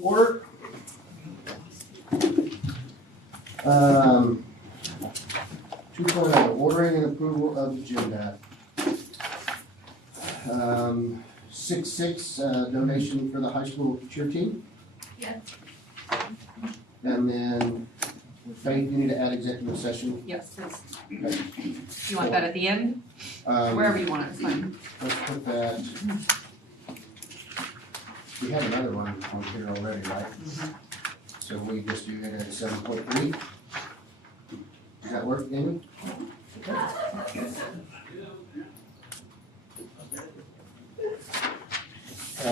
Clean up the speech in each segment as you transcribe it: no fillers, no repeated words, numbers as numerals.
Order. 2.0, ordering and approval of agenda. 6.6, donation for the high school cheer team. Yes. And then Faith, you need to add executive session. Yes, please. Okay. You want that at the end? Wherever you want it, it's fine. Let's put that. We have another one on here already, right? So we just do it at 7.3. Does that work, Amy?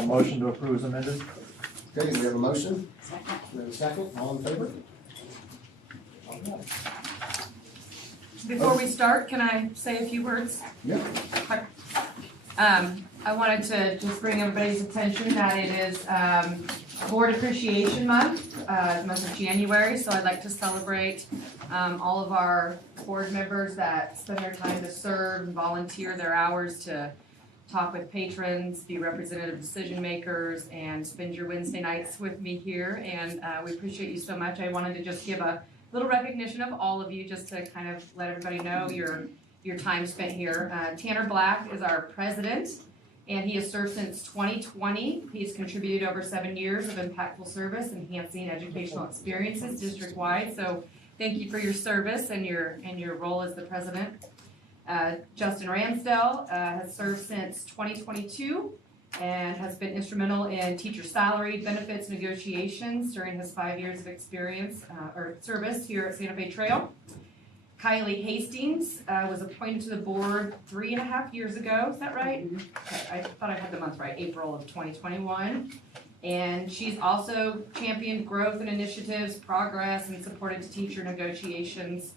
Motion to approve is amended. Okay, we have a motion. Second. We have a second. All in favor? Before we start, can I say a few words? Yep. I wanted to just bring everybody's attention that it is Board Appreciation Month, the month of January, so I'd like to celebrate all of our board members that spend their time to serve and volunteer their hours to talk with patrons, be representative decision makers, and spend your Wednesday nights with me here, and we appreciate you so much. I wanted to just give a little recognition of all of you, just to kind of let everybody know your time spent here. Tanner Black is our president, and he has served since 2020. He's contributed over 7 years of impactful service, enhancing educational experiences district-wide. So thank you for your service and your role as the president. Justin Ramsdell has served since 2022 and has been instrumental in teacher salary benefits negotiations during his 5 years of experience or service here at Santa Fe Trail. Kylie Hastings was appointed to the board 3.5 years ago. Is that right? Okay, I thought I had the month right, April of 2021. And she's also championed growth and initiatives, progress, and supported teacher negotiations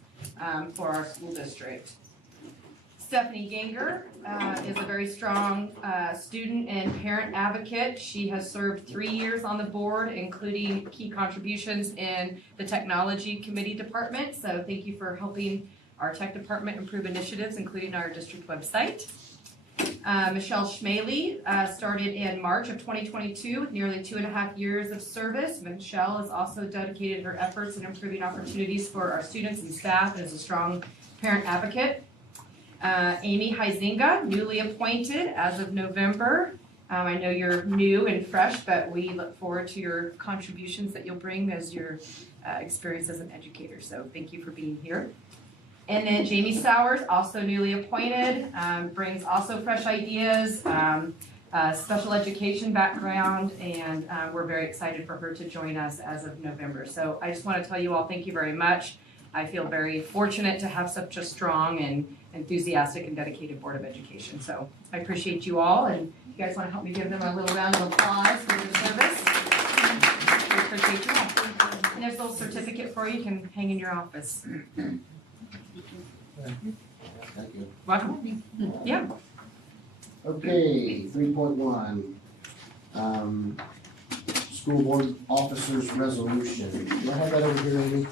for our school district. Stephanie Ganger is a very strong student and parent advocate. She has served 3 years on the board, including key contributions in the technology committee department. So thank you for helping our tech department improve initiatives, including our district website. Michelle Schmaley started in March of 2022 with nearly 2.5 years of service. Michelle has also dedicated her efforts in improving opportunities for our students and staff and is a strong parent advocate. Amy Huizinga, newly appointed as of November. I know you're new and fresh, but we look forward to your contributions that you'll bring as your experience as an educator. So thank you for being here. And then Jamie Sowers, also newly appointed, brings also fresh ideas, special education background, and we're very excited for her to join us as of November. So I just want to tell you all thank you very much. I feel very fortunate to have such a strong and enthusiastic and dedicated Board of Education. So I appreciate you all, and you guys want to help me give them a little round of applause for their service. I appreciate you all. And there's a little certificate for you. You can hang in your office. Thank you. Welcome. Yeah. Okay, 3.1. School board officers resolution. Do I have that over here, Amy?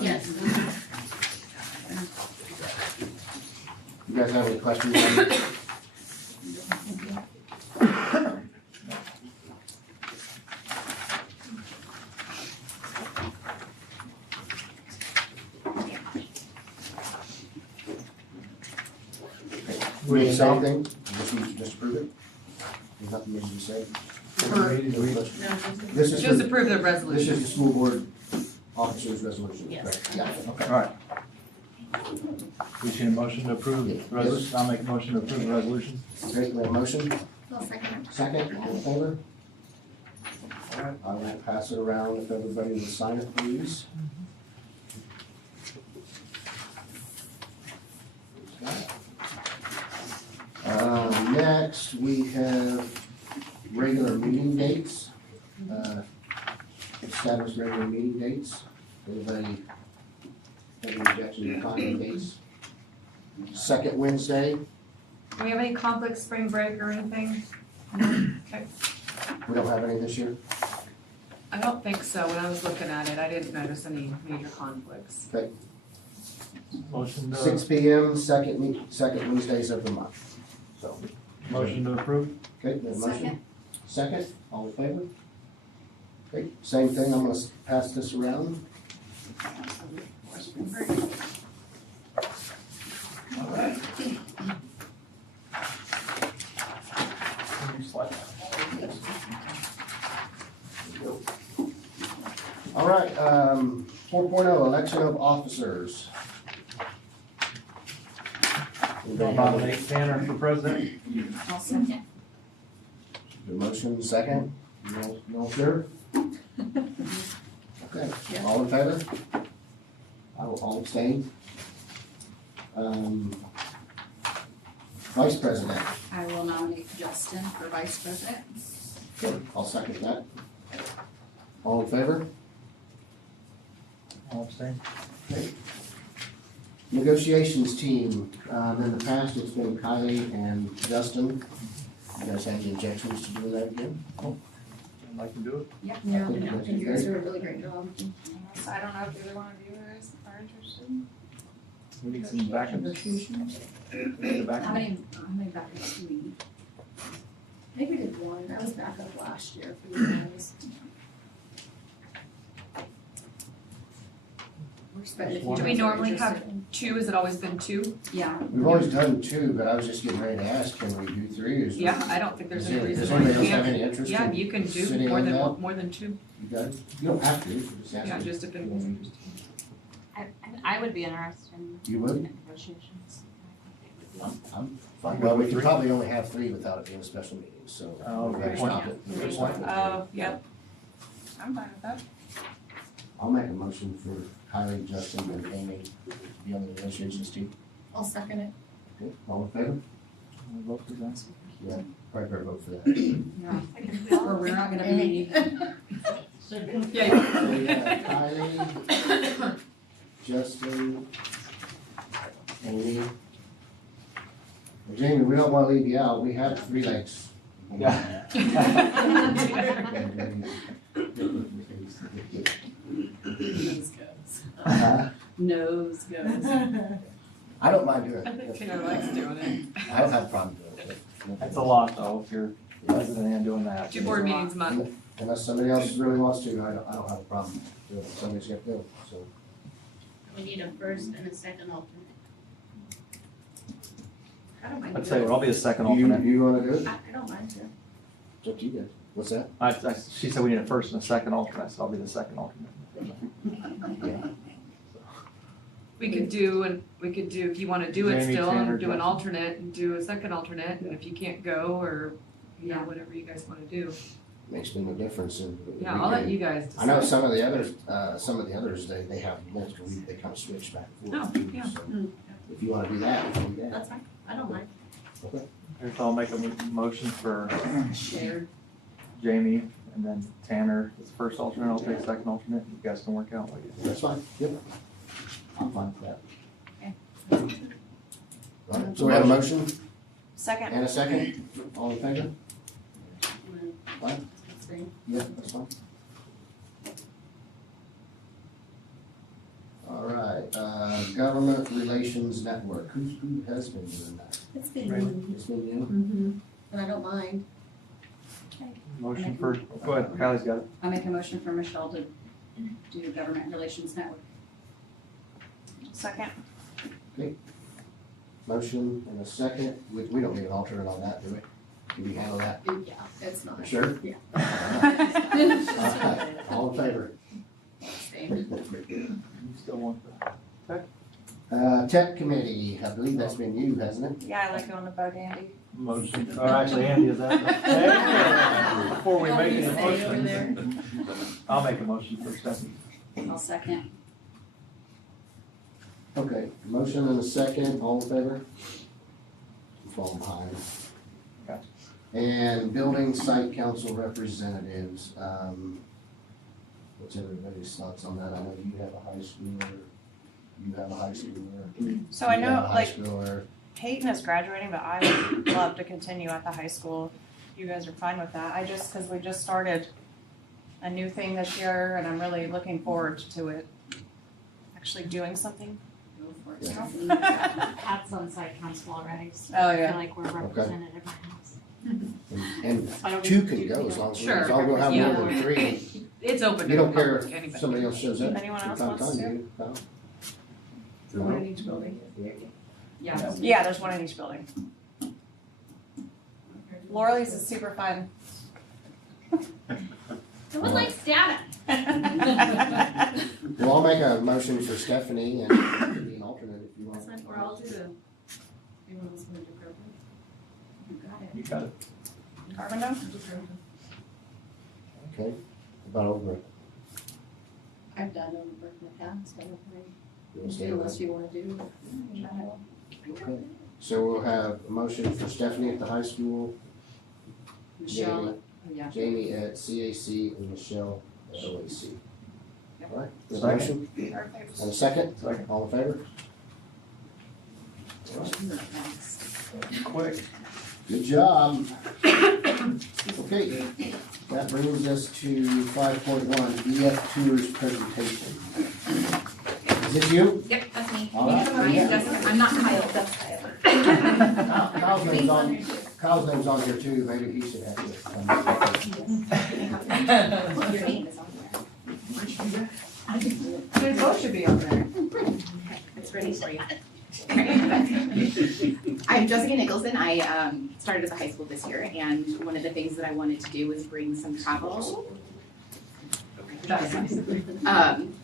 Yes. You guys have any questions on it? We need something? Just approve it? There's nothing needs to be said? This is Just for- approve the This resolution. is the school board officers resolution. Yes. Correct. Yeah, okay. All right. We see a motion to approve the resolution. I'll make a motion to approve the resolution. Okay, we have a motion? I'll second. Second, all in favor? All right, I will pass it around if everybody will sign it, please. Next, we have regular meeting dates. Establish regular meeting dates. Anybody have any objection to finding dates? Second Wednesday, Do we have any conflicts, spring break or anything? Okay. we don't have any this year. I don't think so. When I was looking at it, I didn't notice any major conflicts. Motion 6 p.m., second Wednesdays of the month. So, motion to approve. okay, we have a motion. Second. Second, all in favor? Okay, same thing, I'm gonna pass this around. All right, 4.0, election of officers. I'll nominate Tanner for president. I'll second. The motion, second, you all sure? Okay, Yeah. all in favor? I'll abstain. Vice president, I will nominate Justin for vice president. good, I'll second that. All in favor? I'll abstain. Okay. Negotiations team, in the past, it's been Kylie and Justin. You guys have any objections to doing that again? I'd like to do it. Yeah. Yeah. I think you guys do a really great job. So I don't know if either one of you guys are interested. We need some backups. Negotiations. We need the How backups. many backups do we need? I think we did one, that was backup last year for you guys. But if you Do we guys are normally have interested- 2? Has it always been 2? Yeah. We've always done 2, but I was just getting ready to ask, can we do 3? Yeah, I don't think there's any reason Does why anybody you else have can't. any interest Yeah, in you can do sitting more on than that? more than 2. You guys? You don't have to, just ask Yeah, me. just if anyone's interested. I would be interested in You would? negotiations. I'm fine. Well, we could probably only have 3 without it being a special meeting, so. Oh, we better good stop point. it. We better stop it. Oh, yep. I'm fine with that. I'll make a motion for Kylie, Justin, and Amy to be on the negotiations team. I'll second it. Okay, all in favor? I'll vote for that. Yeah, probably better vote for that. Or we're not gonna be. Yeah. So we have Kylie, Justin, Amy. Well, Jamie, we don't wanna leave you out, we have 3 legs. Yeah. Nose goes. Huh? Nose goes. I don't mind doing I think it. Taylor likes doing it. I don't have a problem doing it. That's a lot though, if you're president and doing that. 2 board meetings a month. Unless somebody else really wants to, I don't have a problem doing it, somebody's got to do it, so. We need a first and a second alternate. I don't mind I'd doing say it. I'll be the second Do alternate. you wanna do it? I don't mind to. It's up to you guys. What's that? She said we need a first and a second alternate, so I'll be the second alternate. Yeah. We could do, if you wanna do it Jamie, still, Tanner, and do an Justin. alternate and do a second alternate, and if you can't go, or, you know, Yeah. whatever you guys wanna do. Makes me no difference. Yeah, I'll let you guys decide. I know some of the others, they have multiple, they kind of switch back and forth. Oh, too, yeah. so If you wanna do that, we can do that. That's fine, I don't mind. Okay. Here's, I'll make a motion for Shared. Jamie and then Tanner as first alternate, I'll take second alternate. You guys can work out what you That's fine, yep. I'm fine with that. Okay. All right, so we have a motion Second. and a second, all in favor? Fine? Same. Yeah, that's fine. All right, Government Relations Network, who has been doing that? It's been Right. me. It's been you? Mm-hmm. And I don't mind. Motion for, go ahead, Kylie's got it. I make a motion for Michelle to do Government Relations Network. Second. Motion and a second, we don't need an alternate on that, do we? Can we handle that? Yeah, it's not. Sure? Yeah. All in favor? Same. You still want that? Tech Committee, I believe that's been you, hasn't it? Yeah, I like going to bug Andy. Motion, or actually Andy, is that? Hey, before we make any Stay over there. motions, I'll make a motion for second. I'll second. Okay, motion and a second, all in favor? I'm falling behind. Gotcha. And Building Site Council Representatives, what's everybody's thoughts on that? I know you have a high schooler, you have a high schooler. So I you have know, a high like, schooler. Peyton is graduating, but I would love to continue at the high school. You guys are fine with that. Cause we just started a new thing this year and I'm really looking forward to it. Actually doing something. Go for it. Yeah. Stephanie. Pat's on site council already, so Oh, I yeah. feel like we're represented everywhere else. And I don't 2 need can to go do as long as Sure. we'll have more than 3. It's open to You the don't care public, if anybody. somebody else shows up? Anyone else from wants time to? do you, Kyle? So one in each building. Yeah. Yeah, there's one in each building. Laurel's is super fun. Someone likes data. Well, I'll make a motion for Stephanie and be an alternate if you want. That's fine, or I'll do the, anyone else want to do Groveland? You got it. You got it. Carbondale? I'll do Groveland. Okay, about over it. I've done Overbrook in the past, I don't mind. You wanna stay with Unless us? you wanna do. Okay. So we'll have a motion for Stephanie at the high school, Michelle, yeah. Jamie at CAC, and Michelle at OAC. All right, we have a Second. motion Perfect. and a second, Second. all in favor? Quick. Good job. Okay, that brings us to 5.1, EF Tours presentation. Is it you? Yep, that's me. All right. Hi, I'm Jessica. I'm not Kyle, that's Kyle. Kyle's name's on here too, maybe he should have it. Your name is on there. They both should be on there. It's ready for you. I'm Jessica Nicholson. I started at the high school this year, and one of the things that I wanted to do was bring some travel.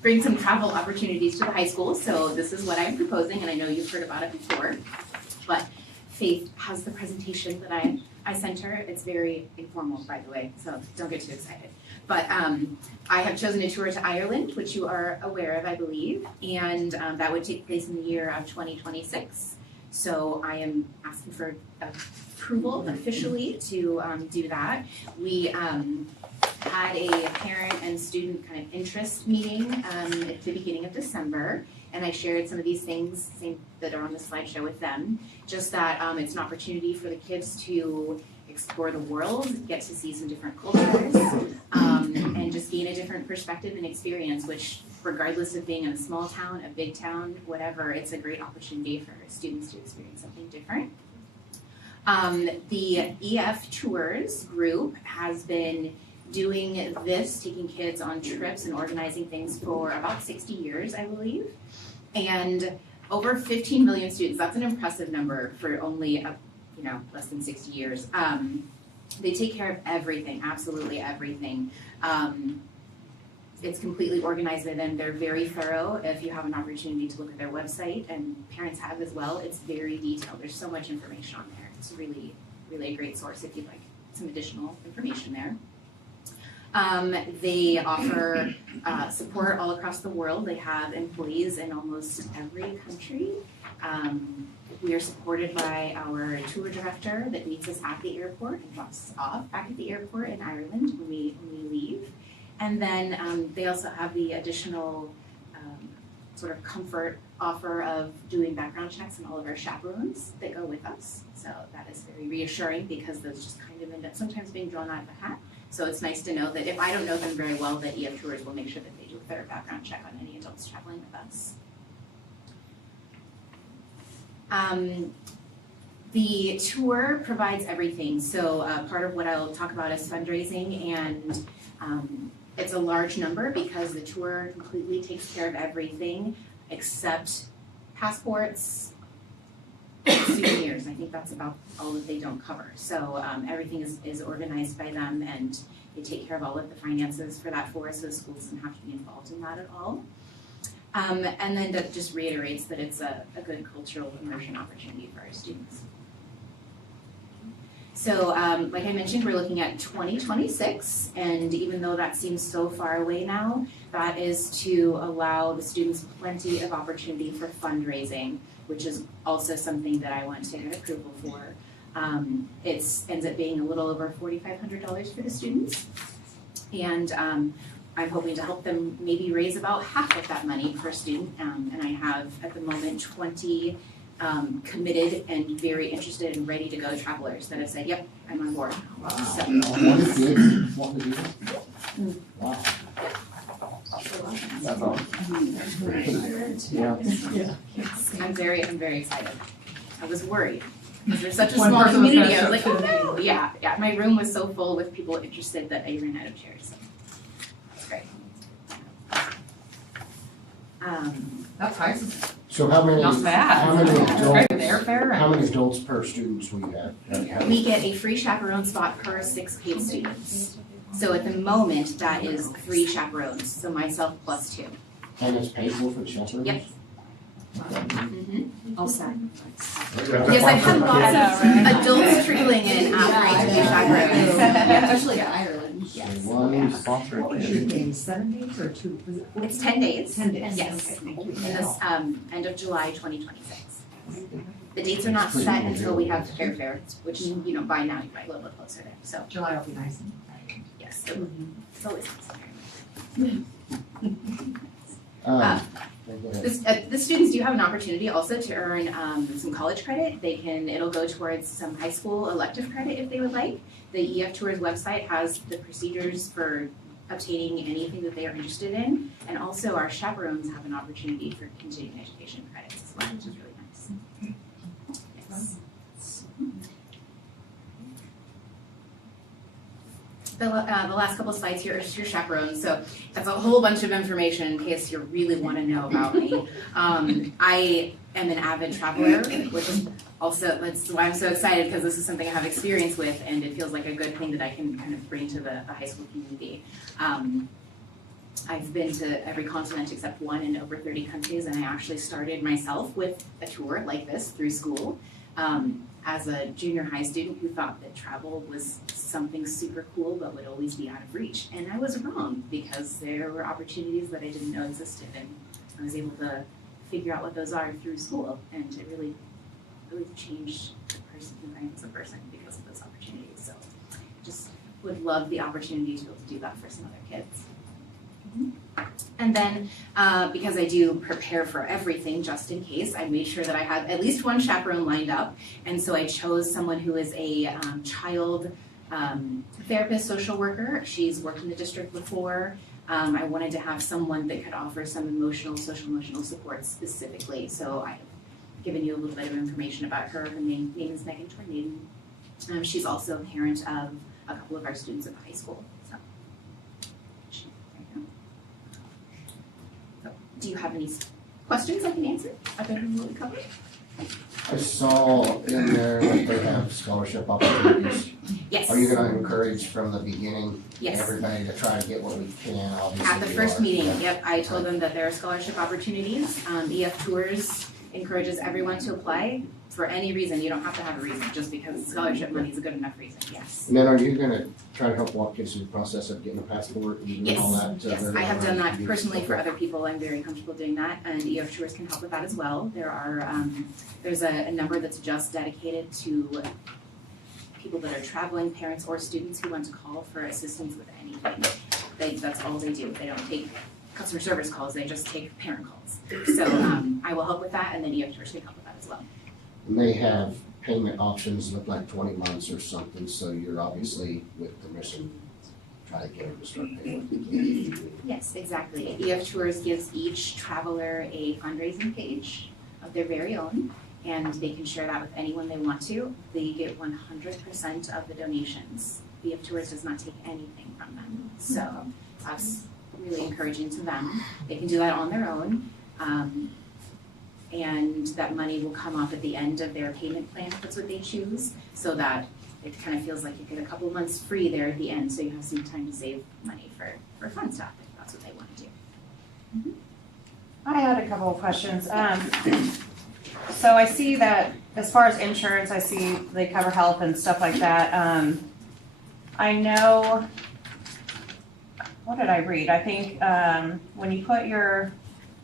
Bring some travel opportunities to the high school, so this is what I'm proposing, and I know you've heard about it before. But Faith has the presentation that I sent her. It's very informal, by the way, so don't get too excited. But I have chosen a tour to Ireland, which you are aware of, I believe, and that would take place in the year of 2026. So I am asking for approval officially to do that. We had a parent and student kind of interest meeting at the beginning of December, and I shared some of these things that are on the slideshow with them. Just that it's an opportunity for the kids to explore the world, get to see some different cultures, and just gain a different perspective and experience, which regardless of being in a small town, a big town, whatever, it's a great opportunity for students to experience something different. The EF Tours group has been doing this, taking kids on trips and organizing things for about 60 years, I believe. And over 15 million students, that's an impressive number for only less than 60 years. They take care of everything, absolutely everything. It's completely organized by them. They're very thorough. If you have an opportunity to look at their website, and parents have as well, it's very detailed. There's so much information on there. It's really, really a great source if you'd like some additional information there. They offer support all across the world. They have employees in almost every country. We are supported by our tour director that meets us at the airport and drops us off back at the airport in Ireland when we leave. And then they also have the additional sort of comfort offer of doing background checks on all of our chaperones that go with us. So that is very reassuring because those just kind of end up sometimes being drawn out of a hat. So it's nice to know that if I don't know them very well, that EF Tours will make sure that they do a thorough background check on any adults traveling with us. The tour provides everything. So part of what I'll talk about is fundraising, and it's a large number because the tour completely takes care of everything except passports, souvenirs. I think that's about all that they don't cover. So everything is organized by them, and they take care of all of the finances for that for us, so the school doesn't have to be involved in that at all. And then that just reiterates that it's a good cultural immersion opportunity for our students. So like I mentioned, we're looking at 2026, and even though that seems so far away now, that is to allow the students plenty of opportunity for fundraising, which is also something that I want to get approval for. It ends up being a little over $4,500 for the students, and I'm hoping to help them maybe raise about half of that money per student, and I have at the moment 20 committed and very interested and ready to go travelers that have said, yep, I'm on board. Wow. So, 20 kids want to do that? Wow. That's all. I'm very excited. I was worried because there's such a One small person was community. I gonna was like, show oh no, yeah. My room was so full with people interested that I ran out of chairs. So that's That price is So how many, not bad. how many Great adults, with airfare how and. many adults per students we have? We get a free chaperone spot per 6 paid students. So at the moment, that is 3 chaperones, so myself plus 2. And it's paid for the chaperones? Yep. All set. Yes, I've had lots of adults trickling in after each chaperones. Especially to Ireland. So Yes. one, Sponsor What was your game, 7 days or 2? Was it 4? It's 10 days. 10 days. Yes. Okay, thank you. In this end of July 2026. The dates are not Pretty set good until we deal. have airfare, which, by now you might be a little bit closer there, so, July will be nice. yes, it's always nice. go ahead. The students do have an opportunity also to earn some college credit. It'll go towards some high school elective credit if they would like. The EF Tours website has the procedures for obtaining anything that they are interested in. And also our chaperones have an opportunity for continuing education credits as well, which is really nice. Yes. The last couple slides here are just your chaperones, so that's a whole bunch of information in case you really want to know about me. I am an avid traveler, which is also, that's why I'm so excited, because this is something I have experience with, and it feels like a good thing that I can kind of bring to the high school community. I've been to every continent except one in over 30 countries, and I actually started myself with a tour like this through school. As a junior high student who thought that travel was something super cool but would always be out of reach. And I was wrong, because there were opportunities that I didn't know existed, and I was able to figure out what those are through school, and it really changed the person who I am as a person because of those opportunities. So just would love the opportunity to be able to do that for some other kids. And then, because I do prepare for everything just in case, I made sure that I had at least one chaperone lined up. And so I chose someone who is a child therapist, social worker. She's worked in the district before. I wanted to have someone that could offer some social emotional support specifically. So I've given you a little bit of information about her. Her name is Megan Tornaden. She's also a parent of a couple of our students at the high school. Do you have any questions I can answer other than what we covered? I saw in there that they have scholarship opportunities. Yes. Are you gonna encourage from the beginning, Yes. everybody to try to get what we can, obviously? At the we first are. meeting, Yeah. yep, I told them that there are scholarship opportunities. EF Tours encourages everyone to apply for any reason. You don't have to have a reason, just because scholarship money is a good enough reason, yes. And then are you gonna try to help walk kids through the process of getting a passport and doing Yes, all that? yes, very I have done that early? personally for other people. I'm very comfortable doing that, and EF Tours can help with that as well. There's a number that's just dedicated to people that are traveling, parents or students who want to call for assistance with anything. That's all they do. They don't take customer service calls, they just take parent calls. So I will help with that, and then EF Tours can help with that as well. And they have payment options, look like 20 months or something, so you're obviously, with permission, try to get them to start paying what they can. Yes, exactly. EF Tours gives each traveler a fundraising page of their very own, and they can share that with anyone they want to. They get 100% of the donations. EF Tours does not take anything from them, so that's really encouraging to them. They can do that on their own, and that money will come off at the end of their payment plan if that's what they choose, so that it kind of feels like you get a couple months free there at the end, so you have some time to save money for fun stuff if that's what they want to do. I had a couple of questions. So I see that as far as insurance, I see they cover health and stuff like that. I know, what did I read? I think when you put your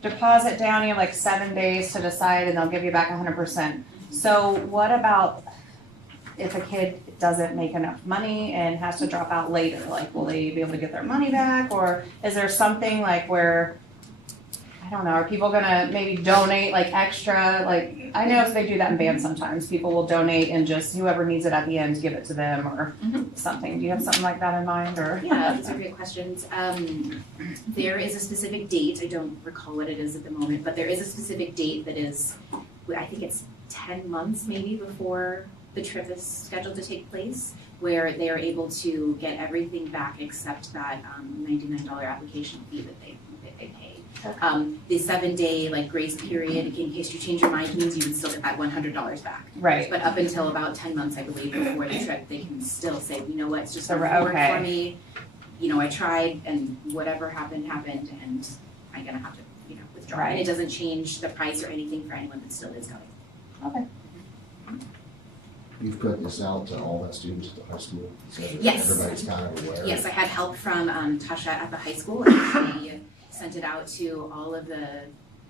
deposit down, you have like 7 days to decide and they'll give you back 100%. So what about if a kid doesn't make enough money and has to drop out later? Like, will they be able to get their money back? Or is there something like where, I don't know, are people gonna maybe donate like extra? Like, I know they do that in bands sometimes. People will donate and just whoever needs it at the end, give it to them or something. Do you have something like that in mind, or? Yeah, those are great questions. There is a specific date, I don't recall what it is at the moment, but there is a specific date that is, I think it's 10 months maybe before the trip is scheduled to take place, where they are able to get everything back except that $99 application fee that they pay. The 7-day like grace period, in case you change your mind, means you can still get that $100 back. Right. But up until about 10 months, I believe, before the trip, they can still say, you know what, it's just So, not gonna work okay. for me. You know, I tried and whatever happened, and I'm gonna have to, withdraw. And Right. it doesn't change the price or anything for anyone that still is going. Okay. You've put this out to all the students at the high school, so that Yes. everybody's kind of aware. Yes, I had help from Tasha at the high school, and she sent it out to all of the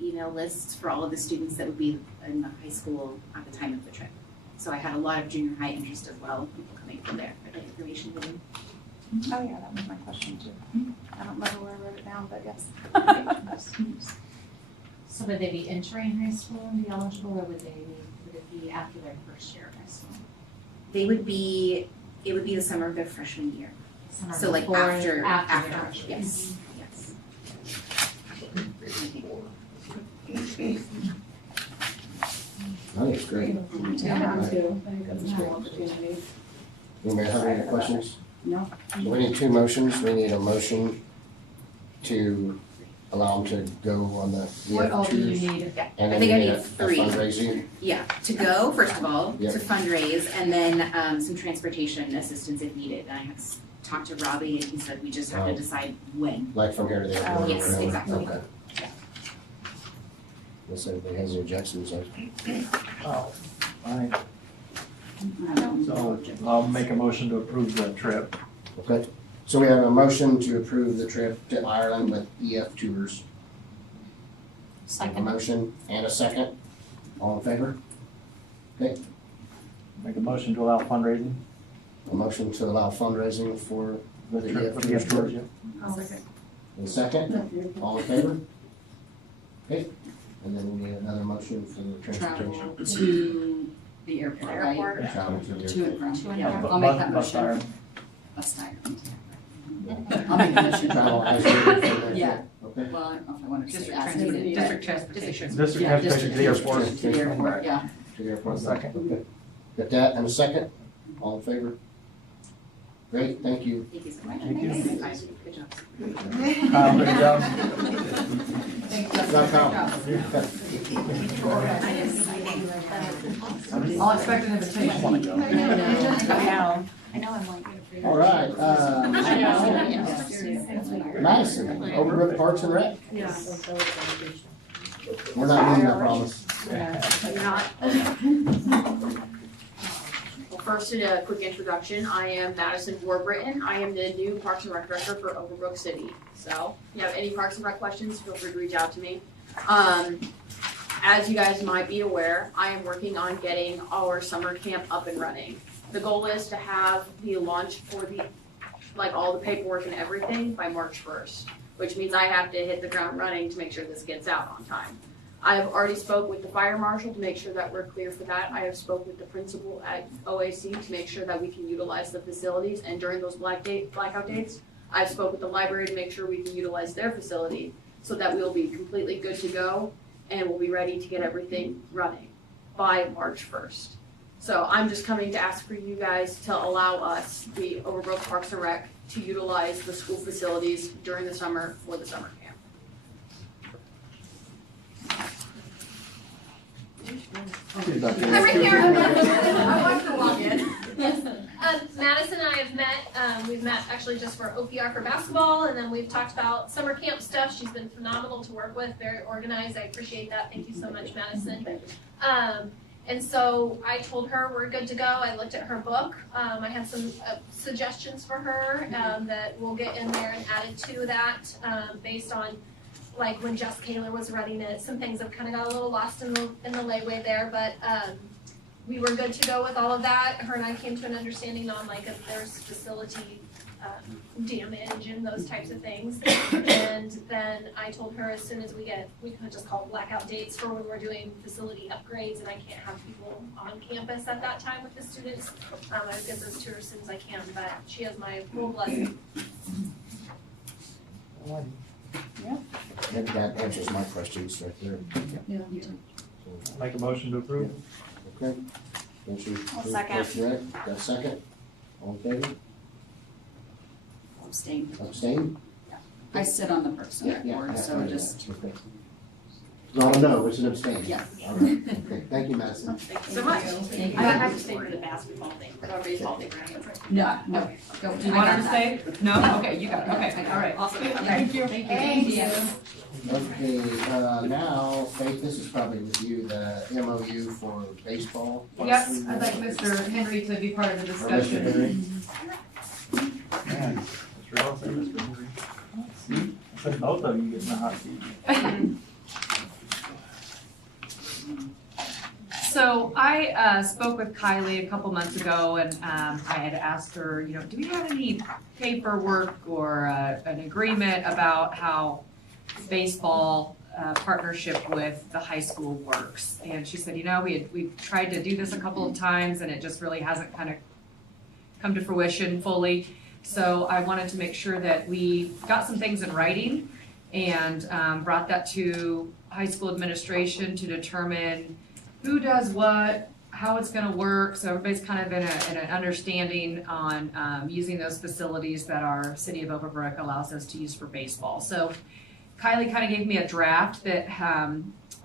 email lists for all of the students that would be in the high school at the time of the trip. So I had a lot of junior high interest as well, people coming from there for the information meeting. Oh, yeah, that was my question too. I don't remember where I wrote it down, but yes. So would they be entering high school and be eligible, or would it be after their first year of high school? It would be the summer of their freshman year. Summer So like before- after, their freshman year. yes, yes. I think it's great. Yeah, me too. I think that's a great opportunity. Anybody have any questions? No. So we need two motions. We need a motion to allow them to go on the What all do tours. you need? And I then think we I need need a 3. fundraising. Yeah, to go, first of all, Yep. to fundraise, and then some transportation assistance if needed. And I have talked to Robbie, and he said we just have to Oh. decide when. Like from here to the airport? or Yes, whatever? exactly. Okay. Unless anybody has any objections, Oh, fine. So I'll make a motion to approve the trip. okay. So we have a motion to approve the trip to Ireland with EF Tours. We have a motion and a second. All in favor? Make a motion to allow fundraising A motion to allow fundraising for the The trip EF for the tours. tours, yeah. a second. All in favor? Okay. And then we need another motion for the transportation. Travel to the airport, right? Airport. Travel to the To airport. and from, yeah, Bu- I'll make that bus motion. tire. Bus tire. I'll make a motion. Travel as needed from there. Yeah. Okay. Well, I don't know if I want to say District as transportation. needed, District but- transportation. District Yeah, transportation to the airport. To the airport, yeah. To the airport. Second. Okay. Got that and a second? All in favor? Great, thank you. Thank you so much. Thank you. Guys, good job. Kyle, great job. Good job, I'll expect an invitation. I wanna go. I know. I know I'm like. All right, I know. Madison, Overbrook Parks and Rec. Yeah. We're not moving, I promise. Well, first, a quick introduction. I am Madison Warburton. I am the new Parks and Rec Director for Overbrook City. So, if you have any Parks and Rec questions, feel free to reach out to me. As you guys might be aware, I am working on getting our summer camp up and running. The goal is to have the launch for all the paperwork and everything by March 1st, which means I have to hit the ground running to make sure this gets out on time. I have already spoke with the fire marshal to make sure that we're clear for that. I have spoke with the principal at OAC to make sure that we can utilize the facilities, and during those blackout dates, I've spoke with the library to make sure we can utilize their facility so that we'll be completely good to go and we'll be ready to get everything running by March 1st. So I'm just coming to ask for you guys to allow us, the Overbrook Parks and Rec, to utilize the school facilities during the summer for the summer camp. She's back there. I'm right here. I want to walk in. Madison and I have met, we've met actually just for OPR for basketball, and then we've talked about summer camp stuff. She's been phenomenal to work with, very organized. I appreciate that. Thank you so much, Madison. And so I told her we're good to go. I looked at her book. I have some suggestions for her that we'll get in there and added to that based on like when Jess Kaler was running it. Some things have kind of got a little lost in the layway there, but we were good to go with all of that. Her and I came to an understanding on like if there's facility damage and those types of things. And then I told her as soon as we could just call blackout dates for when we're doing facility upgrades and I can't have people on campus at that time with the students. I would get those to her as soon as I can, but she has my full blessing. That answers my questions right there. Yeah, me too. Make a motion to approve. Okay. Motion I'll approved, second. Parks and Rec. Got a second? All in favor? Abstain. Abstain? I sit on the Parks and Rec Yeah, board, yeah, so yeah. just, No, no, it's an abstain. Yeah. All right. Okay, thank you, Madison. Thank you so much. Thank I you. have to stay for the basketball thing, or baseball thing, right? no, go. Do you want her to stay? No? Okay, you got it, okay, all right. Awesome. Thank you. Thank you. Okay, now, Faith, this is probably with you, the MOU for baseball. Yes, I'd like Mr. Henry to be part of the Or Mr. discussion. Henry. Man, Mr. Ross and Mr. Henry. I said both of you get in the hot seat. So I spoke with Kylie a couple months ago and I had asked her, you know, do we have any paperwork or an agreement about how baseball partnership with the high school works? And she said, you know, we've tried to do this a couple of times and it just really hasn't kind of come to fruition fully. So I wanted to make sure that we got some things in writing and brought that to high school administration to determine who does what, how it's gonna work, so everybody's kind of in an understanding on using those facilities that our city of Overbrook allows us to use for baseball. So Kylie kind of gave me a draft that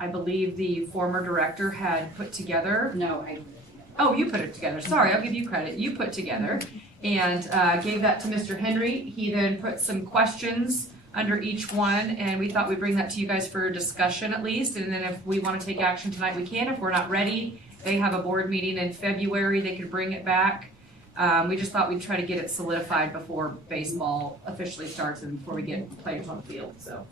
I believe the former director had put together. No, I. Oh, you put it together, sorry, I'll give you credit, you put together, and gave that to Mr. Henry. He then put some questions under each one, and we thought we'd bring that to you guys for discussion at least, and then if we want to take action tonight, we can. If we're not ready, they have a board meeting in February, they could bring it back. We just thought we'd try to get it solidified before baseball officially starts and before we get players on the field, so.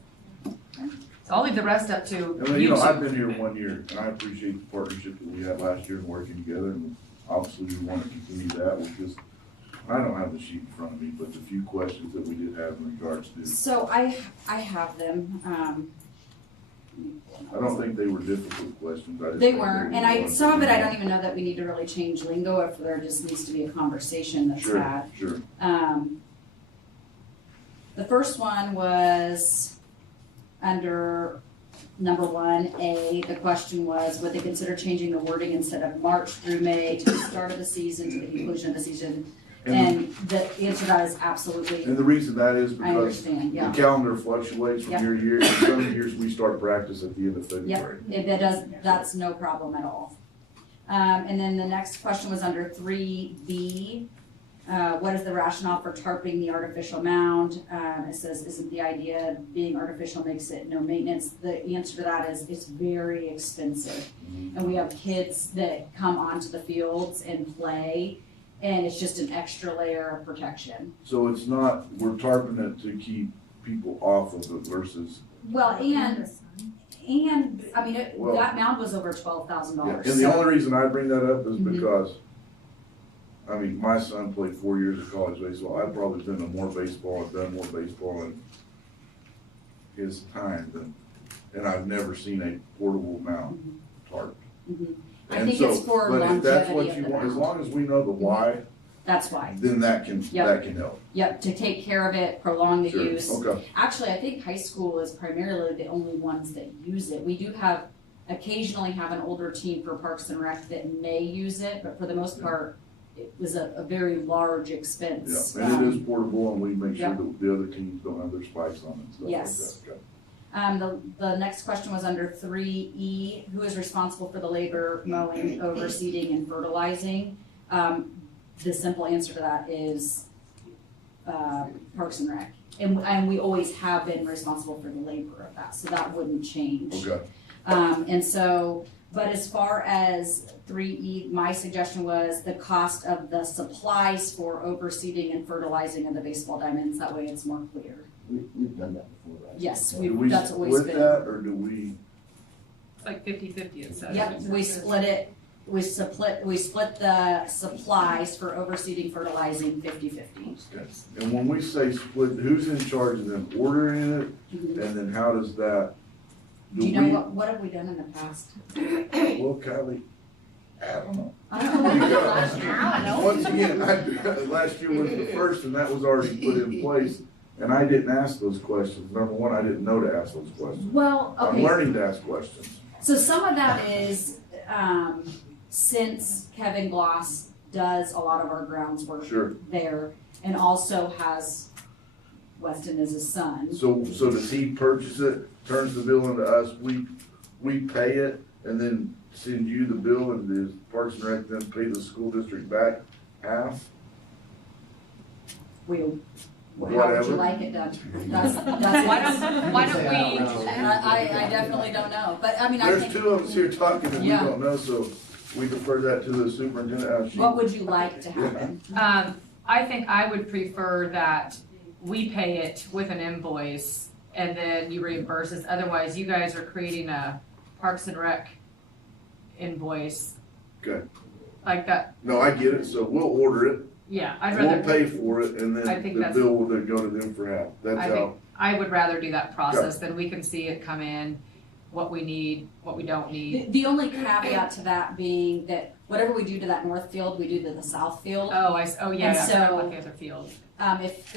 So I'll leave the rest up to And you you know, two. I've been here 1 year, and I appreciate the partnership that we had last year and working together, and obviously we want to continue that. We just, I don't have the sheet in front of me, but the few questions that we did have in regards to, So I have them, I don't think they were difficult questions. I just they think weren't, were and ones some of it, I that don't even know that we need to really change lingo if there just needs to be a conversation that's Sure, had. sure. The first one was under number 1A, the question was, would they consider changing the wording instead of March through May to the start of the season to the conclusion of the season? And the answer to that is absolutely, And the reason that is I because understand, the yeah. calendar fluctuates from Yep. year to year. In some years, we start practice at the end of February. If that does, that's no problem at all. And then the next question was under 3B. What is the rationale for tarping the artificial mound? It says, isn't the idea of being artificial makes it no maintenance? The answer to that is it's very expensive. And we have kids that come onto the fields and play, and it's just an extra layer of protection. So it's not, we're tarping it to keep people off of it versus, Well, and I mean, Well- that mound was over yeah. $12,000. And the only reason I bring that up is Mhm. because, I mean, my son played 4 years of college baseball. I've probably been to more baseball and done more baseball in his time than, and I've never seen a portable mound tarp. Mhm. I And think so, it's for but if that's longevity what of you the want, as mound. long as we know the why, That's why. then that can Yep. help. Yep, to take care of it, prolong the Sure. use. Okay, Actually, I think high school is primarily the only ones that use it. We do occasionally have an older team for Parks and Rec that may use it, but for the most part, it was a very large expense. yeah, and it is portable, and we make sure Yep. that the other teams don't have their spikes on it and stuff Yes. like that. Okay. The next question was under 3E, who is responsible for the labor, mowing, overseeding, and fertilizing? The simple answer to that is Parks and Rec. And we always have been responsible for the labor of that, so that wouldn't change. Okay, But as far as 3E, my suggestion was the cost of the supplies for overseeding and fertilizing of the baseball diamonds, that way it's more clear. We've done that before, right? Yes, do we that's always split been. that, or do we, It's like 50-50 it says. Yep, we split it, we split the supplies for overseeding, fertilizing 50-50. okay. And when we say split, who's in charge of them ordering it, and then how does that, Do do you we, know what have we done in the past? well, Kylie, I don't know. I don't know. Once again, last year was the first, and that was already put in place, and I didn't ask those questions. Number one, I didn't know to ask those questions. Well, I'm okay, learning to ask questions. so some of that is, since Kevin Gloss does a lot of our grounds work Sure. there, and also has Weston is his son. So does he purchase it, turns the bill into us, we pay it, and then send you the bill, and the Parks and Rec then pay the school district back half? How would you Whatever. like it done? That's Why don't we, I definitely don't know, but I mean, I There's think, two of us here talking and we Yeah. don't know, so we defer that to the superintendent. what would you like to happen? I think I would prefer that we pay it with an invoice and then you reimburse us. Otherwise, you guys are creating a Parks and Rec invoice. Okay. Like that, No, I get it, so we'll order it, yeah, I'd we'll rather, pay for it, and I then think the that's- bill will then go to them for half. That's I how, think, I would rather do that process, then we can see it come in, what we need, what we don't need. The only caveat to that being that whatever we do to that north field, we do to the south field. Oh, yeah, And I forgot so- about the other field. If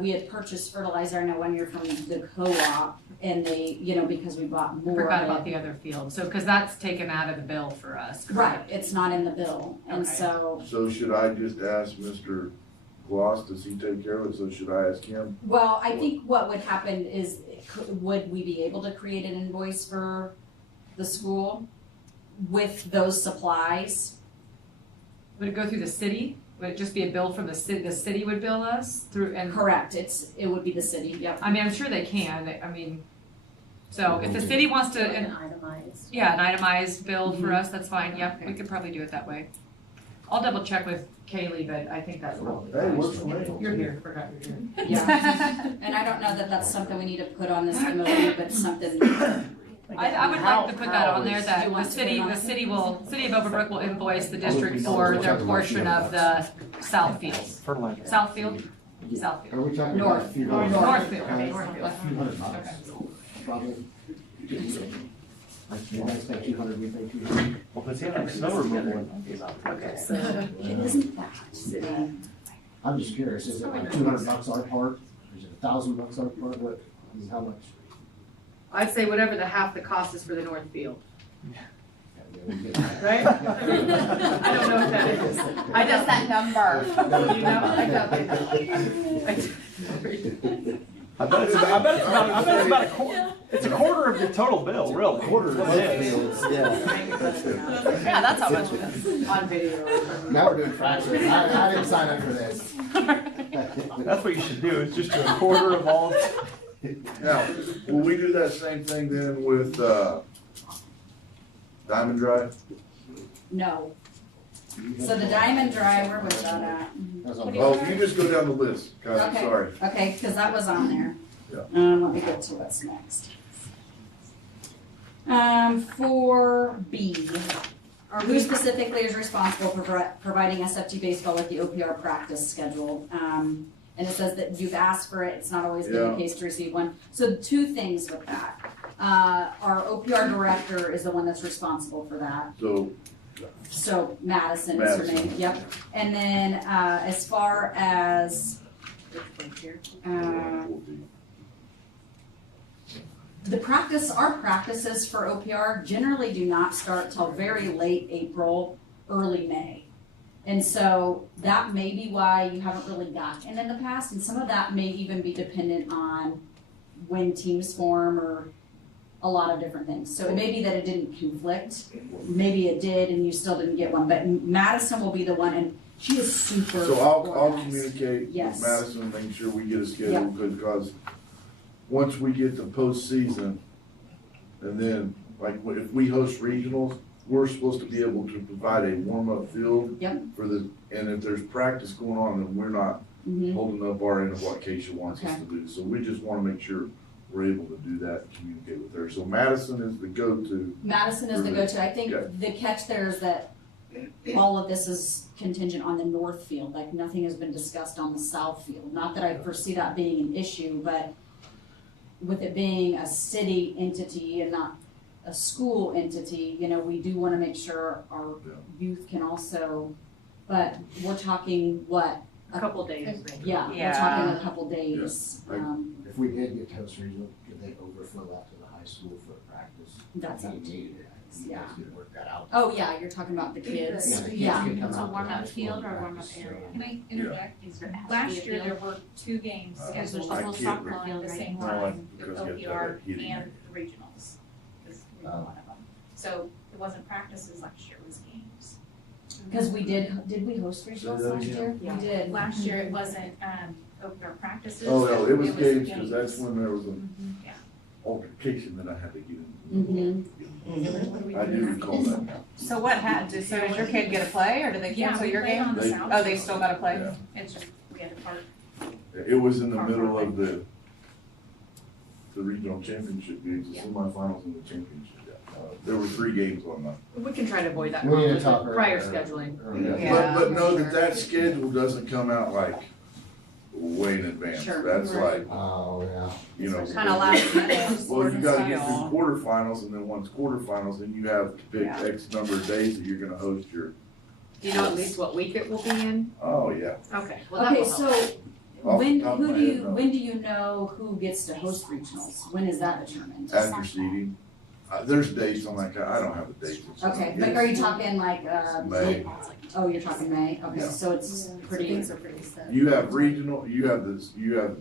we had purchased fertilizer, I know one year from the co-op, and they, because we bought I more forgot of about it. the other field, so, cause that's taken out of the bill for us, Right, correct? it's not in the bill, and Okay. so, should I just ask Mr. Gloss, does he take care of it, so should I ask him? well, I think what would happen is, would we be able to create an invoice for the school with those supplies? Would it go through the city? Would it just be a bill from the city would bill us through, and, Correct, it would be the city, yep. I mean, I'm sure they can, I mean, so if the city wants to, An itemized. yeah, an itemized bill for us, that's fine, yep, we could probably do it that way. I'll double check with Kaylee, but I think that's probably Hey, fine. works for me. You're here, forgot you're here. Yeah, and I don't know that that's something we need to put on this MOU, but something, I would like to put that on there, You that the want to city, put it on city of Overbrook will invoice the district for their portion of the south field. Fertilizer. South field? South field. Are we talking North. about a few North dollars? field, Okay. north A field. few hundred bucks, probably. You guys pay 200, we pay 200. Well, does he have like snow removal? Okay, so. isn't that? I'm just curious, is it like 200 bucks our part? Is it 1,000 bucks our part? What, I mean, how much? I'd say whatever the half the cost is for the north field, Yeah, we get that. right? I don't know what that is. I just, that number? you know, I I bet it's about a quarter. It's a quarter of the total bill, really. Quarter of What it is. Yeah, that's how much it is. on video. Now we're doing fractions. I didn't sign up for this. That's what you should do, is just do a quarter of all. Now, will we do that same thing then with, Diamond Drive? No. So the Diamond Drive, where was that at? That's on- Oh, you just go down the list, Kyle, Okay. sorry. Okay, because that was on there. Yeah. Let me get to what's next. For B, who specifically is responsible for providing SFT baseball with the OPR practice schedule? And it says that you've asked for it, it's not always been the Yeah. case to receive one. So two things with that. Our OPR director is the one that's responsible for that. So, Madison is her name, Madison. yep. And then, as far as, our practices for OPR generally do not start till very late April, early May. And so that may be why you haven't really gotten in the past, and some of that may even be dependent on when teams form or a lot of different things. So it may be that it didn't conflict, maybe it did and you still didn't get one, but Madison will be the one, and she is super so I'll organized. communicate with Yes. Madison, making sure we get a schedule, because once we get to postseason, and then, like, if we host regionals, we're supposed to be able to provide a warm-up field. Yep. And if there's practice going on, then we're not Mhm. holding up our end of what Keisha wants us Okay. to do. So we just wanna make sure we're able to do that, communicate with her. So Madison is the go-to. Madison is the go-to. I think Okay. the catch there is that all of this is contingent on the north field, like nothing has been discussed on the south field. Not that I foresee that being an issue, but with it being a city entity and not a school entity, we do wanna make sure our youth can also, but we're talking what? A couple days, maybe. Yeah, we're Yeah. talking a couple days. Yeah. If we did get to host regional, could they overflow out to the high high school for a practice. That's up He to needed it. You guys could work that out. Oh, yeah, you're talking about the kids. Yeah, the kids Yeah. could come It's a out to warm-up high school field and or a warm-up practice, area? so- Can I interject? Is there, has to Last be a year, field? there were 2 games I scheduled can't almost remember. at the same No, time, the because you have to have OPR a hitting and area. the regionals, is one of them. So it wasn't practices last year, it was games. Because we did we host regionals that last again? year? Yeah. We did. Last year, it wasn't, OPR practices. Oh, no, it was games, cause games. that's when there was an Yeah. altercation that I had to get in. Mhm. What do we I do do now? recall that now. So what happened? So did your kid get a play or did they Yeah, cancel we your played game? on the They- south. Oh, they still got a play? Yeah. It's just, we had to park. It was in the middle of the regional championship games, the semifinals and the championship. There were 3 games on that. We can try to avoid that We need to with talk prior earlier. scheduling. Yeah. But know that schedule doesn't come out like way in advance. Sure. That's like, Oh, yeah. you know. Kinda last minute. Well, you gotta get Style. through quarterfinals, and then once quarterfinals, then you have to pick Yeah. X number of days that you're gonna host your, Do you know at least what week it will be in? oh, yeah. Okay, well, that Okay, will help. so Off the when, top of who my do head, you, no. when do you know who gets to host regionals? When is that determined? After seeding, there's dates on that, I don't have the dates. Okay, like, are you talking like, May. oh, you're talking May? Okay, Yeah. so it's So pretty. things are pretty set. You have regional, you have the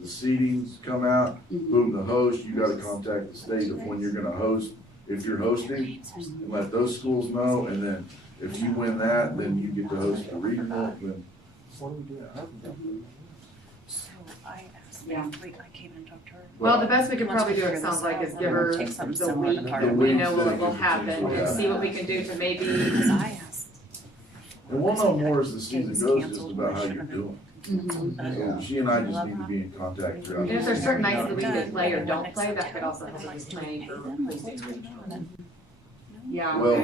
seedings come out, Mhm. boom, the host, you gotta contact the state of when you're gonna host, if you're hosting, and let those schools know, and then if you win that, then you get to host the regional, then. What do we do? So I asked, Yeah. I came and talked to her. Well, the best we could probably do, it sounds like, is give her Take something the similar to week Carter. we know The what week will that happen it and can see what we can do to maybe, Because I asked. And we'll know more as the season Games goes, just canceled, about how we you're should've doing. Mhm. So she and I just need to be in contact throughout. and if there's certain nights that we Done. could play or don't play, that could also help us planning for. Yeah. Well,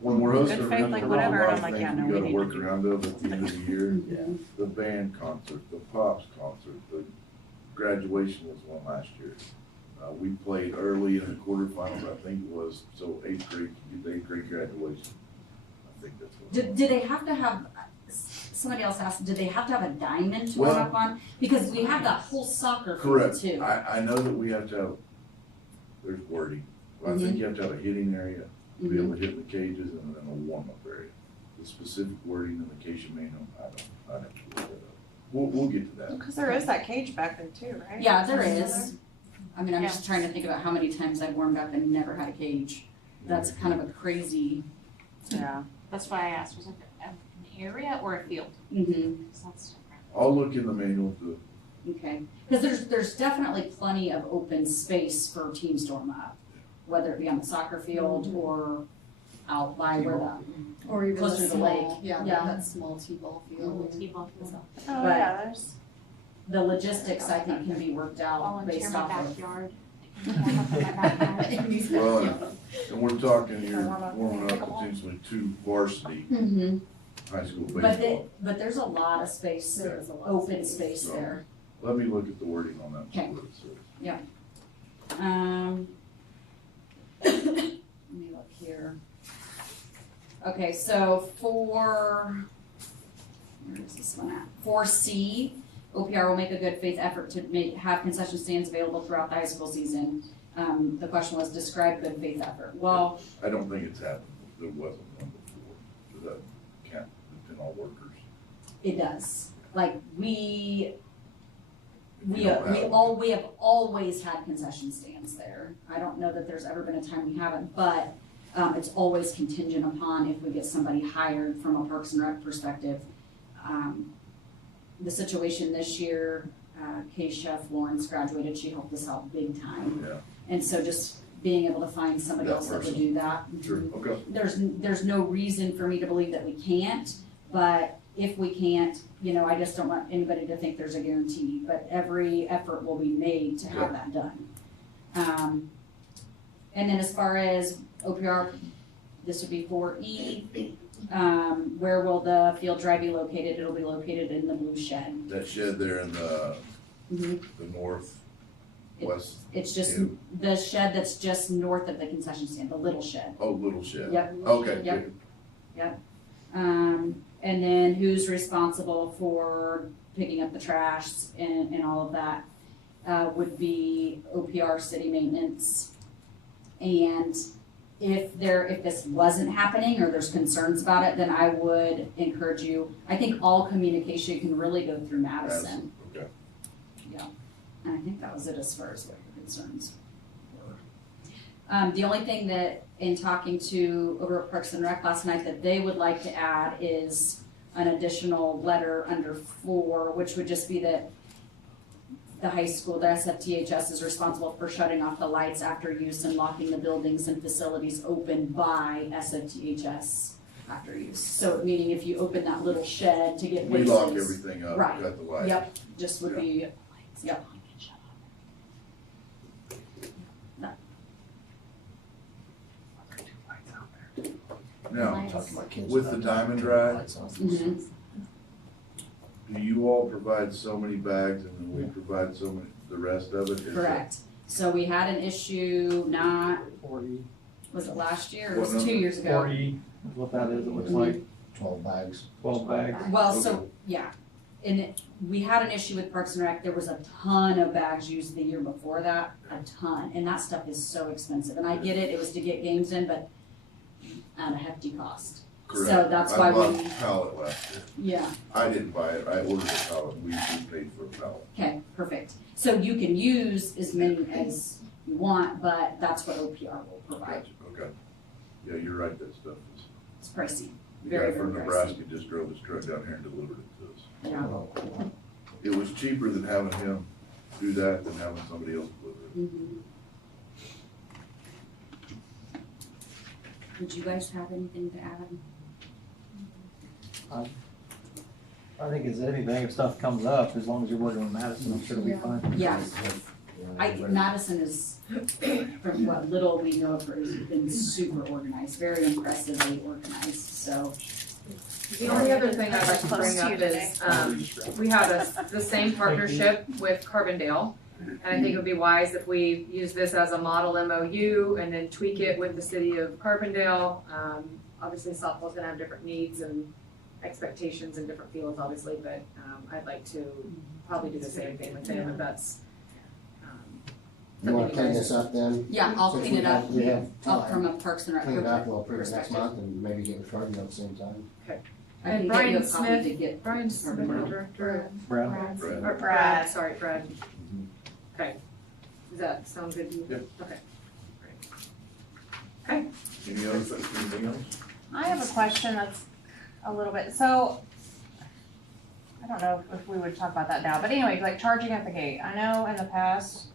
when we're hosting Good a faith, regional, like, a whatever, lot and of I'm like, yeah, things no, we we gotta need work to do- around those at the end of the year. Mhm. The band concert, the pops concert, the graduation was one last year. We played early in the quarterfinals, I think it was, so 8th grade, you get the 8th grade graduation. I think that's what. Did they have to have, somebody else asked, did they have to have a diamond to Well- run up on? Because we have that whole soccer field Correct. too. I know that we have to have, there's wording. I think you have to have a hitting area, to be able to hit in the cages, and then a warm-up area. The specific wording in the case you may know, I'd have to look that up. We'll get to that. Because there is that cage back there too, right? Yeah, there is. I mean, I'm just trying to think about how many times I've warmed up and never had a cage. That's kind of a crazy. Yeah. That's why I asked, was it an area or a field? Mm-hmm. Because that's different. I'll look in the manual to, Okay, because there's definitely plenty of open space for teams to warm up, whether it be on the soccer field or out by where the, Or even Closer the to the lake. small, yeah, Yeah. that small T-ball field. T-ball field. Oh, But- yeah, there's. the logistics, I think, can be worked out Volunteer based my off of. backyard. I can warm up in my backyard. well, and we're talking here, warming up potentially 2 varsity Mm-hmm. high school But baseball. but there's a lot of space, There is a lot of open space there. Let me look at the wording on that. Okay. what it says. Let me look here. Okay, so where is this one at? 4C, OPR will make a good faith effort to have concession stands available throughout the high school season. The question was, describe good faith effort. Well, I don't think it's happened, there wasn't one before, does that count, in all workers? it does. Like, we You don't have- have always had concession stands there. I don't know that there's ever been a time we haven't, but it's always contingent upon if we get somebody hired from a Parks and Rec perspective. The situation this year, K-Chef Lawrence graduated, she helped us out big time. Yeah, And so just being able to find somebody That else that would person. do that. sure, okay. There's no reason for me to believe that we can't, but if we can't, I just don't want anybody to think there's a guarantee, but every effort will be made to have that done. And then as far as OPR, this would be 4E, where will the field drive be located? It'll be located in the blue shed. That shed there in the Mhm. northwest, It's just In- the shed that's just north of the concession stand, the little shed. oh, little shed. Yep. Okay, Yep. good. And then who's responsible for picking up the trash and all of that, would be OPR city maintenance. And if this wasn't happening or there's concerns about it, then I would encourage you, I think all communication can really go through Madison. Okay. Yeah, and I think that was it as far as what your concerns were. The only thing that, in talking to Overbrook Parks and Rec last night, that they would like to add is an additional letter under 4, which would just be that the high school, the SFTHS, is responsible for shutting off the lights after use and locking the buildings and facilities open by SFTHS after use. So meaning if you open that little shed to get We places. lock everything up, Right. cut the lights. Yep, just would be, yep. Now, I'm talking to my kids with the about diamond turning the drive, lights off. Mhm. do you all provide so many bags and then we provide so many, the rest of it? Is it- Correct. So we had an issue not, 40, was it last year or What was it 2 number? years ago? 40 is what that is, it looks like, 12 bags. 12 bags. Well, so, yeah, and we had an issue with Parks and Rec, there was a ton of bags used the year before that, a ton, and that stuff is so expensive, and I get it, it was to get games in, but at a hefty cost. Correct. So that's why I bought we- a pallet last year. Yeah, I didn't buy it, I ordered a pallet, we paid for a pallet. okay, perfect. So you can use as many as you want, but that's what OPR will provide. Gotcha, okay. Yeah, you're right, that stuff is. It's pricey, The very, guy very from pricey. Nebraska just drove his truck down here and delivered it to us. Yeah. It was cheaper than having him do that than having somebody else deliver it. Mhm. Would you guys have anything to add? I think as anything, if stuff comes up, as long as you're working with Madison, I'm sure it'll be fine. Yeah. Madison is, from what little we know of her, has been super organized, very impressively organized, so. The only other thing I'd like to bring up is, we have the same partnership with Carbondale. And I think it would be wise if we use this as a model MOU and then tweak it with the city of Carbondale. Obviously softball's gonna have different needs and expectations and different fields, obviously, but, I'd like to probably do the same thing with them if that's, You wanna something clean you this up then? Yeah, I'll Since clean it up. we have I'll time. from a Parks and Rec Clean it up, we'll approve it next perspective. month and maybe get with Charlie at the same time. I And can get you Brian a copy Smith- to get Brian Smith, our Carbondale. director. Brad? Brad. Or Brad, sorry, Brad. Mhm. Okay. Does that sound good to you? Yeah. Okay. Any other, anything else? I have a question that's a little bit, so, I don't know if we would talk about that now, but anyway, like charging at the gate. I know in the past,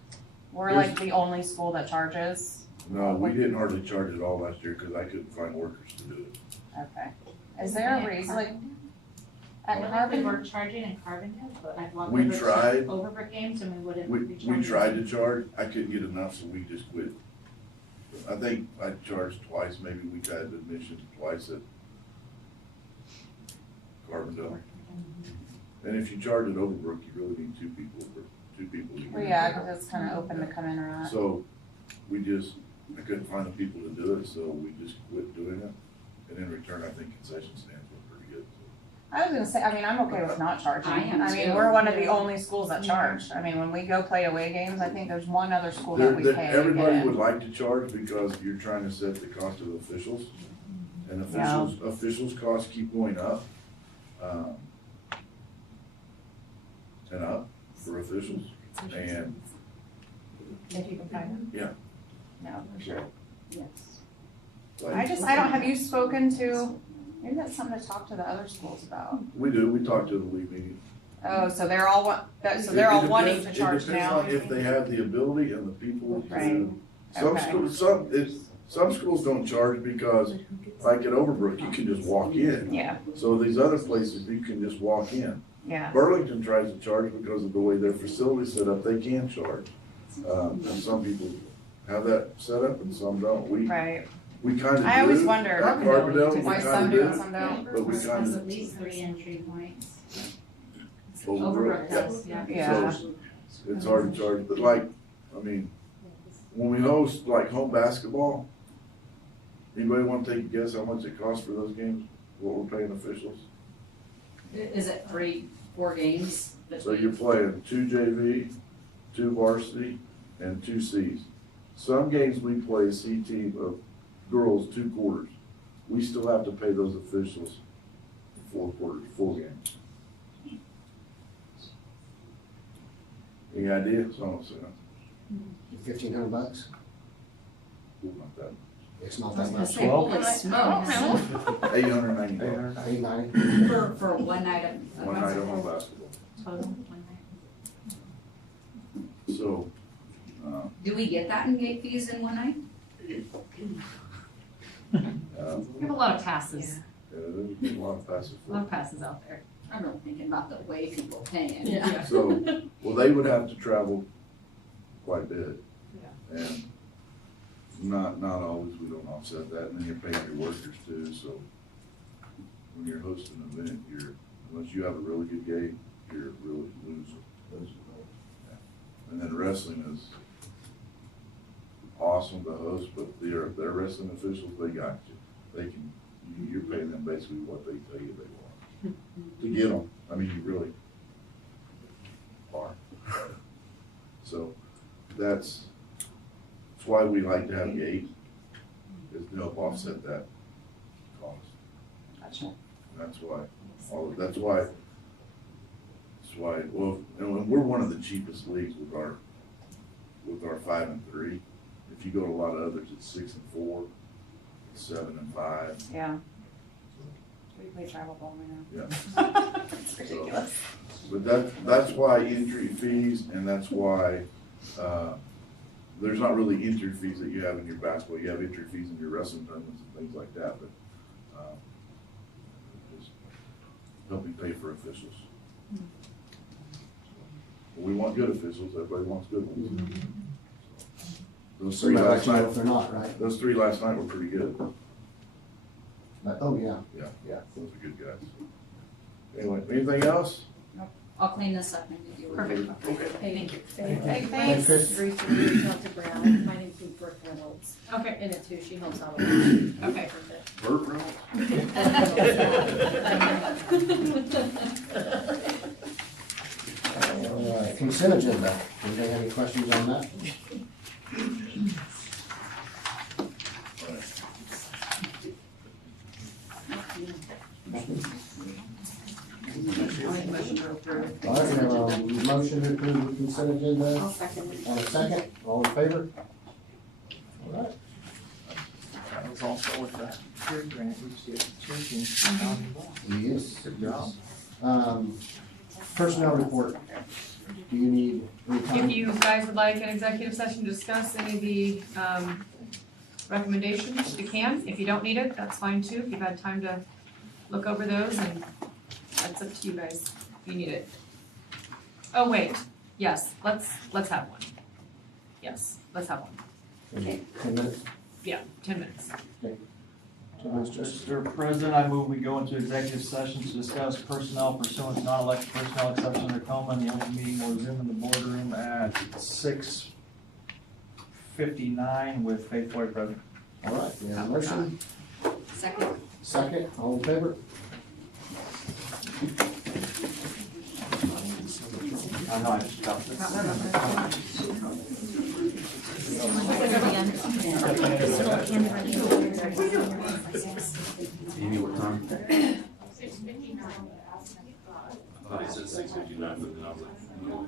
we're like the only school that charges. No, we didn't hardly charge at all last year because I couldn't find workers to do it. Okay. Is there a reason, like, at We Carbon, were charging in Carbondale, but I've walked We over to tried. Overbrook games and we wouldn't We, be charging. we tried to charge, I couldn't get enough, so we just quit. I think I charged twice, maybe we had admission twice at Carbondale. And if you charge at Overbrook, you really need two people to well, yeah, cause it's kinda open to come in or out. So, I couldn't find the people to do it, so we just quit doing it. And in return, I think concession stands were pretty good. I was gonna say, I mean, I'm okay with not charging. I am mean, too. we're one of the only schools that charge. I mean, when we go play away games, I think there's one other school that we pay to get Everybody in. would like to charge because you're trying to set the cost of officials. And officials costs keep going up. And up for officials. And If you can find them. Yeah. No, for sure. Yes. I don't, have you spoken to, maybe that's something to talk to the other schools about. we do, we talk to the league meeting. Oh, so they're all so It- they're all it wanting to depends- charge It depends now? on if they have the ability and the people to. Right. Some Okay. schools, some schools don't charge because, like at Overbrook, you can just walk in. Yeah, So these other places, you can just walk in. yeah. Burlington tries to charge because of the way their facility's set up, they can charge. And some people have that set up and some don't. We Right. kinda do. I always wonder At Carbondale, we why kinda some do do, and some don't. but we Has kinda. at least 3 entry points. Overbrook, yeah. does, yeah. Yeah. So it's hard to charge, but like, I mean, when we host like home basketball, anybody wanna take a guess how much it costs for those games? What we're paying officials? Is it 3-4 games? So you're playing 2 JV, 2 varsity, and 2 Cs. some games we play C team of girls 2 quarters. We still have to pay those officials 4 quarters, full games. Any idea? So I don't say nothing. $1,500? Not that It's not I was that gonna much. say, holy smokes, much. $890. $890. for one night of. One night of home basketball. Total, one night. So, Do we get that in gate fees in one night? We have a lot of passes, there's a lot of passes a lot for of passes out there. I'm really thinking about the way people pay it. Yeah. it. So, well, they would have to travel quite a bit. And not always, we don't offset that, and then you're paying your workers too, so when you're hosting an event, unless you have a really good game, you're really losing. Yeah. And then wrestling is awesome to host, but their wrestling officials, they got you. You're paying them basically what they tell you they want to get them. I mean, you really are. So that's why we like to have gate, is to help offset that cost. Gotcha. That's why, well, and we're one of the cheapest leagues with our 5 and 3. If you go to a lot of others, it's 6 and 4, 7 and 5. Yeah. We play travel ball right now. Yeah. It's ridiculous. But that's why entry fees, and that's why, there's not really entry fees that you have in your basketball. You have entry fees in your wrestling tournaments and things like that, but, just helping pay for officials. We want good officials, everybody wants good ones. Those 3 Somebody last like you night, if they're not, right? those 3 last night were pretty good. Oh, yeah. Yeah, those are good guys. Anyway, anything else? I'll clean this up and give you. Perfect. Okay. Thank you. Okay, Thanks. thanks. Briefly reach out to Brown, might include Brooke Reynolds Okay, in it too, she helps out a lot. okay. Burt Reynolds? All right, consent agenda. Anybody have any questions on that? All right, we have a motion to approve the consent agenda. I'll second it. And a second, all in favor? All right. That was also with that cheer grant, we just changing. Yes. Good job. Personnel report. Do you need any time? If you guys would like an executive session to discuss any of the recommendations, you can. If you don't need it, that's fine too. If you've had time to look over those, and that's up to you guys if you need it. Oh, wait, yes, let's have one. Yes, let's have one. Okay, 10 minutes? Yeah, 10 minutes. 10 minutes, just. Mr. President, I move we go into executive session to discuss personnel pursuant to non-elected personnel exception under coma, and the open meeting will resume in the boardroom at 6:59 with Faith Floyd present. All right, we have a motion. Second. Second, all in favor? I know, I just got this. Amy, what time? 6:59. I thought he said 6:59, but then I was like, no.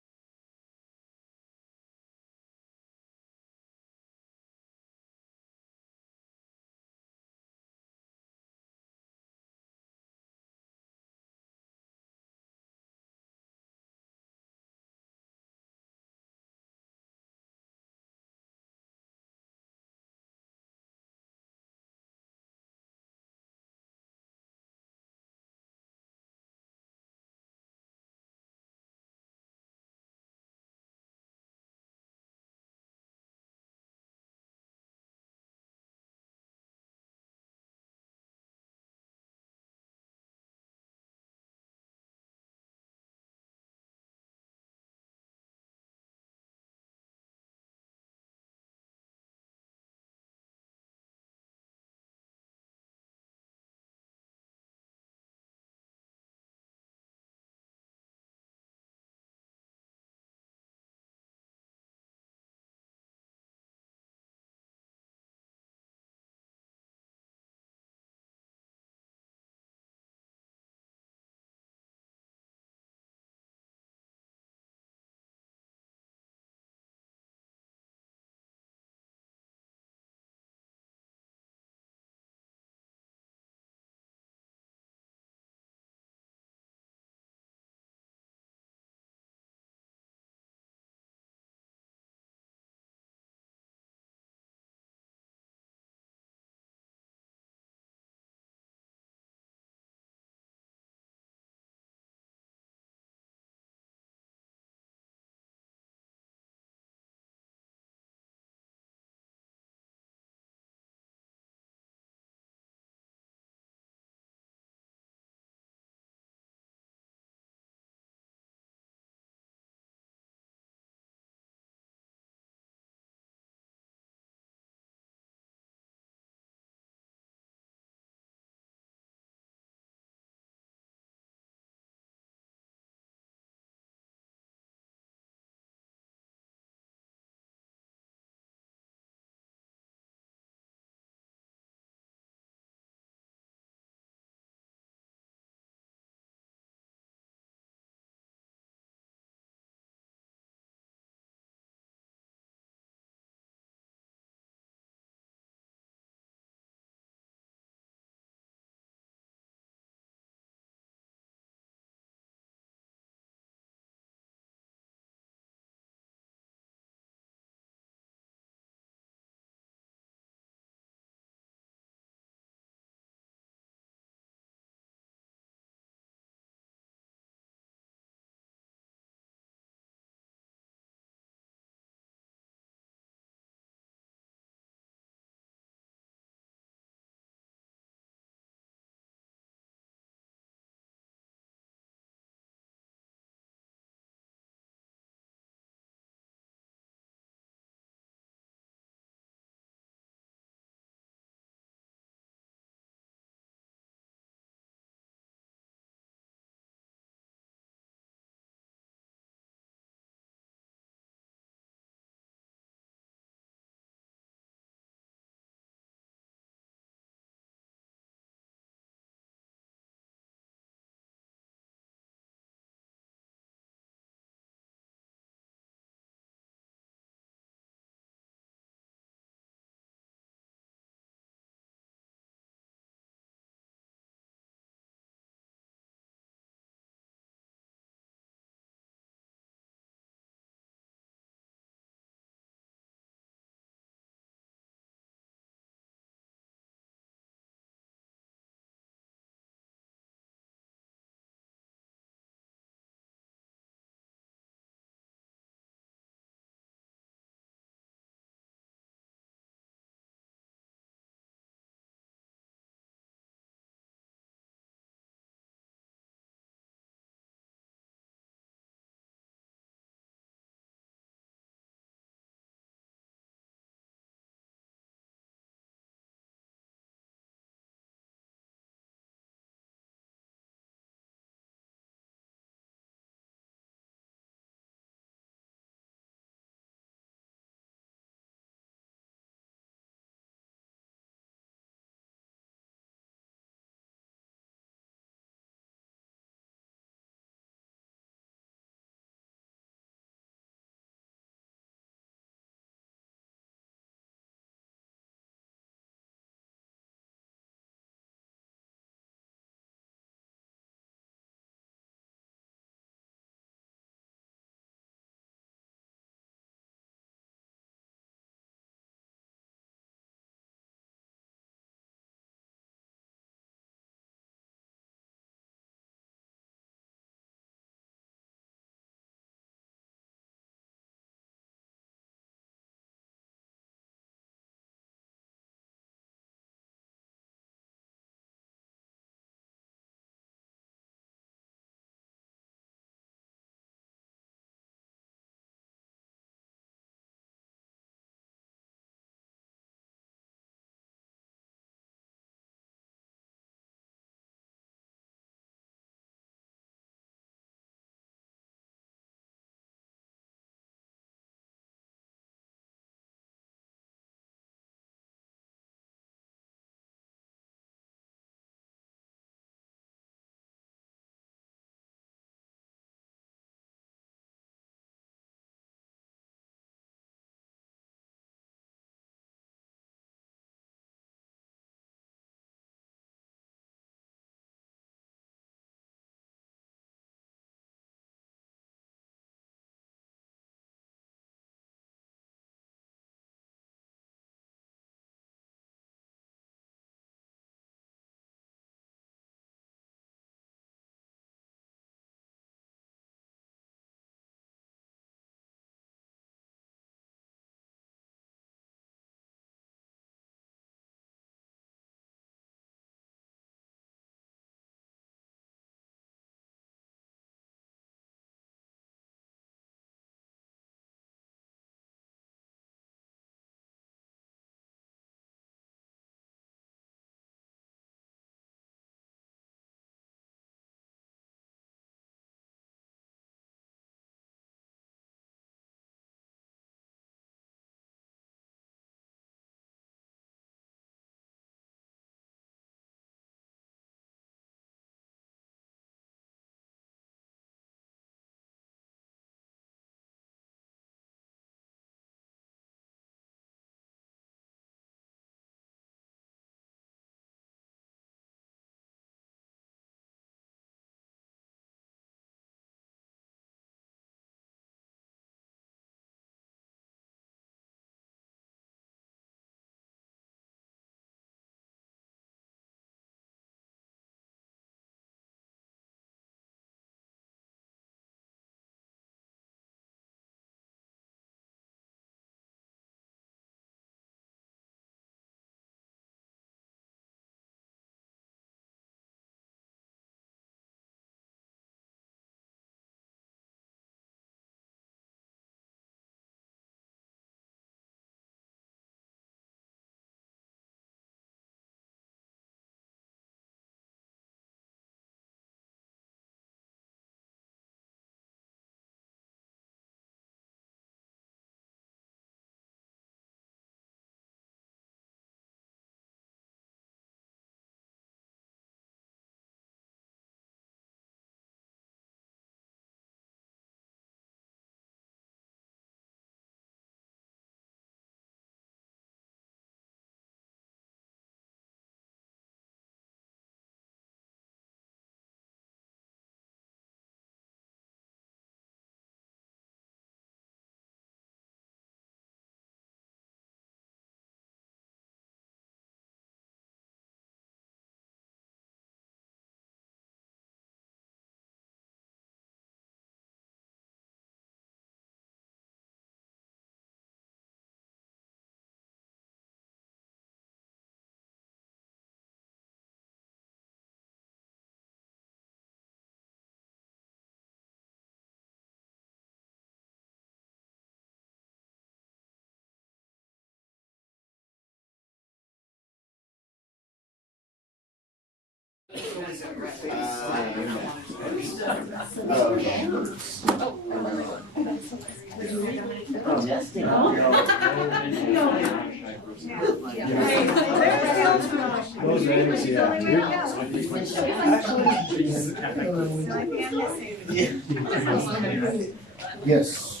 Yes.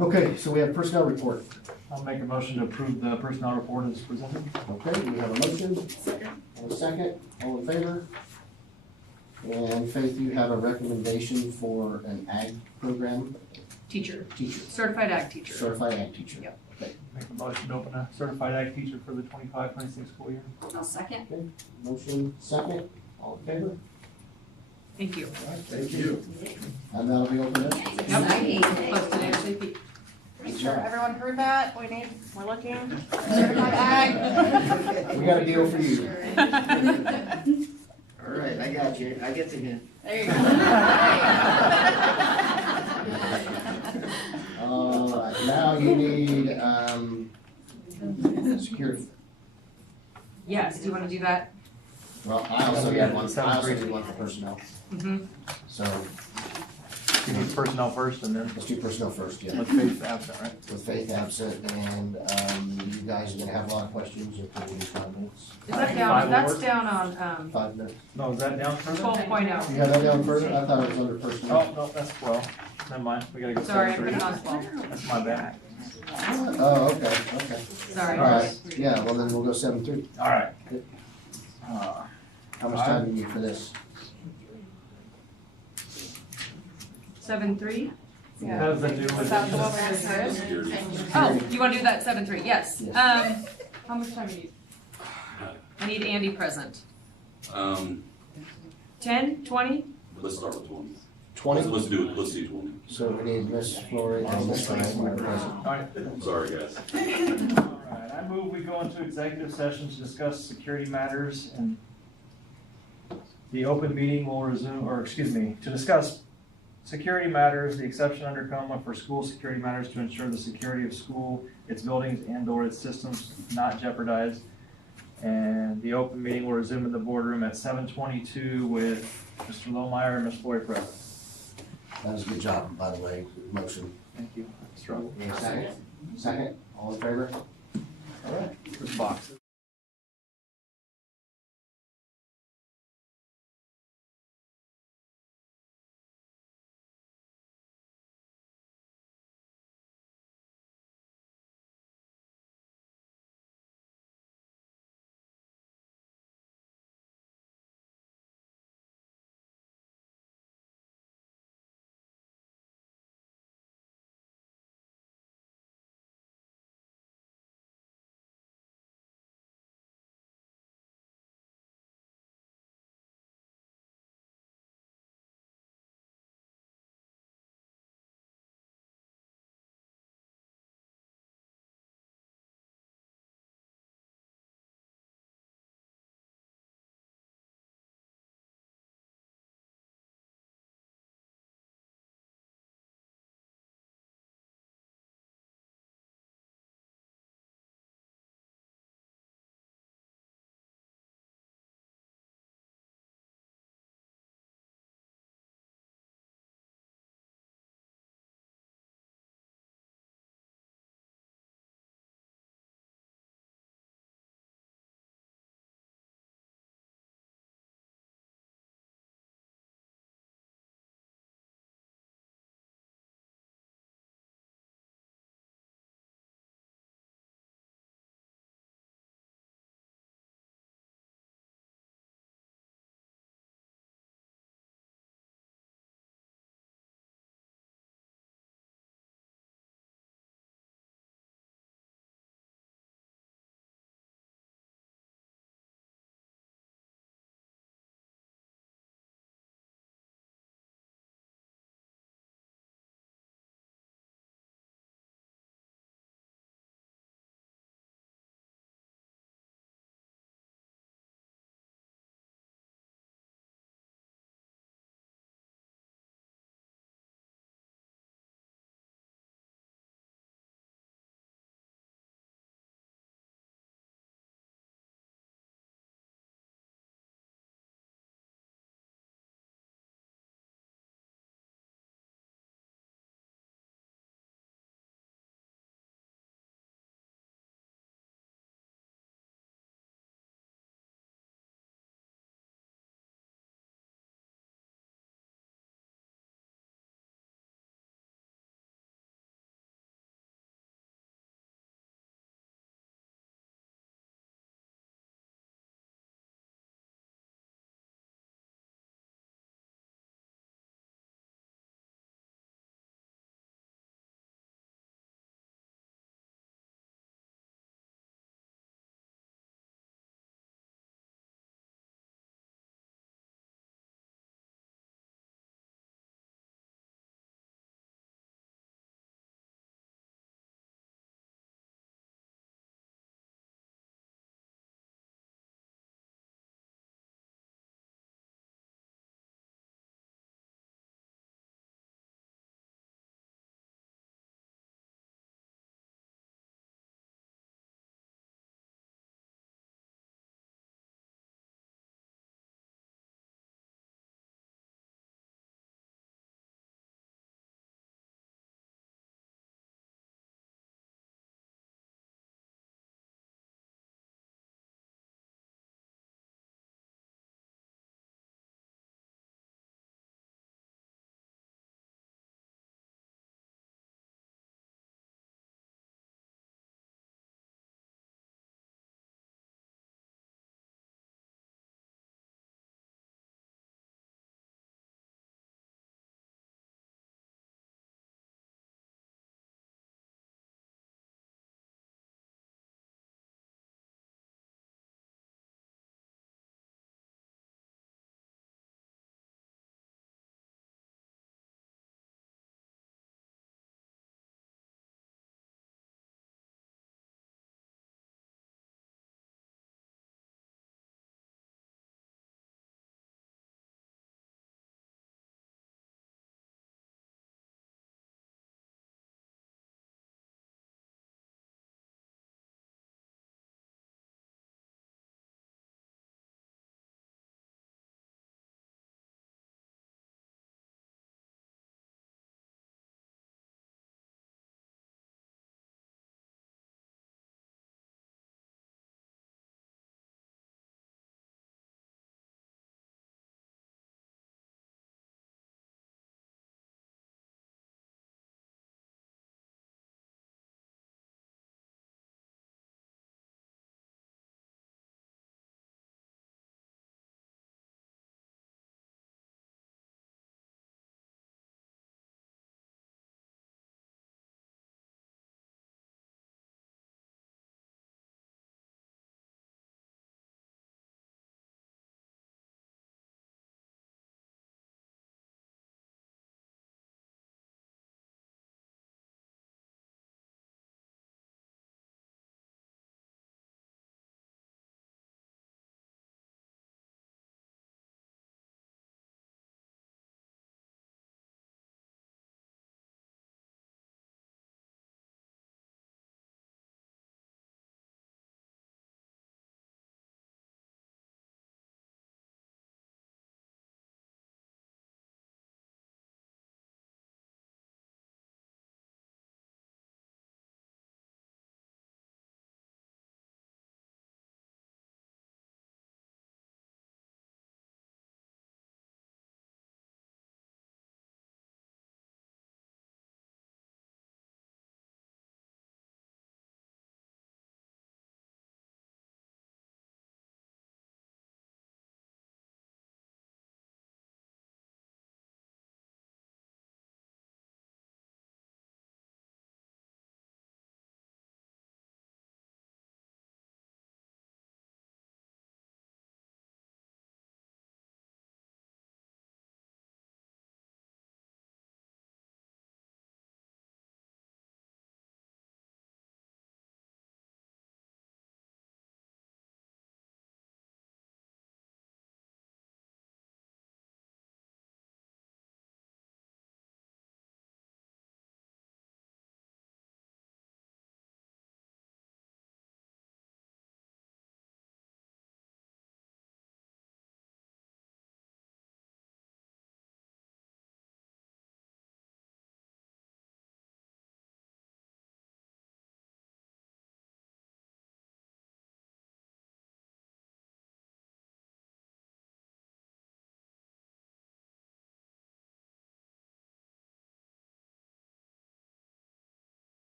Okay, so we have personnel report. I'll make a motion to approve the personnel report as presented. Okay, we have a motion. Second. And a second, all in favor? And Faith, you have a recommendation for an ag program Teacher, teacher, certified ag teacher. certified ag teacher. Yep. Okay, Make a motion to open a certified ag teacher for the 25-26 school year. I'll second. motion second, all in favor? Thank you. All right, thank you. And that'll be open up. Posted ASAP. Make sure everyone heard that, we're looking, certified ag. We got a deal for you. All right, I got you. I get to hit. There you go. All right, now you need, security. Yes, do you wanna do that? Well, I also need one for personnel, Mm-hmm. so You need personnel first and then let's do personnel first, yeah. with Faith absent, right? With Faith absent, and, you guys are gonna have a lot of questions, if we need 5 minutes. Is that down, that's down on, 5 minutes. No, is that down further? 12.0. You have that down further? I thought it was under personnel. Oh, no, that's 12. Never mind, we gotta go. Sorry, I put 7-3. it on 12. That's my bad. Oh, okay. Sorry. All right, yeah, well then we'll go 7-3. All right. How much time do you need for this? 7.3? How does that do with? Is that the one we're doing first? Oh, you wanna do that 7.3, yes. Yes. How much time do you need? I need Andy present. 10, 20? Let's start with 20. 20? Let's do 20. So we need Miss Flory and Miss Ryan present. All right. Sorry, guys. All right, I move we go into executive session to discuss security matters, and the open meeting will resume, or excuse me, to discuss security matters, the exception under coma for school security matters to ensure the security of school, its buildings and/or its systems not jeopardized. And the open meeting will resume in the boardroom at 7:22 with Mr. Lohmeyer and Ms. Floyd present. That was a good job, by the way, motion. Thank you. Struggle. Second? Second, all in favor? All right. This box.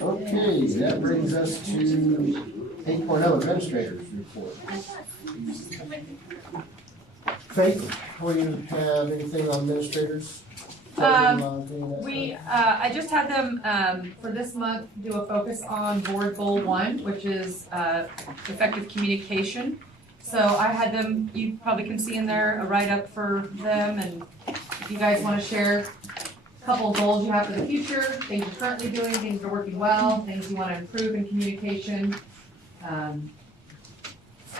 Okay, that brings us to 8.0 administrators report. Vape, do you have anything on administrators? I just had them, for this month, do a focus on board goal 1, which is, effective communication. So I had them, you probably can see in there, a write-up for them, and if you guys wanna share a couple of goals you have for the future, things you're currently doing, things that are working well, things you wanna improve in communication,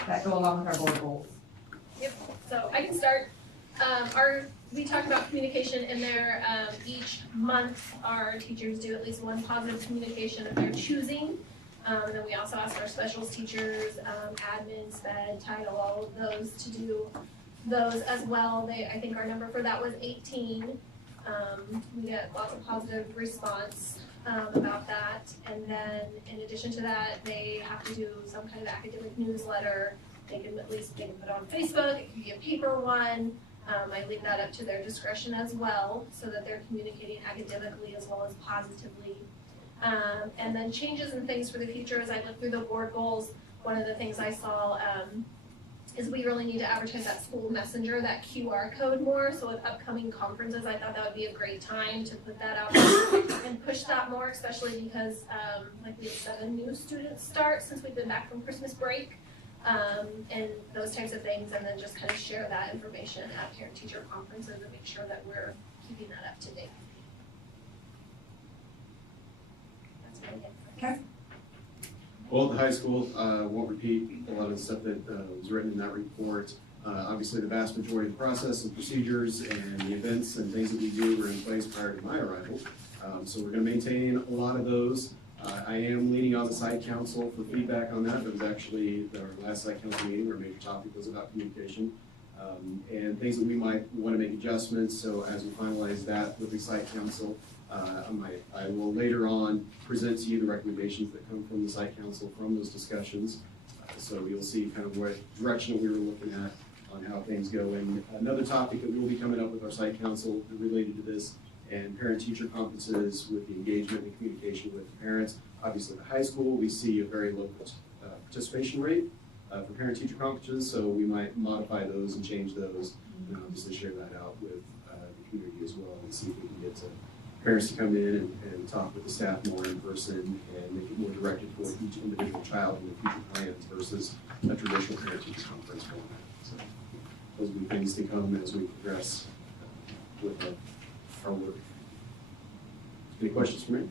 that go along with our board goals. Yep, so I can start. We talked about communication in there. Each month, our teachers do at least one positive communication of their choosing. And then we also ask our specials teachers, admin, sped, title, all of those to do those as well. I think our number for that was 18. We get lots of positive response about that. And then in addition to that, they have to do some kind of academic newsletter. They can put it on Facebook, it could be a paper one. I leave that up to their discretion as well, so that they're communicating academically as well as positively. And then changes and things for the future as I look through the board goals. One of the things I saw is we really need to advertise that school messenger, that QR code more. So with upcoming conferences, I thought that would be a great time to put that out and push that more, especially because we have 7 new students start since we've been back from Christmas break. And those types of things, and then just kind of share that information at parent-teacher conferences and make sure that we're keeping that up to date. That's really it. Okay. Well, at the high school, won't repeat a lot of the stuff that was written in that report. Obviously, the vast majority of the process and procedures and the events and things that we do were in place prior to my arrival. So we're going to maintain a lot of those. I am leading on the site council for feedback on that. That was actually our last site council meeting where a major topic was about communication and things that we might want to make adjustments. So as we finalize that with the site council, I will later on present to you the recommendations that come from the site council from those discussions. So you'll see kind of what direction that we were looking at on how things go. And another topic that will be coming up with our site council related to this and parent-teacher conferences with the engagement and communication with the parents. Obviously, at the high school, we see a very low participation rate for parent-teacher conferences, so we might modify those and change those, and obviously share that out with the community as well, and see if we can get parents to come in and talk with the staff more in person and make it more directed toward each individual child and the future plans versus a traditional parent-teacher conference format. So those will be things to come as we progress with our work. Any questions for me?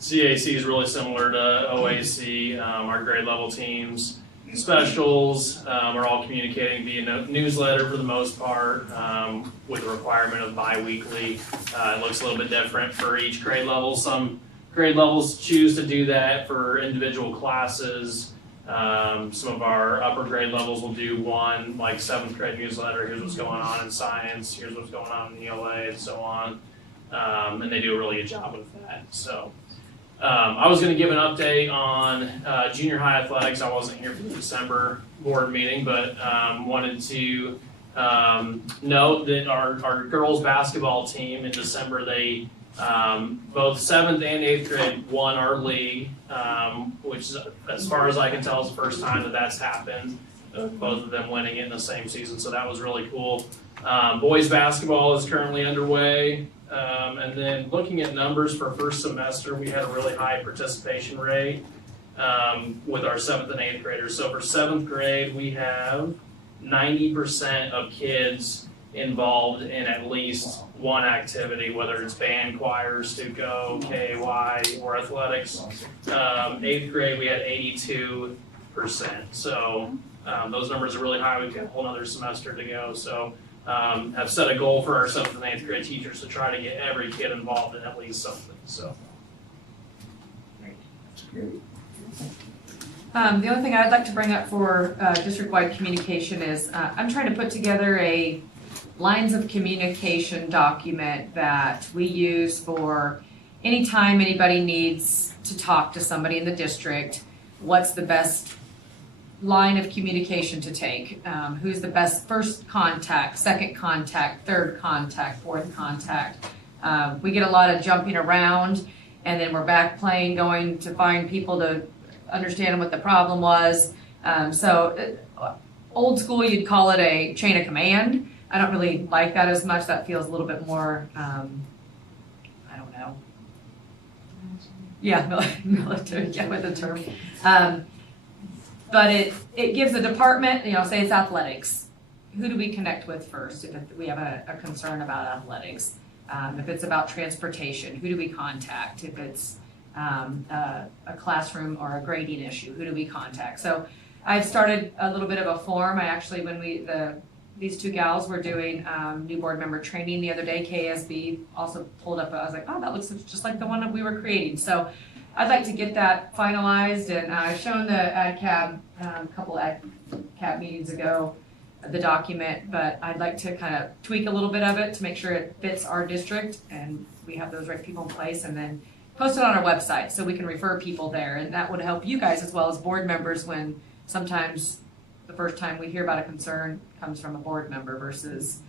CAC is really similar to OAC. Our grade level teams, specials are all communicating via newsletter for the most part, with the requirement of bi-weekly. It looks a little bit different for each grade level. Some grade levels choose to do that for individual classes. Some of our upper grade levels will do one, like 7th grade newsletter, here's what's going on in science, here's what's going on in the ELA, and so on. And they do a really good job with that. So I was going to give an update on junior high athletics. I wasn't here for the December board meeting, but wanted to note that our girls basketball team in December, they both 7th and 8th grade won our league, which is, as far as I can tell, is the first time that that's happened. Both of them winning it in the same season, so that was really cool. Boys basketball is currently underway, and then looking at numbers for first semester, we had a really high participation rate with our 7th and 8th graders. So for 7th grade, we have 90% of kids involved in at least one activity, whether it's band, choir, Stuco, KY, or athletics. 8th grade, we had 82%. So those numbers are really high. We've got a whole other semester to go. So have set a goal for our 7th and 8th grade teachers to try to get every kid involved in at least something. So. The only thing I'd like to bring up for district-wide communication is I'm trying to put together a lines of communication document that we use for anytime anybody needs to talk to somebody in the district. What's the best line of communication to take? Who's the best first contact, second contact, third contact, fourth contact? We get a lot of jumping around, and then we're back playing, going to find people to understand what the problem was. Old school, you'd call it a chain of command. I don't really like that as much. That feels a little bit more, I don't know. Yeah, military, yeah, with the term. But it gives the department, say it's athletics. Who do we connect with first if we have a concern about athletics? If it's about transportation, who do we contact? If it's a classroom or a grading issue, who do we contact? So I've started a little bit of a form. I actually, when these two gals were doing new board member training the other day, KSB also pulled up, I was like, oh, that looks just like the one that we were creating. So I'd like to get that finalized, and I've shown the AdCab, a couple AdCab meetings ago, the document, but I'd like to kind of tweak a little bit of it to make sure it fits our district and we have those right people in place, and then post it on our website so we can refer people there, and that would help you guys as well as board members when sometimes the first time we hear about a concern comes from a board member versus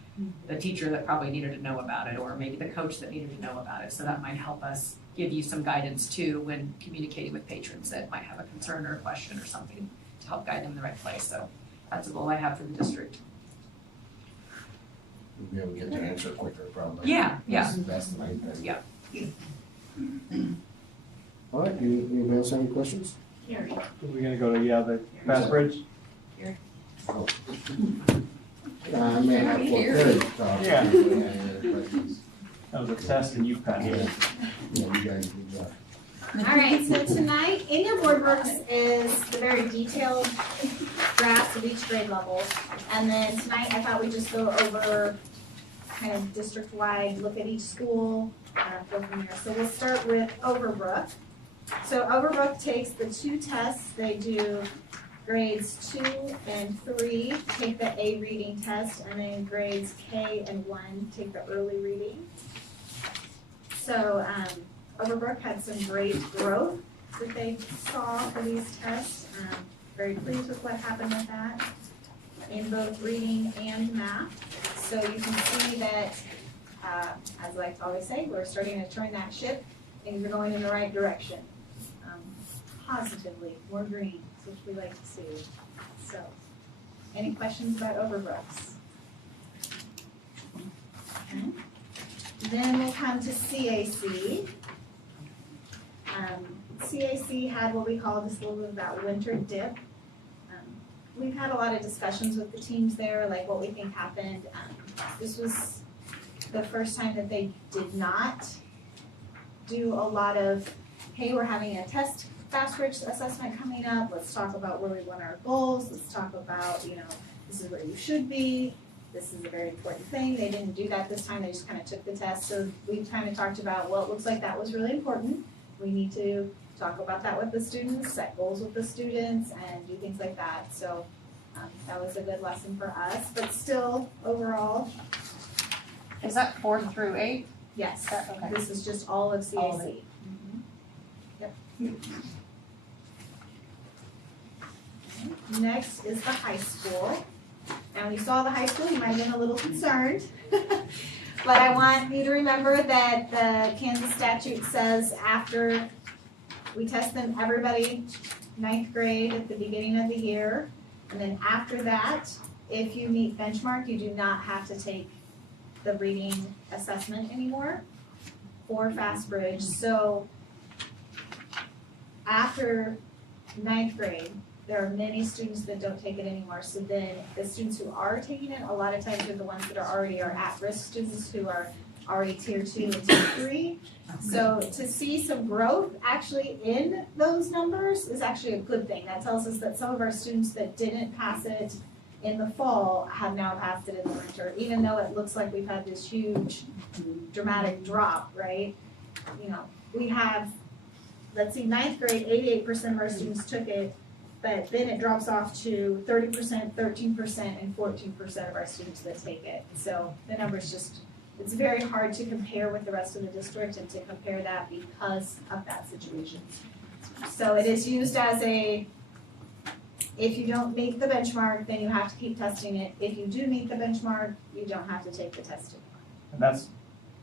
the teacher that probably needed to know about it, or maybe the coach that needed to know about it. So that might help us give you some guidance too when communicating with patrons that might have a concern or a question or something to help guide them in the right place. So that's a goal I have for the district. We'll be able to get the answer quicker, probably. Yeah. That's the main thing. Yeah. All right, anybody else have any questions? Are we gonna go to, the fast bridge? I may have to talk. Yeah. But, That was a test and you passed it. yeah, you guys good job. All right, so tonight in your board books is the very detailed drafts of each grade level. And then tonight I thought we'd just go over kind of district-wide, look at each school, go from there. So we'll start with Overbrook. So Overbrook takes the two tests. They do grades 2 and 3 take the A reading test, and then grades K and 1 take the early reading. So Overbrook had some great growth that they saw for these tests. Very pleased with what happened with that in both reading and math. So you can see that, as I like to always say, we're starting to turn that ship, and we're going in the right direction. Positively, more green, which we like to see. So, any questions about Overbrooks? Okay. Then we'll come to CAC. CAC had what we call just a little bit of that winter dip. We've had a lot of discussions with the teams there, like what we think happened. This was the first time that they did not do a lot of, hey, we're having a test fast bridge assessment coming up, let's talk about where we want our goals, let's talk about, this is where you should be, this is a very important thing. They didn't do that this time, they just kind of took the test. So we kind of talked about, well, it looks like that was really important. We need to talk about that with the students, set goals with the students, and do things like that. So that was a good lesson for us, but still, overall. Is that 4th through 8th? Yes, Okay. this is just all of CAC. All of it. Yep. Next is the high school. And we saw the high school, you might have been a little concerned. But I want you to remember that the Kansas statute says after we test them, everybody 9th grade at the beginning of the year. And then after that, if you meet benchmark, you do not have to take the reading assessment anymore for Fast Bridge. So after 9th grade, there are many students that don't take it anymore. So then the students who are taking it, a lot of times are the ones that are already at-risk students who are already tier 2 and tier 3. So to see some growth actually in those numbers is actually a good thing. That tells us that some of our students that didn't pass it in the fall have now passed it in the winter, even though it looks like we've had this huge dramatic drop, right? We have, let's see, 9th grade, 88% of our students took it, but then it drops off to 30%, 13%, and 14% of our students that take it. So the numbers just, it's very hard to compare with the rest of the district and to compare that because of that situation. So it is used as a, if you don't meet the benchmark, then you have to keep testing it. If you do meet the benchmark, you don't have to take the test anymore. And that's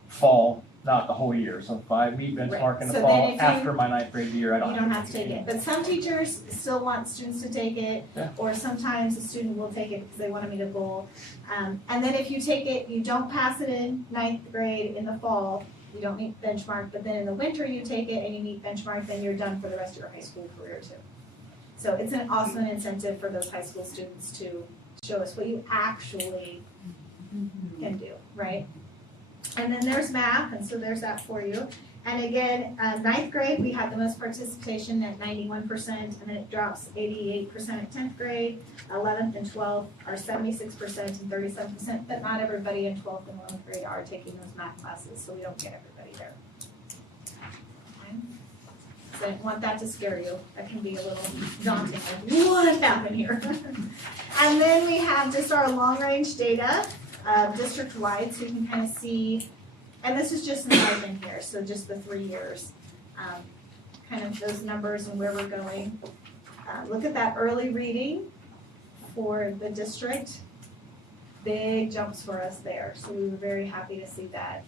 fall not the whole year. So if I meet benchmark in the So then fall if you- after my ninth grade year, I You don't have to take it, but some teachers still want students to take it, Yeah. or sometimes a student will take it because they want to meet a goal. And then if you take it, you don't pass it in ninth grade in the fall, you don't meet benchmark, but then in the winter you take it and you meet benchmark, then you're done for the rest of your high school career too. So it's an awesome incentive for those high school students to show us what you actually can do, right? And then there's math, and so there's that for you. And again, ninth grade, we had the most participation at 91%, and then it drops 88% at 10th grade. 11th and 12th are 76% and 37%, but not everybody in 12th and 11th grade are taking those math classes, so we don't get everybody there. Okay? So I don't want that to scare you. That can be a little daunting, like, what happened here? And then we have just our long-range data, district-wide, so you can kind of see. And this is just in here, so just the 3 years, kind of those numbers and where we're going. Look at that early reading for the district. Big jumps for us there, so we were very happy to see that.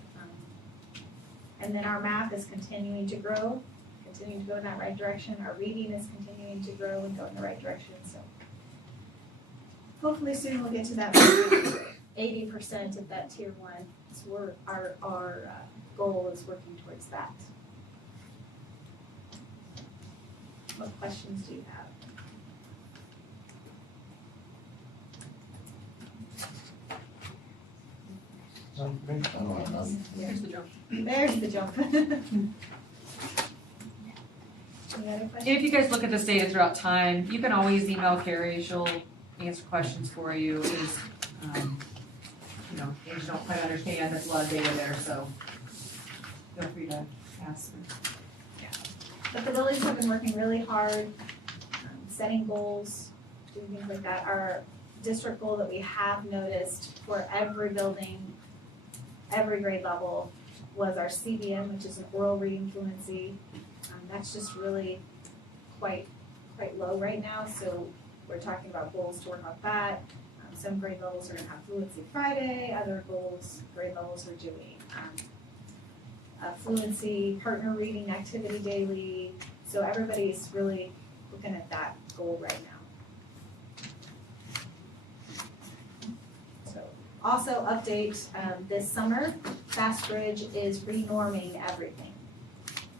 And then our math is continuing to grow, continuing to go in that right direction. Our reading is continuing to grow and go in the right direction, so hopefully soon we'll get to that 80% of that tier 1. So our goal is working towards that. What questions do you have? There's the jump. There's the jump. Any other questions? If you guys look at this data throughout time, you can always email Carrie, she'll answer questions for you. Is you know, things you don't quite understand, there's a lot of data there, so feel free to ask. But the buildings have been working really hard, setting goals, doing things like that. Our district goal that we have noticed for every building, every grade level, was our CBM, which is an oral reading fluency. That's just really quite low right now, so we're talking about goals to work on that. Some grade levels are gonna have Fluency Friday, other grade levels are doing Fluency Partner Reading Activity Daily. So everybody's really looking at that goal right now. So also update, this summer, Fastbridge is renorming everything.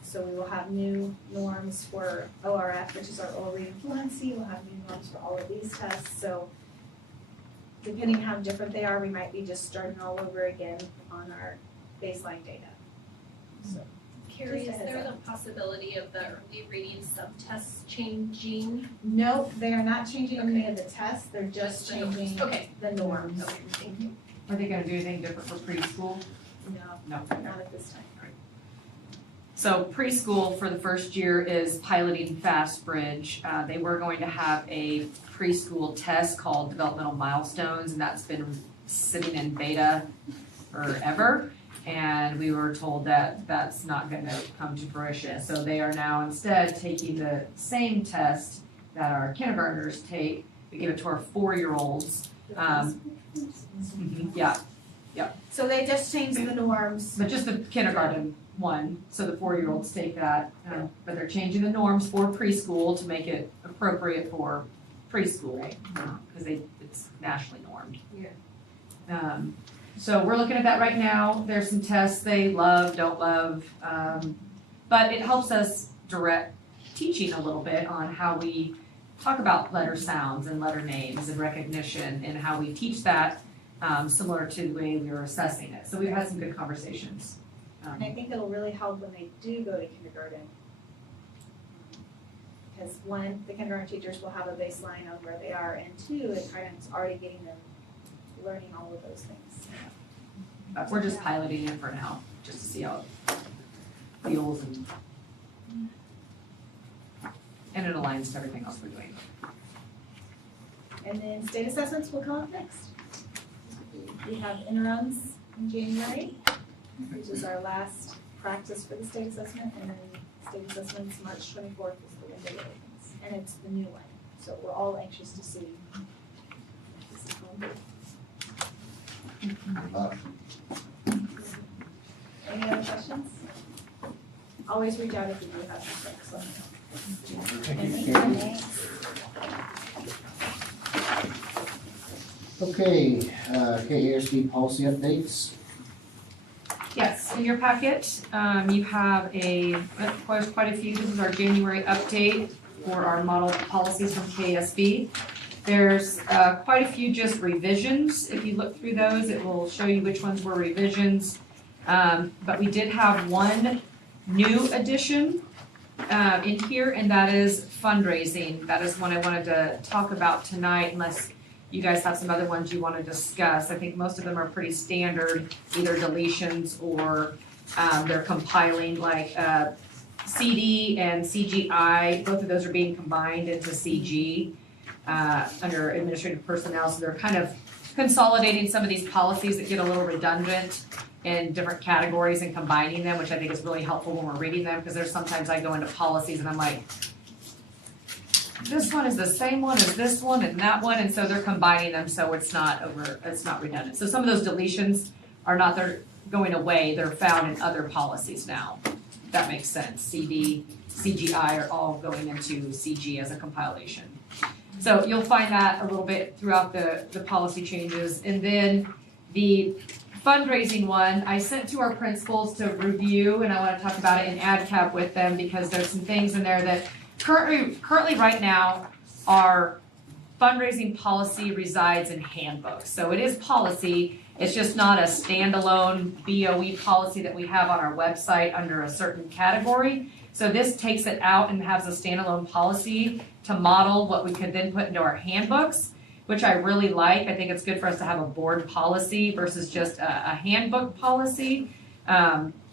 So we will have new norms for ORF, which is our oral reading fluency. We'll have new norms for all of these tests. So depending how different they are, we might be just starting all over again on our baseline data. So, Carrie, just a is heads there up. the possibility of the early reading subtests changing? Nope, they are not changing any of the tests, they're just the norms. changing Okay. the norms. Okay, thank you. Are they gonna do anything different for preschool? No, No. not at this time. So preschool for the first year is piloting Fastbridge. They were going to have a preschool test called developmental milestones, and that's been sitting in beta forever. And we were told that that's not gonna come to fruition. So they are now instead taking the same test that our kindergartners take. We give it to our 4-year-olds. Yeah, So they just changed the norms. but just the kindergarten one, so the 4-year-olds take that. But they're changing the norms for preschool to make it appropriate for preschool, because it's nationally normed. Yeah. So we're looking at that right now. There's some tests they love, don't love, but it helps us direct teaching a little bit on how we talk about letter sounds and letter names and recognition and how we teach that, similar to the way we were assessing it. So we've had some good conversations. And I think it'll really help when they do go to kindergarten. Because one, the kindergarten teachers will have a baseline of where they are, and two, it's already getting them learning all of those things. But we're just piloting it for now, just to see how it feels and it aligns to everything else we're doing. And then state assessments will come up next. We have interims in January, which is our last practice for the state assessment, and then state assessments, March 24th is the window that opens, and it's the new one. So we're all anxious to see this is going good. Any other questions? Always reach out if you do have some questions. Okay, KASB policy updates. Yes, in your packet, you have quite a few. This is our January update for our model policies from KSB. There's quite a few just revisions. If you look through those, it will show you which ones were revisions. But we did have one new addition in here, and that is fundraising. That is one I wanted to talk about tonight, unless you guys have some other ones you want to discuss. I think most of them are pretty standard, either deletions or they're compiling, like CD and CGI. Both of those are being combined into CG under administrative personnel. So they're kind of consolidating some of these policies that get a little redundant in different categories and combining them, which I think is really helpful when we're reading them, because there's sometimes I go into policies and I'm like, this one is the same one as this one and that one, and so they're combining them so it's not redundant. So some of those deletions are not, they're going away, they're found in other policies now. If that makes sense. CD, CGI are all going into CG as a compilation. So you'll find that a little bit throughout the policy changes. And then the fundraising one, I sent to our principals to review, and I want to talk about it in AdCap with them, because there's some things in there that currently right now, our fundraising policy resides in handbooks. So it is policy, it's just not a standalone BOE policy that we have on our website under a certain category. So this takes it out and has a standalone policy to model what we could then put into our handbooks, which I really like. I think it's good for us to have a board policy versus just a handbook policy.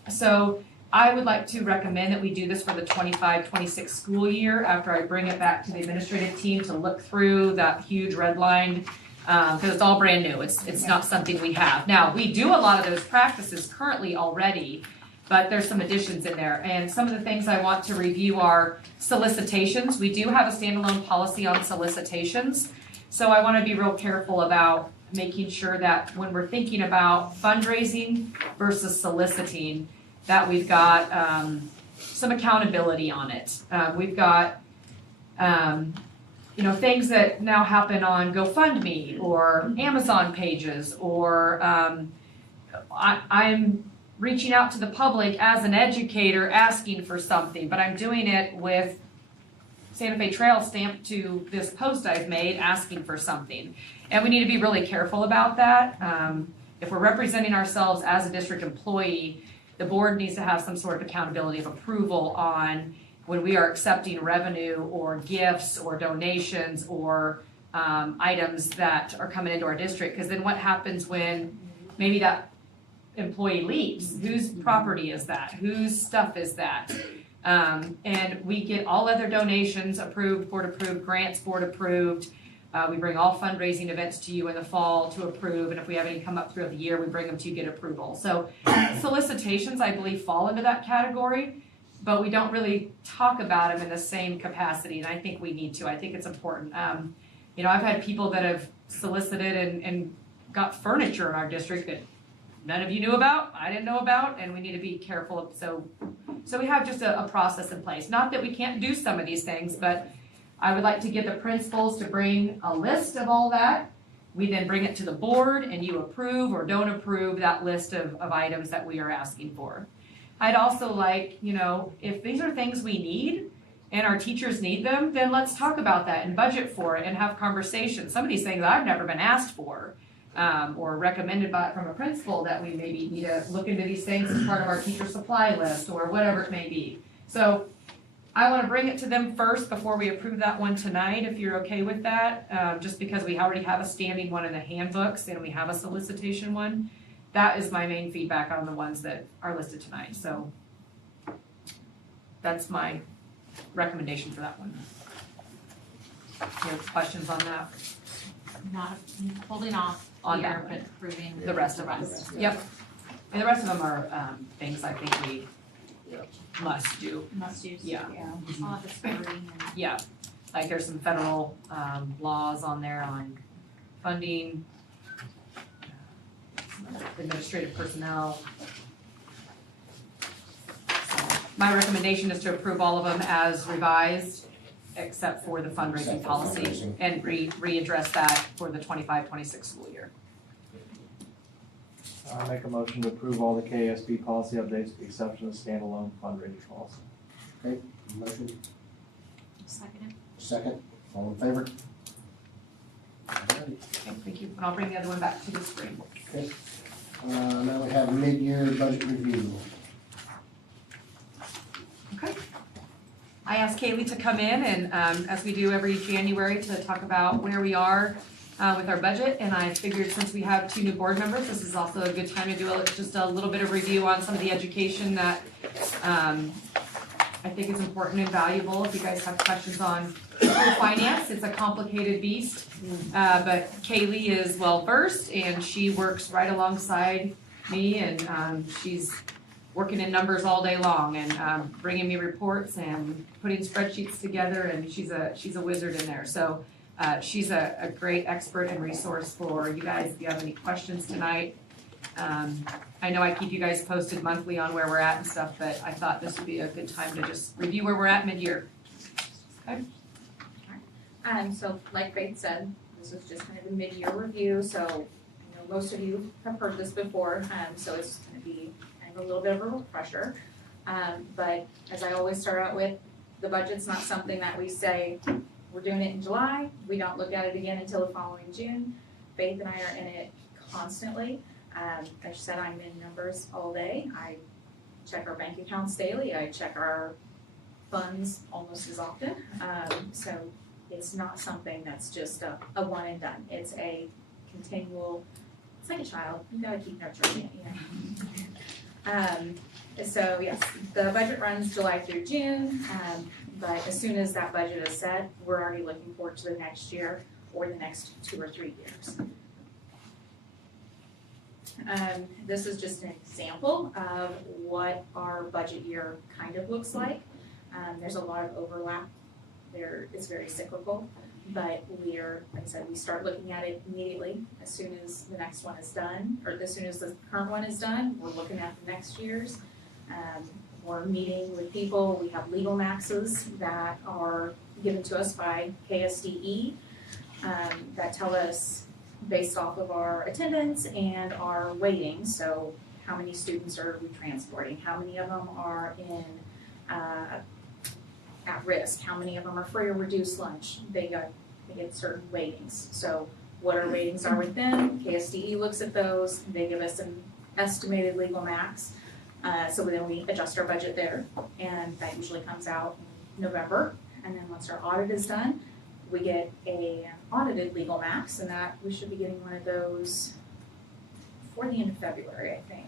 So I would like to recommend that we do this for the 25-26 school year after I bring it back to the administrative team to look through that huge red line, because it's all brand new. It's not something we have. Now, we do a lot of those practices currently already, but there's some additions in there. And some of the things I want to review are solicitations. We do have a standalone policy on solicitations. So I want to be real careful about making sure that when we're thinking about fundraising versus soliciting, that we've got some accountability on it. We've got things that now happen on GoFundMe or Amazon pages, or I'm reaching out to the public as an educator asking for something, but I'm doing it with Santa Fe Trail stamped to this post I've made asking for something. And we need to be really careful about that. If we're representing ourselves as a district employee, the board needs to have some sort of accountability of approval on when we are accepting revenue or gifts or donations or items that are coming into our district. Because then what happens when maybe that employee leaves? Whose property is that? Whose stuff is that? And we get all other donations approved, board approved, grants board approved. We bring all fundraising events to you in the fall to approve, and if we have any come up throughout the year, we bring them to you, get approval. So solicitations, I believe, fall into that category, but we don't really talk about them in the same capacity, and I think we need to. I think it's important. I've had people that have solicited and got furniture in our district that none of you knew about, I didn't know about, and we need to be careful. So we have just a process in place. Not that we can't do some of these things, but I would like to get the principals to bring a list of all that. We then bring it to the board, and you approve or don't approve that list of items that we are asking for. I'd also like, if these are things we need and our teachers need them, then let's talk about that and budget for it and have conversations. Some of these things I've never been asked for or recommended from a principal, that we maybe need to look into these things as part of our teacher supply list or whatever it may be. So I want to bring it to them first before we approve that one tonight, if you're okay with that, just because we already have a standing one in the handbooks and we have a solicitation one. That is my main feedback on the ones that are listed tonight. So that's my recommendation for that one. You have questions on that? Not holding off On here, that but one. approving The rest of them. Yep. And the rest of them are things I think we must do. Must use. Yeah. Office wording and. Yeah, like there's some federal laws on there on funding, administrative personnel. my recommendation is to approve all of them as revised, except for the fundraising Except for policy, fundraising. and readdress that for the 25-26 school year. I make a motion to approve all the KSB policy updates with the exception of standalone fundraising policy. Okay, motion, Second. second, all in favor? Alrighty. Okay, thank you, and I'll bring the other one back to the screen. Okay, now we have mid-year budget review. Okay. I asked Kaylee to come in and, as we do every January, to talk about where we are with our budget, and I figured since we have 2 new board members, this is also a good time to do just a little bit of review on some of the education that I think is important and valuable. If you guys have questions on school finance, it's a complicated beast, but Kaylee is well versed, and she works right alongside me, and she's working in numbers all day long and bringing me reports and putting spreadsheets together, and she's a wizard in there. So she's a great expert and resource for you guys if you have any questions tonight. I know I keep you guys posted monthly on where we're at and stuff, but I thought this would be a good time to just review where we're at mid-year. Okay. So like Faith said, this is just kind of a mid-year review, so I know most of you have heard this before, so it's gonna be kind of a little bit of a refresher. But as I always start out with, the budget's not something that we say, we're doing it in July, we don't look at it again until the following June. Faith and I are in it constantly. As I said, I'm in numbers all day. I check our bank accounts daily. I check our funds almost as often. So it's not something that's just a one and done. It's a continual, it's like a child. You gotta keep nurturing it, you know. So yes, the budget runs July through June. But as soon as that budget is set, we're already looking forward to the next year or the next 2 or 3 years. This is just an example of what our budget year kind of looks like. There's a lot of overlap there. It's very cyclical, but we're, like I said, we start looking at it immediately as soon as the next one is done, or as soon as the current one is done, we're looking at the next year's. We're meeting with people. We have legal maxes that are given to us by KSDE that tell us based off of our attendance and our weightings. So how many students are we transporting? How many of them are in at risk? How many of them are free or reduced lunch? They get certain weightings. So what our weightings are with them, KSDE looks at those. They give us an estimated legal max. So then we adjust our budget there, and that usually comes out in November. And then once our audit is done, we get a audited legal max, and that we should be getting one of those before the end of February, I think.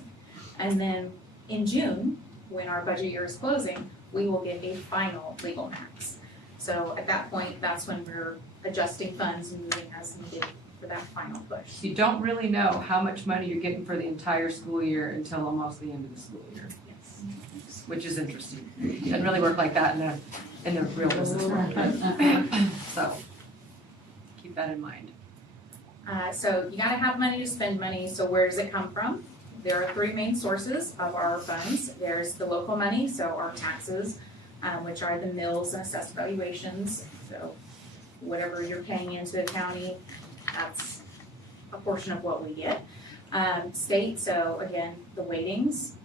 And then in June, when our budget year is closing, we will get a final legal max. So at that point, that's when we're adjusting funds and moving as needed for that final push. You don't really know how much money you're getting for the entire school year until almost the end of the school year. Yes. Which is interesting. It doesn't really work like that in the real business world. So keep that in mind. So you gotta have money to spend money, so where does it come from? There are 3 main sources of our funds. There's the local money, so our taxes, which are the mills and assessed valuations. So whatever you're paying into the county, that's a portion of what we get. State, so again, the weightings,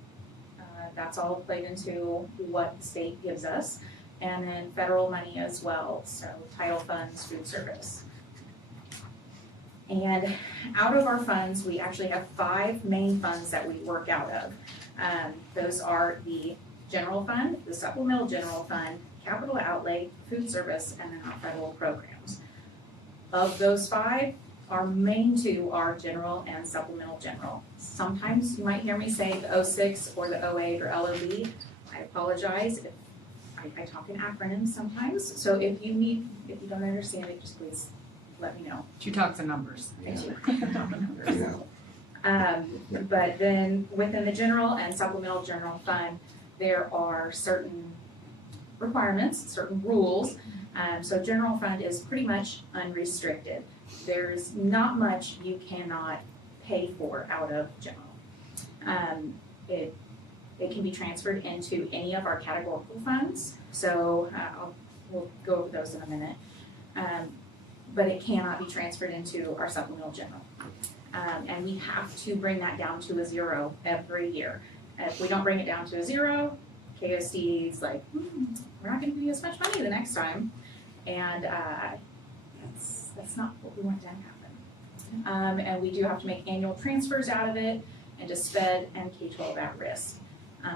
that's all played into what the state gives us. And then federal money as well, so title funds, food service. And out of our funds, we actually have 5 main funds that we work out of. Those are the general fund, the supplemental general fund, capital outlay, food service, and then our federal programs. Of those 5, our main 2 are general and supplemental general. Sometimes you might hear me say the 06 or the 08 or LOB. I apologize if I talk in acronyms sometimes. So if you don't understand it, just please let me know. She talks in numbers. I do. Talk in numbers. But then within the general and supplemental general fund, there are certain requirements, certain rules. So general fund is pretty much unrestricted. There's not much you cannot pay for out of general. It can be transferred into any of our categorical funds, so we'll go over those in a minute. But it cannot be transferred into our supplemental general. And we have to bring that down to a 0 every year. If we don't bring it down to a 0, KOC's like, we're not gonna give you as much money the next time. And that's not what we want to happen. And we do have to make annual transfers out of it into SPED and K-12 at risk.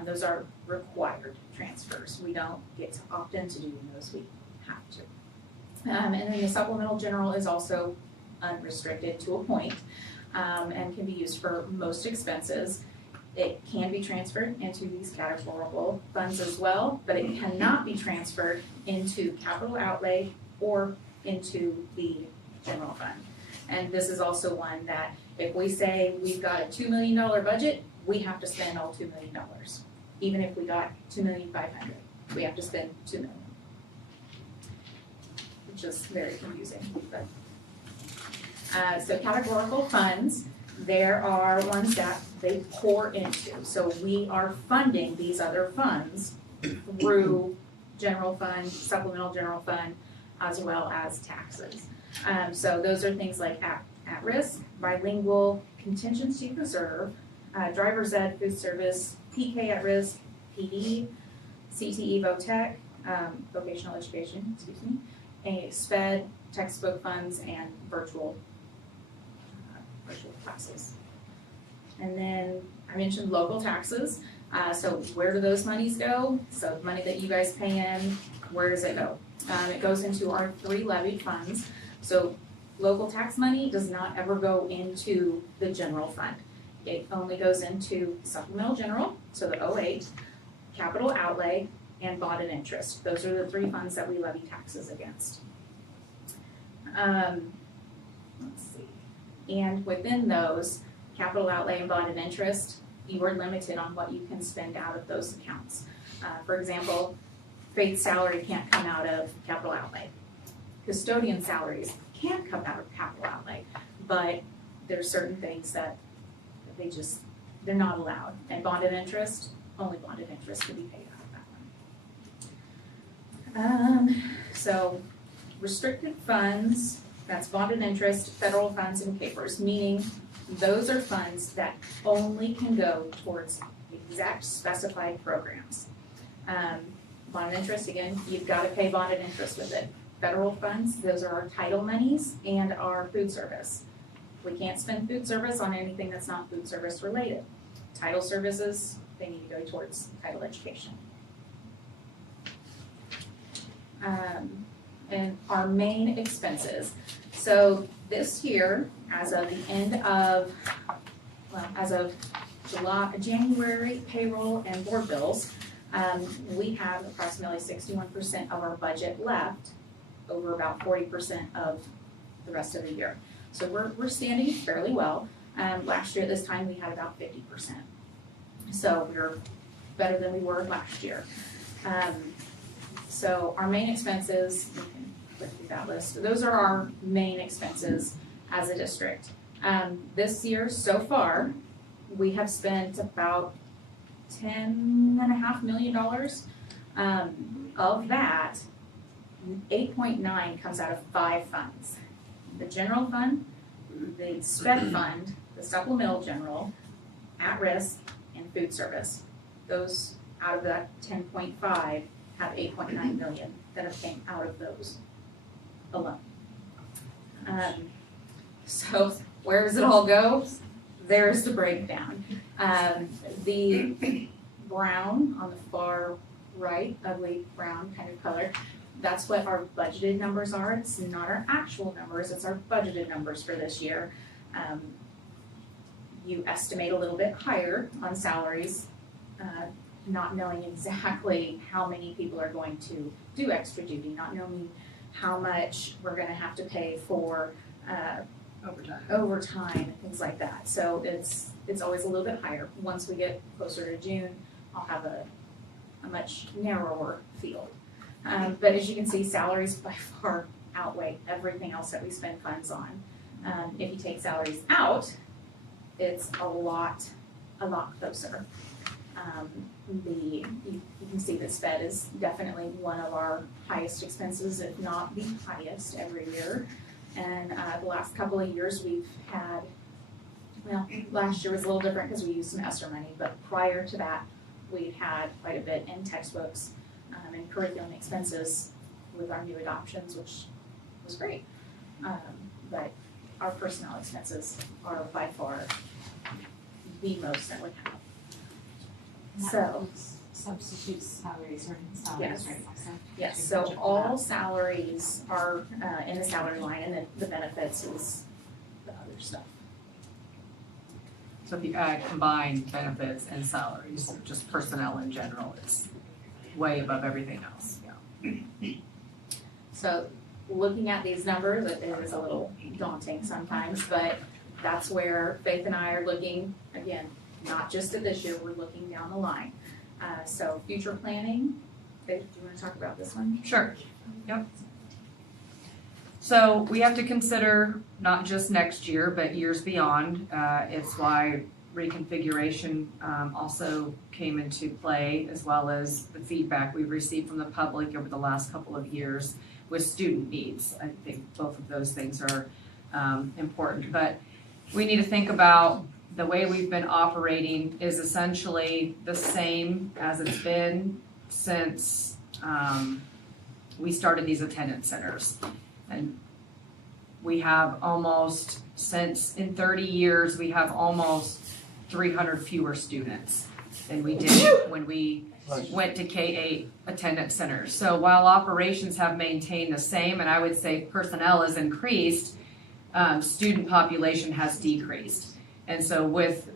Those are required transfers. We don't get to opt into doing those, we have to. And then the supplemental general is also unrestricted to a point, and can be used for most expenses. It can be transferred into these categorical funds as well, but it cannot be transferred into capital outlay or into the general fund. And this is also one that if we say we've got a $2 million budget, we have to spend all $2 million. Even if we got $2,500,000, we have to spend $2 million. Which is very confusing, but. So categorical funds, there are ones that they pour into. So we are funding these other funds through general fund, supplemental general fund, as well as taxes. So those are things like at risk, bilingual, contingency reserve, driver's ed, food service, PK at risk, PD, CTE, VOTEC, vocational education, a SPED, textbook funds, and virtual classes. And then I mentioned local taxes. So where do those monies go? So the money that you guys pay in, where does it go? It goes into our 3 levied funds. So local tax money does not ever go into the general fund. It only goes into supplemental general, so the 08, capital outlay, and bond and interest. Those are the 3 funds that we levy taxes against. Let's see. And within those, capital outlay and bond and interest, you are limited on what you can spend out of those accounts. For example, Faith's salary can't come out of capital outlay. Custodian salaries can come out of capital outlay, but there's certain things that they're not allowed. And bond and interest, only bond and interest can be paid out of that one. So restricted funds, that's bond and interest, federal funds, and papers, meaning those are funds that only can go towards exact specified programs. Bond and interest, again, you've got to pay bond and interest with it. Federal funds, those are our title monies and our food service. We can't spend food service on anything that's not food service related. Title services, they need to go towards title education. And our main expenses. So this year, as of January payroll and board bills, we have approximately 61% of our budget left over about 40% of the rest of the year. So we're standing fairly well. Last year at this time we had about 50%. So we're better than we were last year. So our main expenses, we can click through that list. Those are our main expenses as a district. This year so far, we have spent about $10.5 million. Of that, 8.9 comes out of 5 funds. The general fund, the SPED fund, the supplemental general, at risk, and food service. Those out of that 10.5 have 8.9 million that have came out of those alone. So where does it all go? There's the breakdown. The brown on the far right, ugly brown kind of color, that's what our budgeted numbers are. It's not our actual numbers, it's our budgeted numbers for this year. You estimate a little bit higher on salaries, not knowing exactly how many people are going to do extra duty, not knowing how much we're gonna have to pay for overtime and things like that. So it's always a little bit higher. Once we get closer to June, I'll have a much narrower field. But as you can see, salaries by far outweigh everything else that we spend funds on. If you take salaries out, it's a lot closer. You can see that sped is definitely one of our highest expenses, if not the highest every year. And the last couple of years we've had, well, last year was a little different because we used some ESSER money, but prior to that, we'd had quite a bit in textbooks and curriculum expenses with our new adoptions, which was great. But our personnel expenses are by far the most that we have. So, substitutes salaries or salaries, yes, right? yes, so all salaries are in the salary line, and then the benefits is the other stuff. So if you add combined benefits and salaries, just personnel in general, it's way above everything else, yeah. So looking at these numbers, it is a little daunting sometimes, but that's where Faith and I are looking, again, not just at this year, we're looking down the line. So future planning, Faith, do you want to talk about this one? Sure, yep. So we have to consider not just next year, but years beyond. It's why reconfiguration also came into play, as well as the feedback we've received from the public over the last couple of years with student needs. I think both of those things are important, but we need to think about the way we've been operating is essentially the same as it's been since we started these attendance centers. And we have almost, since in 30 years, we have almost 300 fewer students than we did when we went to K-8 attendance centers. So while operations have maintained the same, and I would say personnel has increased, student population has decreased. And so with,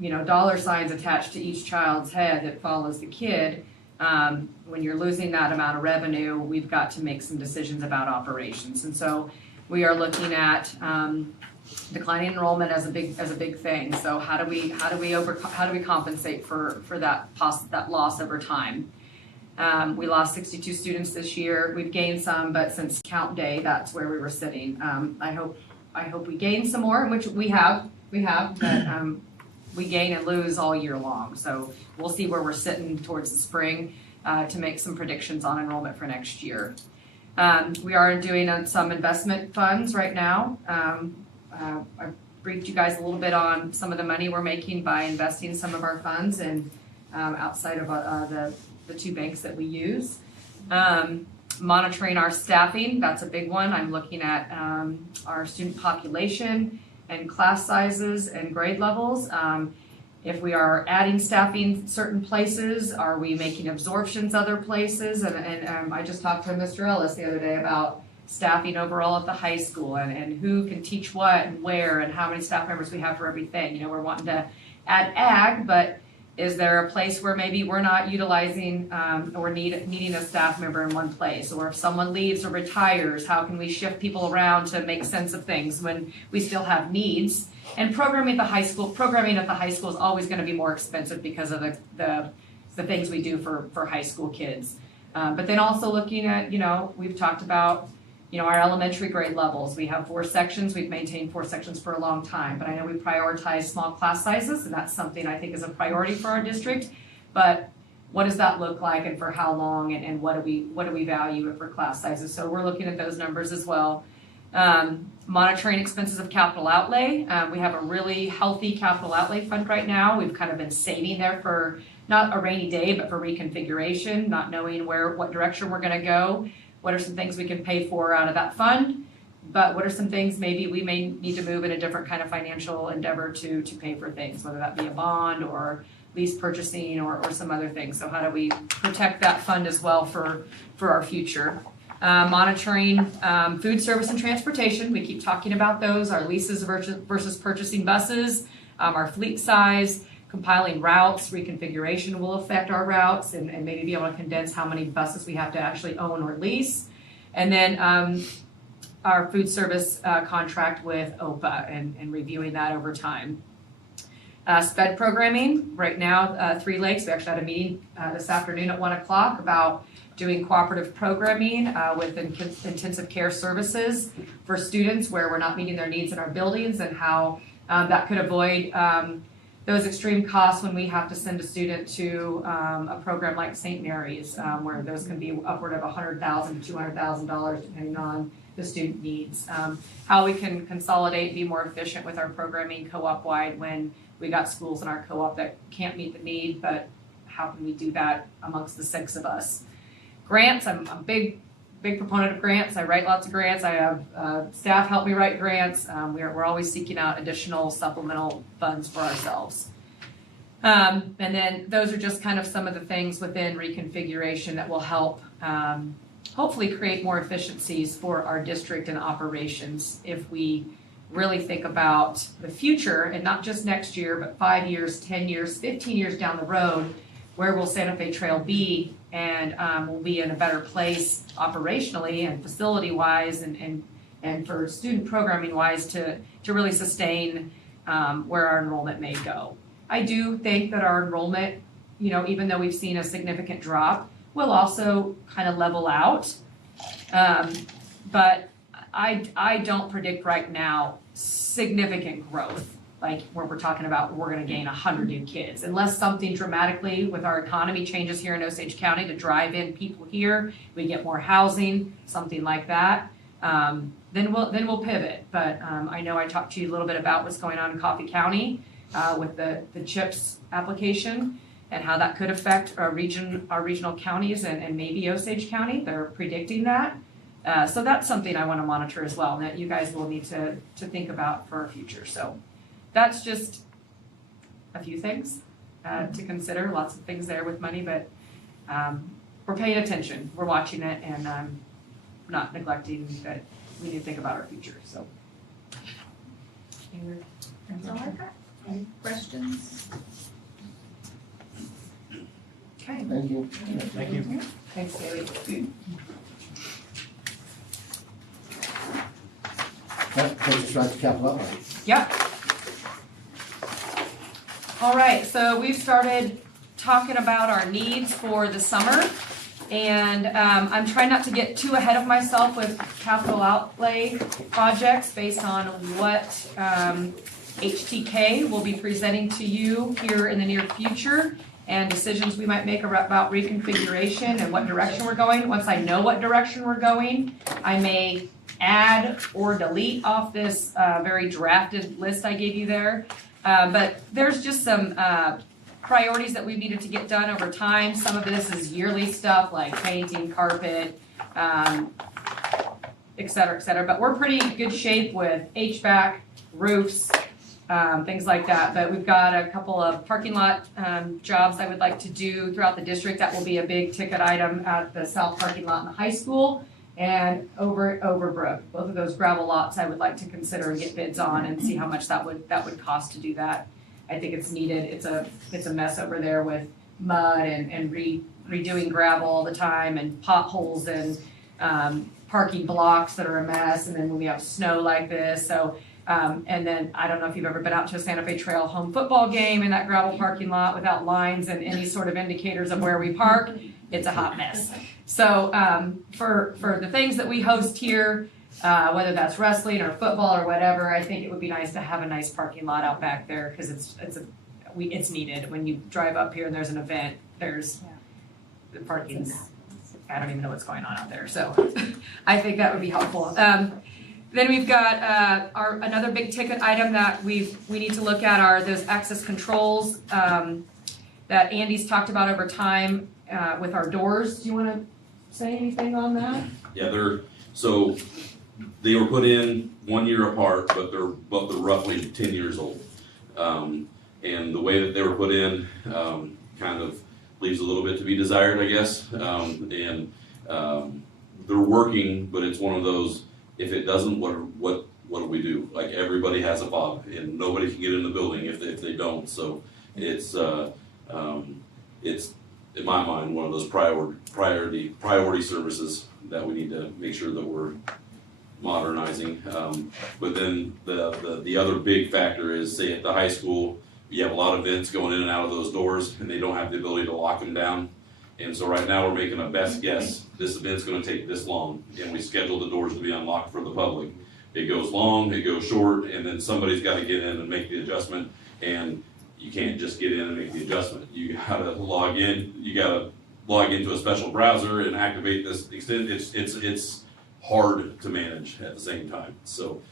dollar signs attached to each child's head that follows the kid, when you're losing that amount of revenue, we've got to make some decisions about operations. And so we are looking at declining enrollment as a big thing. So how do we compensate for that loss over time? We lost 62 students this year. We've gained some, but since count day, that's where we were sitting. I hope we gain some more, which we have, but we gain and lose all year long. So we'll see where we're sitting towards the spring to make some predictions on enrollment for next year. We are doing some investment funds right now. I briefed you guys a little bit on some of the money we're making by investing some of our funds and outside of the two banks that we use. Monitoring our staffing, that's a big one. I'm looking at our student population and class sizes and grade levels. If we are adding staffing certain places, are we making absorptions other places? And I just talked to Mr. Ellis the other day about staffing overall at the high school and who can teach what and where and how many staff members we have for everything. We're wanting to add ag, but is there a place where maybe we're not utilizing or needing a staff member in one place? Or if someone leaves or retires, how can we shift people around to make sense of things when we still have needs? And programming at the high school is always going to be more expensive because of the things we do for high school kids. But then also looking at, we've talked about, our elementary grade levels. We have 4 sections. We've maintained 4 sections for a long time, but I know we prioritize small class sizes, and that's something I think is a priority for our district. But what does that look like, and for how long, and what do we value it for class sizes? So we're looking at those numbers as well. Monitoring expenses of capital outlay. We have a really healthy capital outlay fund right now. We've kind of been saving there for not a rainy day, but for reconfiguration, not knowing what direction we're going to go. What are some things we can pay for out of that fund? But what are some things maybe we may need to move in a different kind of financial endeavor to pay for things, whether that be a bond or lease purchasing or some other things. So how do we protect that fund as well for our future? Monitoring food service and transportation. We keep talking about those, our leases versus purchasing buses, our fleet size. Compiling routes, reconfiguration will affect our routes and maybe be able to condense how many buses we have to actually own or lease. And then our food service contract with OPA and reviewing that over time. SPED programming, right now, 3 Lakes, we actually had a meeting this afternoon at 1 o'clock about doing cooperative programming with intensive care services for students where we're not meeting their needs in our buildings and how that could avoid those extreme costs when we have to send a student to a program like St. Mary's, where those can be upward of $100,000 to $200,000 depending on the student needs. How we can consolidate and be more efficient with our programming co-op wide when we got schools in our co-op that can't meet the need, but how can we do that amongst the 6 of us? Grants, I'm a big proponent of grants. I write lots of grants. I have staff help me write grants. We're always seeking out additional supplemental funds for ourselves. And then those are just kind of some of the things within reconfiguration that will help hopefully create more efficiencies for our district and operations if we really think about the future and not just next year, but 5 years, 10 years, 15 years down the road. Where will Santa Fe Trail be? And we'll be in a better place operationally and facility-wise and for student programming-wise to really sustain where our enrollment may go. I do think that our enrollment, even though we've seen a significant drop, will also kind of level out. But I don't predict right now significant growth. Like where we're talking about we're going to gain 100 new kids. Unless something dramatically with our economy changes here in Osage County to drive in people here, we get more housing, something like that, then we'll pivot. But I know I talked to you a little bit about what's going on in Coffee County with the CHIPS application and how that could affect our regional counties and maybe Osage County. They're predicting that. So that's something I want to monitor as well, and that you guys will need to think about for our future. So that's just a few things to consider. Lots of things there with money, but we're paying attention. We're watching it, and not neglecting that we need to think about our future. So, That's all I've got. Any questions? Okay. Thank you. Thank you. Thanks, Haley. That takes us right to capital outlay. Yep. All right, so we've started talking about our needs for the summer, and I'm trying not to get too ahead of myself with capital outlay projects based on what HTK will be presenting to you here in the near future and decisions we might make about reconfiguration and what direction we're going. Once I know what direction we're going, I may add or delete off this very drafted list I gave you there. But there's just some priorities that we needed to get done over time. Some of this is yearly stuff like painting, carpet, et cetera, but we're pretty good shape with HVAC, roofs, things like that. But we've got a couple of parking lot jobs I would like to do throughout the district. That will be a big ticket item at the south parking lot in the high school and over at Overbrook. Both of those gravel lots I would like to consider and get bids on and see how much that would cost to do that. I think it's needed. It's a mess over there with mud and redoing gravel all the time and potholes and parking blocks that are a mess, and then when we have snow like this. So and then I don't know if you've ever been out to a Santa Fe Trail home football game in that gravel parking lot without lines and any sort of indicators of where we park. It's a hot mess. So for the things that we host here, whether that's wrestling or football or whatever, I think it would be nice to have a nice parking lot out back there because it's needed. When you drive up here and there's an event, the parking's, I don't even know what's going on out there. So I think that would be helpful. Then we've got another big ticket item that we need to look at are those access controls that Andy's talked about over time with our doors. Do you want to say anything on that? Yeah, they were put in 1 year apart, but they're roughly 10 years old. And the way that they were put in kind of leaves a little bit to be desired, I guess. They're working, but it's one of those, if it doesn't, what do we do? Like everybody has a fob, and nobody can get in the building if they don't. So it's in my mind one of those priority services that we need to make sure that we're modernizing. But then the other big factor is, say at the high school, you have a lot of vents going in and out of those doors, and they don't have the ability to lock them down. And so right now we're making a best guess. This event's going to take this long, and we schedule the doors to be unlocked for the public. It goes long, it goes short, and then somebody's got to get in and make the adjustment. And you can't just get in and make the adjustment. You gotta log in, you gotta log into a special browser and activate this extend. It's hard to manage at the same time. So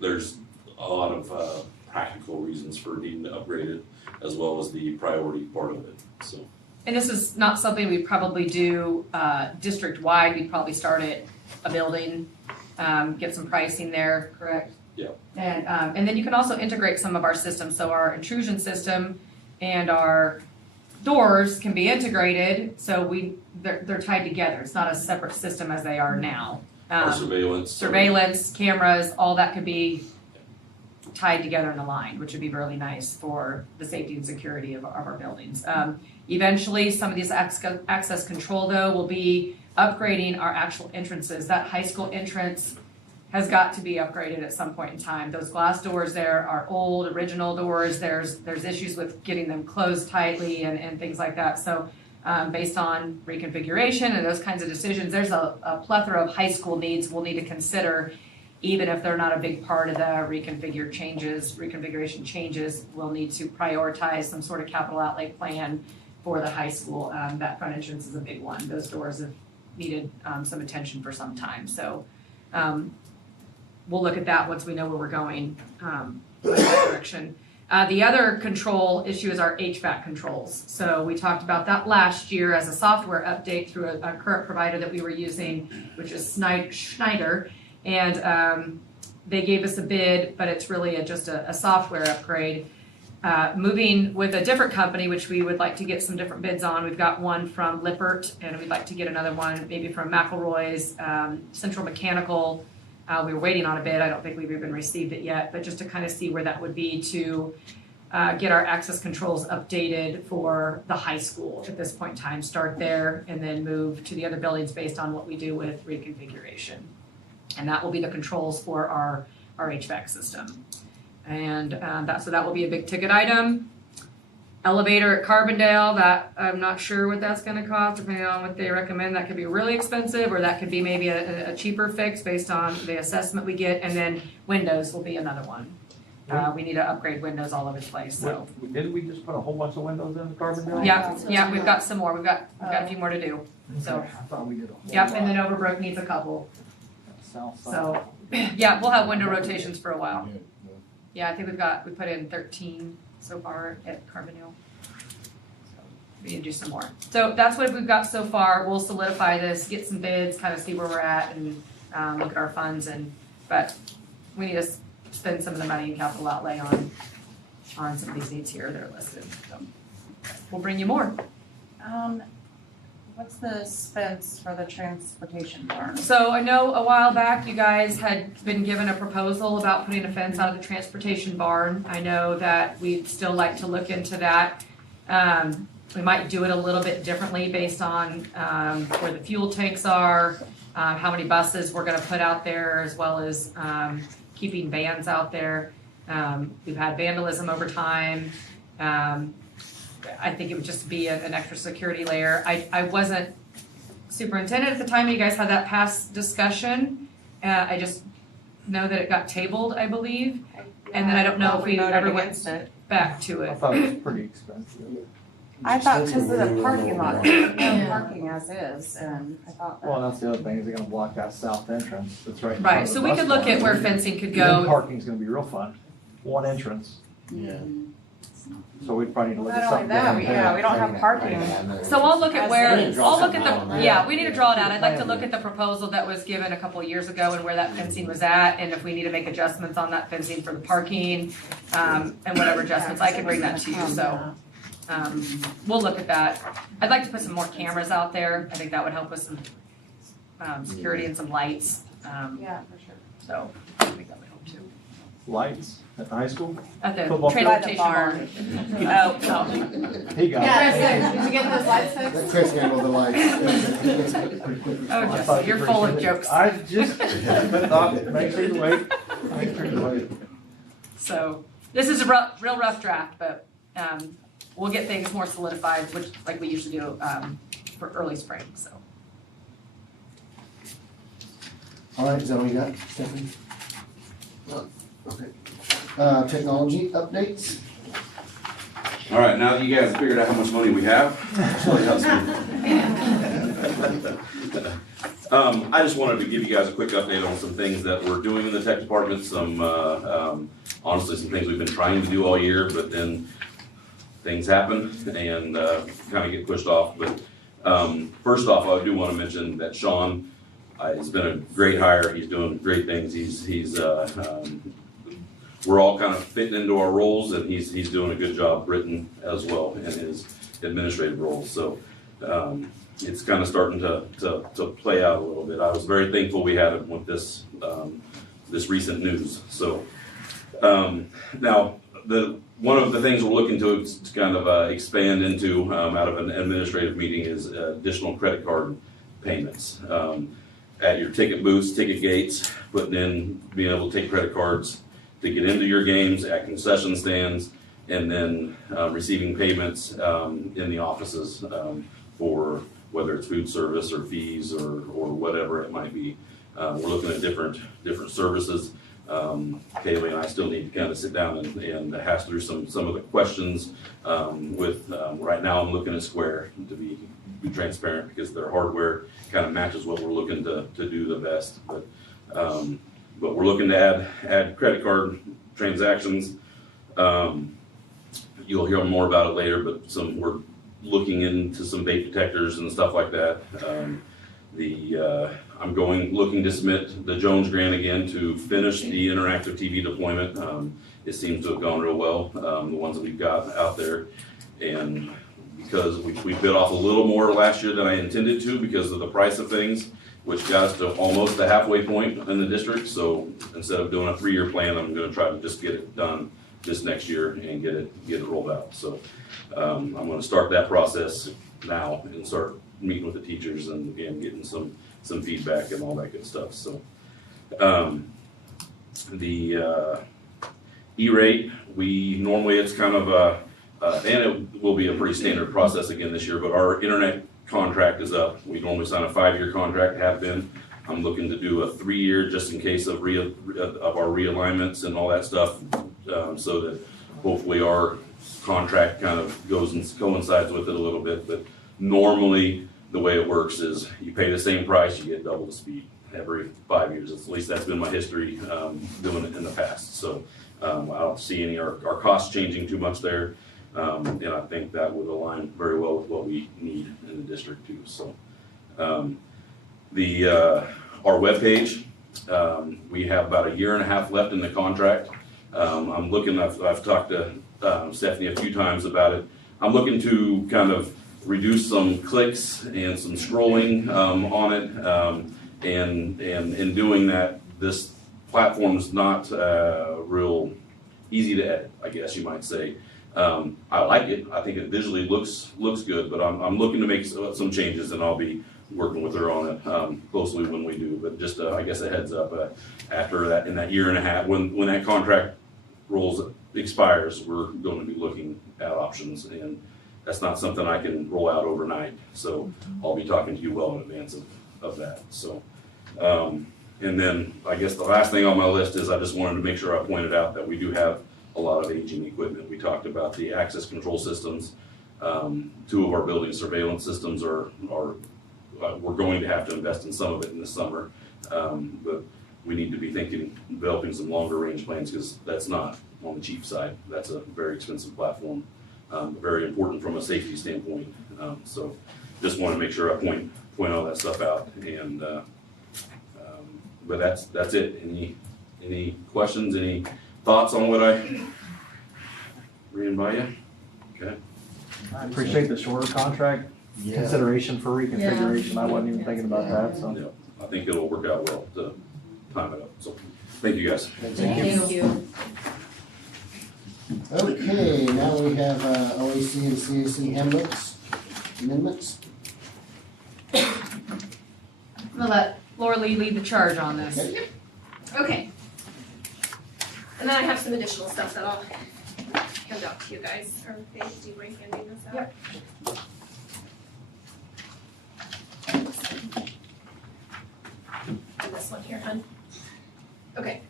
there's a lot of practical reasons for needing to upgrade it, as well as the priority part of it. So. And this is not something we'd probably do district-wide. We'd probably start at a building, get some pricing there, correct? Yeah. And then you can also integrate some of our systems. So our intrusion system and our doors can be integrated, so they're tied together. It's not a separate system as they are now. Or surveillance. Surveillance, cameras, all that could be tied together and aligned, which would be really nice for the safety and security of our buildings. Eventually, some of these access control, though, will be upgrading our actual entrances. That high school entrance has got to be upgraded at some point in time. Those glass doors there are old, original doors. There's issues with getting them closed tightly and things like that. So based on reconfiguration and those kinds of decisions, there's a plethora of high school needs we'll need to consider, even if they're not a big part of the reconfiguration changes. We'll need to prioritize some sort of capital outlay plan for the high school. That front entrance is a big one. Those doors have needed some attention for some time. So we'll look at that once we know where we're going in that direction. The other control issue is our HVAC controls. So we talked about that last year as a software update through a current provider that we were using, which is Schneider. And they gave us a bid, but it's really just a software upgrade. Moving with a different company, which we would like to get some different bids on. We've got one from Lippert, and we'd like to get another one maybe from McElroy's, Central Mechanical. We were waiting on a bid. I don't think we've even received it yet, but just to kind of see where that would be to get our access controls updated for the high school at this point in time. Start there and then move to the other buildings based on what we do with reconfiguration. And that will be the controls for our HVAC system. And so that will be a big ticket item. Elevator at Carbondale, that I'm not sure what that's going to cost, depending on what they recommend. That could be really expensive, or that could be maybe a cheaper fix based on the assessment we get. And then windows will be another one. We need to upgrade windows all over the place. So didn't we just put a whole bunch of windows in the Carbondale? Yeah, we've got some more. We've got a few more to do. So I thought we did a whole yep, lot. and then Overbrook needs a couple. South side. So yeah, we'll have window rotations for a while. Yeah, I think we put in 13 so far at Carbondale. So we need to do some more. So that's what we've got so far. We'll solidify this, get some bids, kind of see where we're at, and look at our funds. But we need to spend some of the money in capital outlay on some of these needs here that are listed. So we'll bring you more. What's the expense for the transportation barn? So I know a while back you guys had been given a proposal about putting a fence out of the transportation barn. I know that we'd still like to look into that. We might do it a little bit differently based on where the fuel tanks are, how many buses we're going to put out there, as well as keeping vans out there. We've had vandalism over time. I think it would just be an extra security layer. I wasn't superintendent at the time you guys had that past discussion. I just know that it got tabled, I believe. And then I don't know if we ever went back to it. I thought it was pretty expensive. I thought because of the parking lot, no parking as is, and I thought that. Well, that's the other thing, is they're gonna block that south entrance that's right in front Right, of so the we bus could look barn. at where fencing could And then go. parking's gonna be real fun, one entrance. Yeah. So we'd probably need to look at Not something. only that, different. we don't have parking. So I'll look at where, As I'll look at the- yeah, we need to draw it out. I'd like to look at the proposal that was given a couple of years ago and where that fencing was at, and if we need to make adjustments on that fencing for the parking, and whatever adjustments, I can bring that to you, so. We'll look at that. I'd like to put some more cameras out there. I think that would help with some, security and some lights. Yeah, for sure. So, I think that would help too. Lights at the high school? At the Football field? transportation barn. Oh, no. He got it. Did you get those lights fixed? Let Chris handle the lights. Oh, Jesse, you're full of jokes. I just thought, make sure you wait, make sure you wait. So, this is a real rough draft, but, we'll get things more solidified, which, like we usually do, for early spring, so. All right, is that all you got, Stephanie? Okay. Technology updates? All right, now that you guys have figured out how much money we have, I'll show you how to spend it. I just wanted to give you guys a quick update on some things that we're doing in the tech department, some, honestly, some things we've been trying to do all year, but then things happen and kind of get pushed off. But first off, I do want to mention that Sean has been a great hire. He's doing great things. We're all kind of fitting into our roles, and he's doing a good job, Britton as well, in his administrative roles. So it's kind of starting to play out a little bit. I was very thankful we had it with this recent news. So now one of the things we're looking to kind of expand into out of an administrative meeting is additional credit card payments. At your ticket booths, ticket gates, being able to take credit cards to get into your games, at concession stands, and then receiving payments in the offices for whether it's food service or fees or whatever it might be. We're looking at different services. Kaylee and I still need to kind of sit down and hash through some of the questions right now I'm looking at Square to be transparent because their hardware kind of matches what we're looking to do the best. But we're looking to add credit card transactions. You'll hear more about it later, but we're looking into some Vape detectors and stuff like that. I'm looking to submit the Jones grant again to finish the interactive TV deployment. It seems to have gone real well, the ones that we've got out there. And because we bit off a little more last year than I intended to because of the price of things, which got us to almost the halfway point in the district. So instead of doing a 3-year plan, I'm gonna try to just get it done this next year and get it rolled out. So I'm gonna start that process now and start meeting with the teachers and getting some feedback and all that good stuff. So the E-rate, it's kind of and it will be a pretty standard process again this year, but our internet contract is up. We normally sign a 5-year contract, have been. I'm looking to do a 3-year just in case of our realignments and all that stuff, so that hopefully our contract kind of goes and coincides with it a little bit. But normally the way it works is you pay the same price, you get double the speed every 5 years. At least that's been my history doing it in the past. So I don't see any our costs changing too much there. And I think that would align very well with what we need in the district too. So our webpage, we have about 1.5 years left in the contract. I've talked to Stephanie a few times about it. I'm looking to kind of reduce some clicks and some scrolling on it. And in doing that, this platform is not real easy to edit, I guess you might say. I like it. I think it visually looks good, but I'm looking to make some changes, and I'll be working with her on it closely when we do. But just I guess a heads up, after that, in that 1.5 years, when that contract expires, we're going to be looking at options, and that's not something I can roll out overnight. So I'll be talking to you well in advance of that. So and then I guess the last thing on my list is I just wanted to make sure I pointed out that we do have a lot of aging equipment. We talked about the access control systems. 2 of our building surveillance systems are we're going to have to invest in some of it in the summer, but we need to be developing some longer range plans because that's not on the cheap side. That's a very expensive platform, very important from a safety standpoint. So just want to make sure I point all that stuff out. And but that's it. Any questions? Any thoughts on what I ran by you? Okay. I appreciate the shorter contract consideration for reconfiguration. I wasn't even thinking about that. So yeah, I think it'll work out well to time it up. So thank you guys. Thank you. Okay, now we have OAC and CAC amendments. I'm gonna let Laura Lee lead the charge on this. Okay. And then I have some additional stuff that I'll hand out to you guys, or do you mind handing this out? Yep. And this one here, hun. Okay.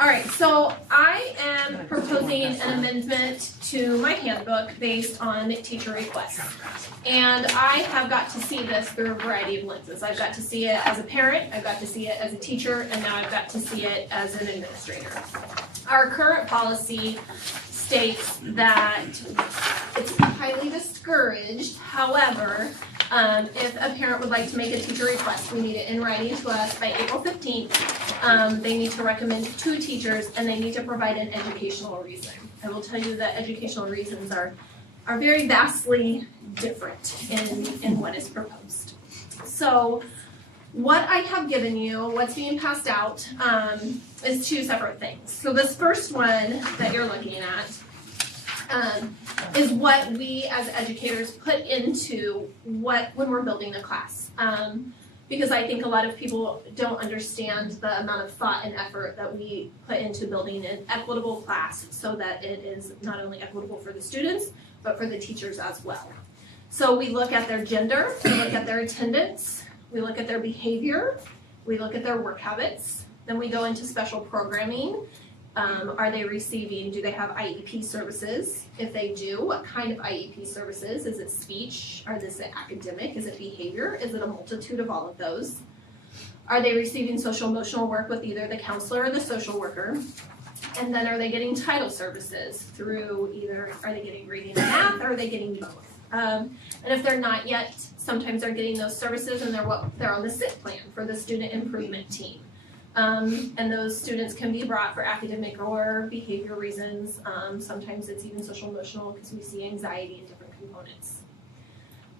All right, so I am proposing an amendment to my handbook based on teacher requests. And I have got to see this through a variety of lenses. I've got to see it as a parent, I've got to see it as a teacher, and now I've got to see it as an administrator. Our current policy states that it's highly discouraged. However, if a parent would like to make a teacher request, we need it in writing to us by April 15th. They need to recommend 2 teachers and they need to provide an educational reason. I will tell you that educational reasons are very vastly different in what is proposed. So what I have given you, what's being passed out, is 2 separate things. So this first one that you're looking at is what we as educators put into when we're building a class. Because I think a lot of people don't understand the amount of thought and effort that we put into building an equitable class so that it is not only equitable for the students, but for the teachers as well. So we look at their gender, we look at their attendance, we look at their behavior, we look at their work habits, then we go into special programming. Are they receiving, do they have IEP services? If they do, what kind of IEP services? Is it speech? Is it academic? Is it behavior? Is it a multitude of all of those? Are they receiving social emotional work with either the counselor or the social worker? And then are they getting title services through either, are they getting reading and math, or are they getting both? And if they're not yet, sometimes they're getting those services and they're on the SIT plan for the student improvement team. And those students can be brought for academic or behavior reasons. Sometimes it's even social emotional because we see anxiety in different components.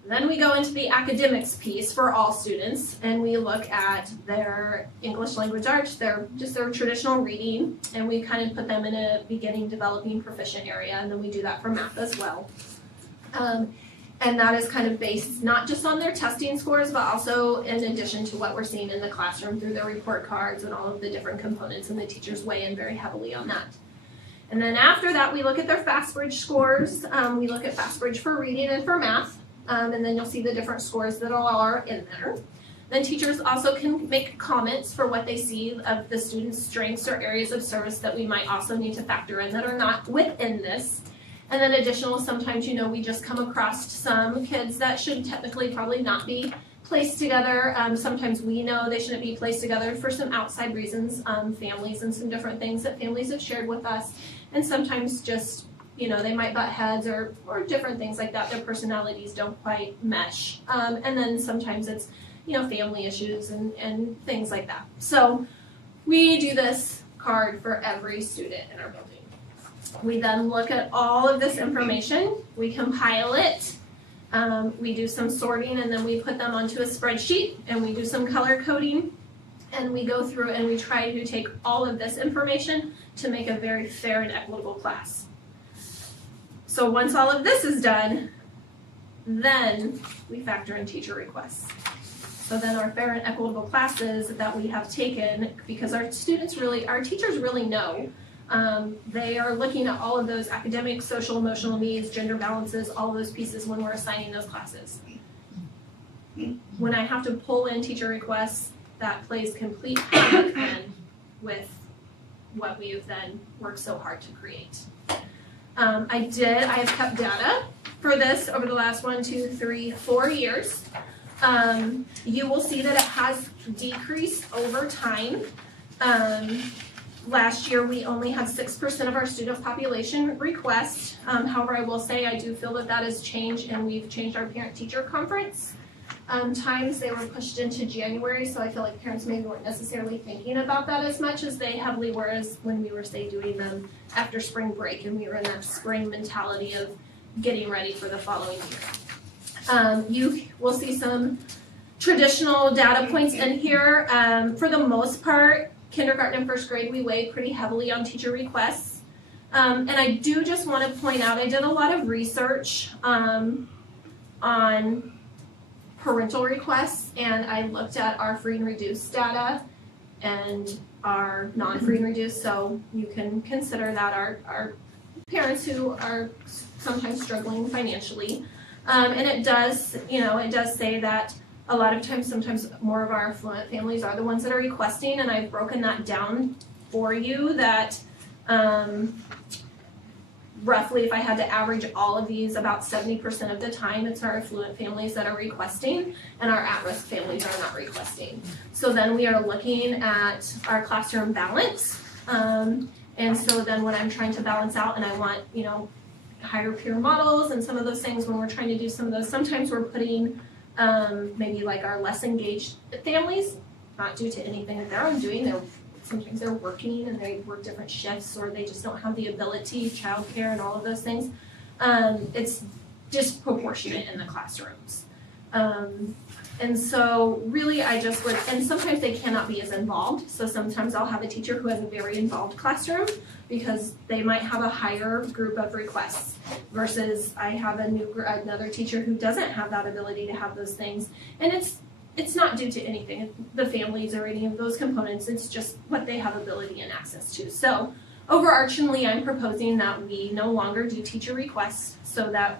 Then we go into the academics piece for all students, and we look at their English language arts, their traditional reading, and we kind of put them in a beginning, developing, proficient area, and then we do that for math as well. And that is kind of based not just on their testing scores, but also in addition to what we're seeing in the classroom through their report cards and all of the different components, and the teachers weigh in very heavily on that. And then after that, we look at their FastBridge scores. We look at FastBridge for reading and for math, and then you'll see the different scores that are in there. Then teachers also can make comments for what they see of the students' strengths or areas of service that we might also need to factor in that are not within this. And then additional, sometimes, we just come across some kids that should technically probably not be placed together. Sometimes we know they shouldn't be placed together for some outside reasons, families and some different things that families have shared with us. And sometimes just, they might butt heads or different things like that. Their personalities don't quite mesh. And then sometimes it's, family issues and things like that. So we do this card for every student in our building. We then look at all of this information, we compile it, we do some sorting, and then we put them onto a spreadsheet, and we do some color coding, and we go through and we try to take all of this information to make a very fair and equitable class. So once all of this is done, then we factor in teacher requests. So then our fair and equitable classes that we have taken, because our teachers really know. They are looking at all of those academic, social, emotional needs, gender balances, all those pieces when we're assigning those classes. When I have to pull in teacher requests, that plays complete havoc then with what we have then worked so hard to create. I have kept data for this over the last 1, 2, 3, 4 years. You will see that it has decreased over time. Last year, we only had 6% of our student population request. However, I will say I do feel that has changed, and we've changed our parent-teacher conference times. They were pushed into January, so I feel like parents maybe weren't necessarily thinking about that as much as they heavily were as when we were, say, doing them after spring break, and we were in that spring mentality of getting ready for the following year. You will see some traditional data points in here. For the most part, kindergarten and first grade, we weigh pretty heavily on teacher requests. And I do just want to point out, I did a lot of research on parental requests, and I looked at our free and reduced data and our non-free and reduced, so you can consider that our parents who are sometimes struggling financially. And it does say that a lot of times, sometimes more of our affluent families are the ones that are requesting, and I've broken that down for you that, roughly, if I had to average all of these, about 70% of the time, it's our affluent families that are requesting, and our at-risk families are not requesting. So then we are looking at our classroom balance, and so then when I'm trying to balance out and I want, higher peer models and some of those things, when we're trying to do some of those, sometimes we're putting maybe like our less engaged families, not due to anything that they're doing, sometimes they're working and they work different shifts, or they just don't have the ability, childcare and all of those things. It's disproportionate in the classrooms. And so really I just would, and sometimes they cannot be as involved. So sometimes I'll have a teacher who has a very involved classroom because they might have a higher group of requests versus I have another teacher who doesn't have that ability to have those things. And it's not due to anything, the families or any of those components, it's just what they have ability and access to. So overarchingly, I'm proposing that we no longer do teacher requests so that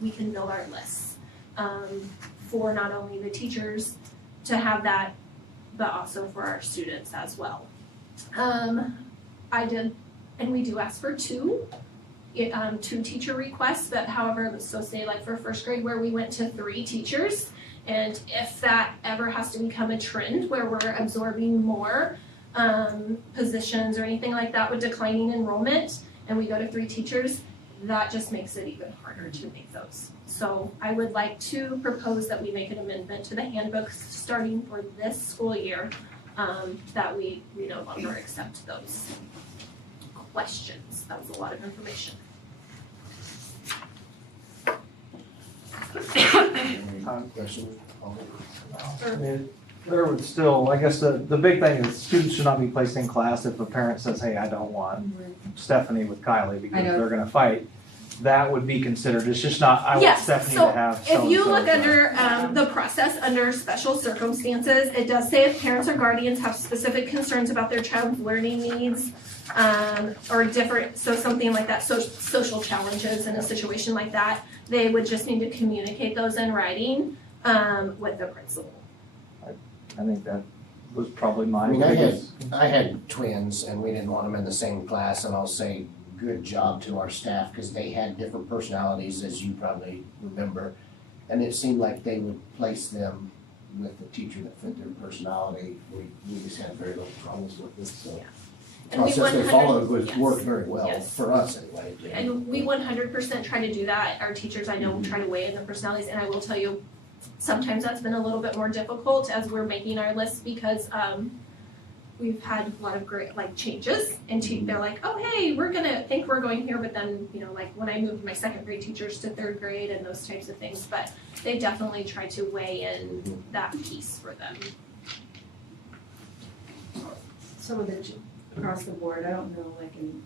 we can build our lists for not only the teachers to have that, but also for our students as well. We do ask for two teacher requests, but however, so say like for first grade where we went to 3 teachers, and if that ever has to become a trend where we're absorbing more positions or anything like that with declining enrollment, and we go to 3 teachers, that just makes it even harder to make those. So I would like to propose that we make an amendment to the handbook starting for this school year, that we no longer accept those questions. That was a lot of information. Question? I mean, there would still, I guess the big thing is students should not be placed in class if a parent says, hey, I don't want Stephanie with Kylie because they're gonna fight. That would be considered, it's just not, I want Stephanie to have so-and-so. If you look under the process, under special circumstances, it does say if parents or guardians have specific concerns about their child's learning needs, or different, so something like that, social challenges in a situation like that, they would just need to communicate those in writing with the principal. I think that was probably mine. I mean, I had twins and we didn't want them in the same class, and I'll say good job to our staff because they had different personalities, as you probably remember, and it seemed like they would place them with the teacher that fit their personality. We just had very little troubles with this, so. And we Process they followed yes. worked very well, Yes. for us anyway. And we 100% try to do that. Our teachers, I know, will try to weigh in their personalities, and I will tell you, sometimes that's been a little bit more difficult as we're making our lists because we've had a lot of great changes, and they're like, oh hey, we're gonna think we're going here, but then like when I moved my 2nd grade teachers to 3rd grade and those types of things, but they definitely try to weigh in that piece for them. Some of the across the board, I don't know, like in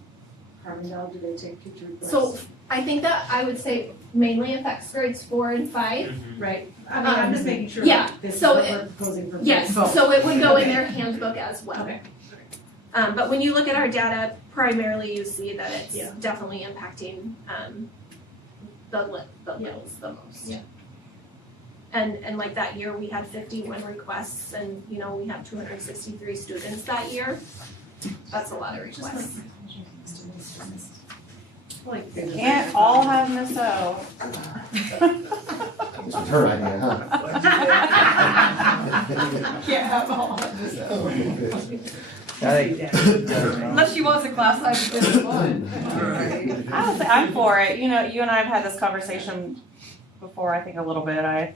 Carbondale, do they take teacher requests? So I think that I would say mainly affects grades 4 and 5. Right, I mean, I'm just making sure Yeah, that this is so what we're proposing for. Yes, both. so it would go in their handbook as well. Okay. But when you look at our data, primarily you see that it's Yeah. definitely impacting the littles the most. Yeah. And like that year, we had 51 requests, and we had 263 students that year. That's a lot of requests. They can't all have Miss O. This was her idea, huh? Can't have all of Miss O. Unless she wants a class size of 51. I'm for it. You and I have had this conversation before, I think a little bit. I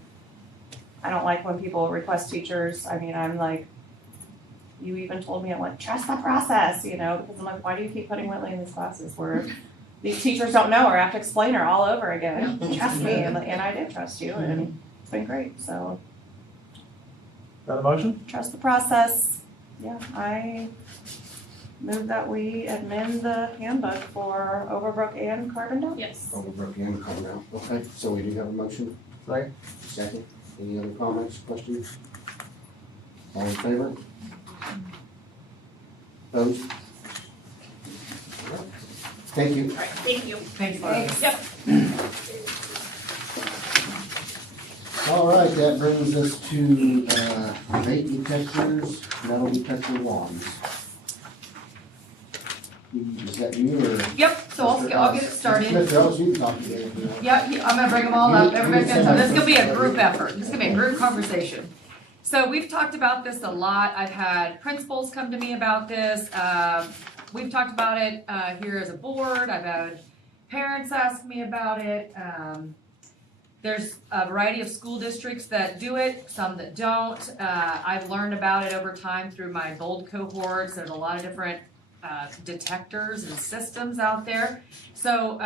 don't like when people request teachers. I mean, I'm like, you even told me, I'm like, trust the process, because I'm like, why do you keep putting Whitley in these classes where these teachers don't know her, I have to explain her all over again. Trust me, and I did trust you, and it's been great, so. Got a motion? Trust the process. Yeah, I move that we amend the handbook for Overbrook and Carbondale. Yes. Overbrook and Carbondale. Okay, so we do have a motion. Right. Second. Any other comments, questions? All in favor? Opposed? Thank you. All right, thank you. Thanks. Yep. All right, that brings us to vape detectors, metal detector wands. Is that you or? Yep, so I'll get it started. Mr. Ellis, you can talk to me. Yeah, I'm gonna bring them all up. Everybody's gonna, this is gonna be a group effort. This is gonna be a group conversation. So we've talked about this a lot. I've had principals come to me about this. We've talked about it here as a board. I've had parents ask me about it. There's a variety of school districts that do it, some that don't. I've learned about it over time through my bold cohorts. There's a lot of different detectors and systems out there. So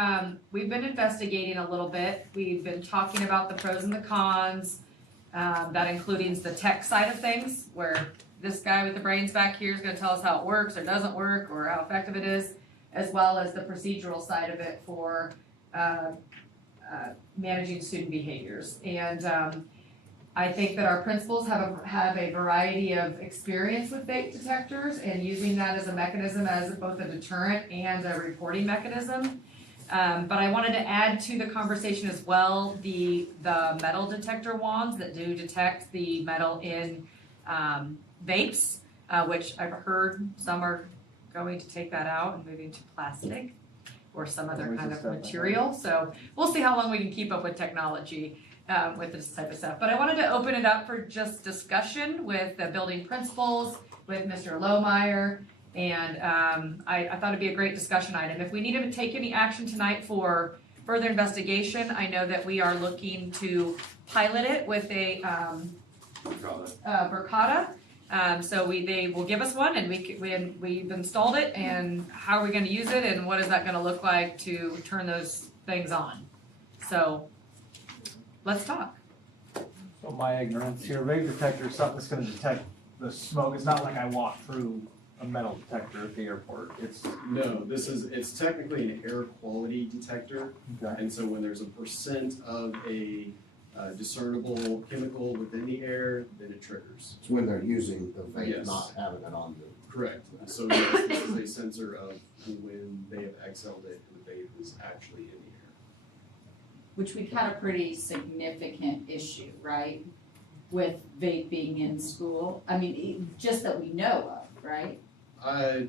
we've been investigating a little bit. We've been talking about the pros and the cons. That includes the tech side of things, where this guy with the brains back here is going to tell us how it works or doesn't work or how effective it is, as well as the procedural side of it for managing student behaviors. And I think that our principals have a variety of experience with vape detectors and using that as a mechanism, as both a deterrent and a reporting mechanism. But I wanted to add to the conversation as well the metal detector wands that do detect the metal in vapes, which I've heard some are going to take that out and moving to plastic or some other kind of material. So we'll see how long we can keep up with technology with this type of stuff. But I wanted to open it up for just discussion with the building principals, with Mr. Lohmeyer, and I thought it'd be a great discussion item. If we needed to take any action tonight for further investigation, I know that we are looking to pilot it with a Verkada. So they will give us one, and we've installed it, and how are we going to use it, and what is that going to look like to turn those things on? So let's talk. So my ignorance here, vape detector is something that's going to detect the smoke. It's not like I walk through a metal detector at the airport. It's It's technically an air quality detector. Okay. And so when there's a percent of a discernible chemical within the air, then it triggers. It's when they're using the vape, Yes. not having it on them. Correct. So yes, this is a sensor of when they have exhaled it and the vape is actually in the air. Which we've had a pretty significant issue, right? With vape being in school. I mean, just that we know of, right? I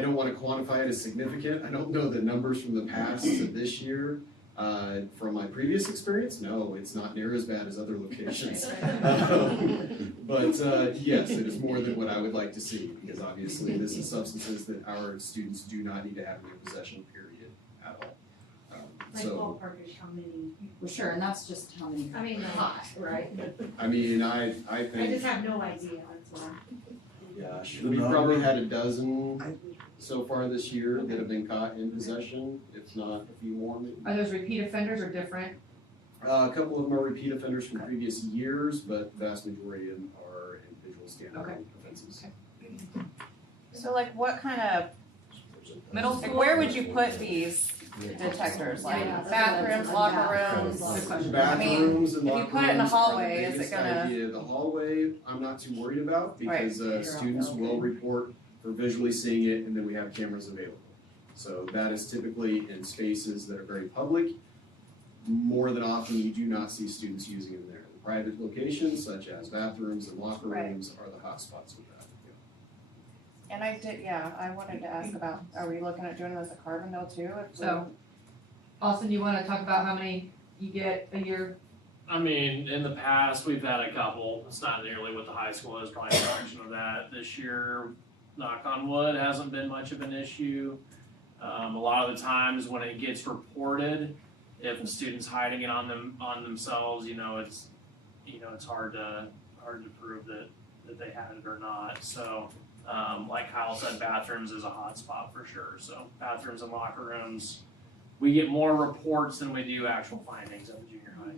don't want to quantify it as significant. I don't know the numbers from the past to this year. From my previous experience, no, it's not near as bad as other locations. But yes, it is more than what I would like to see, because obviously this is substances that our students do not need to have in their possession, period, at all. Like ballpark is how many? Well, sure, and that's just how many. I mean, hot, right? I mean, I I think, just have no idea, that's all. gosh, we've probably had a dozen so far this year that have been caught in possession, if not a few more. Maybe. Are those repeat offenders or different? A couple of them are repeat offenders from previous years, but the vast majority of them are individual standalone offenses. So like what kind of, Middle like school? where would you put these detectors? Like bathrooms, locker rooms? Bathrooms and if you locker put it in a rooms are hallway, the is it biggest gonna- idea. The hallway, I'm not too worried about because students will report for visually seeing it, and then we have cameras available. So that is typically in spaces that are very public. More than often, you do not see students using them there. The private locations, such as bathrooms and locker rooms, are the hot spots with that. And I wanted to ask about, are we looking at doing this at Carbondale too? So, Austin, you want to talk about how many you get a year? I mean, in the past, we've had a couple. It's not nearly what the high school is, probably a fraction of that. This year, knock on wood, hasn't been much of an issue. A lot of the times when it gets reported, if the student's hiding it on themselves, it's hard to prove that they had it or not. So, like Kyle said, bathrooms is a hot spot for sure. So bathrooms and locker rooms, we get more reports than we do actual findings at the junior high.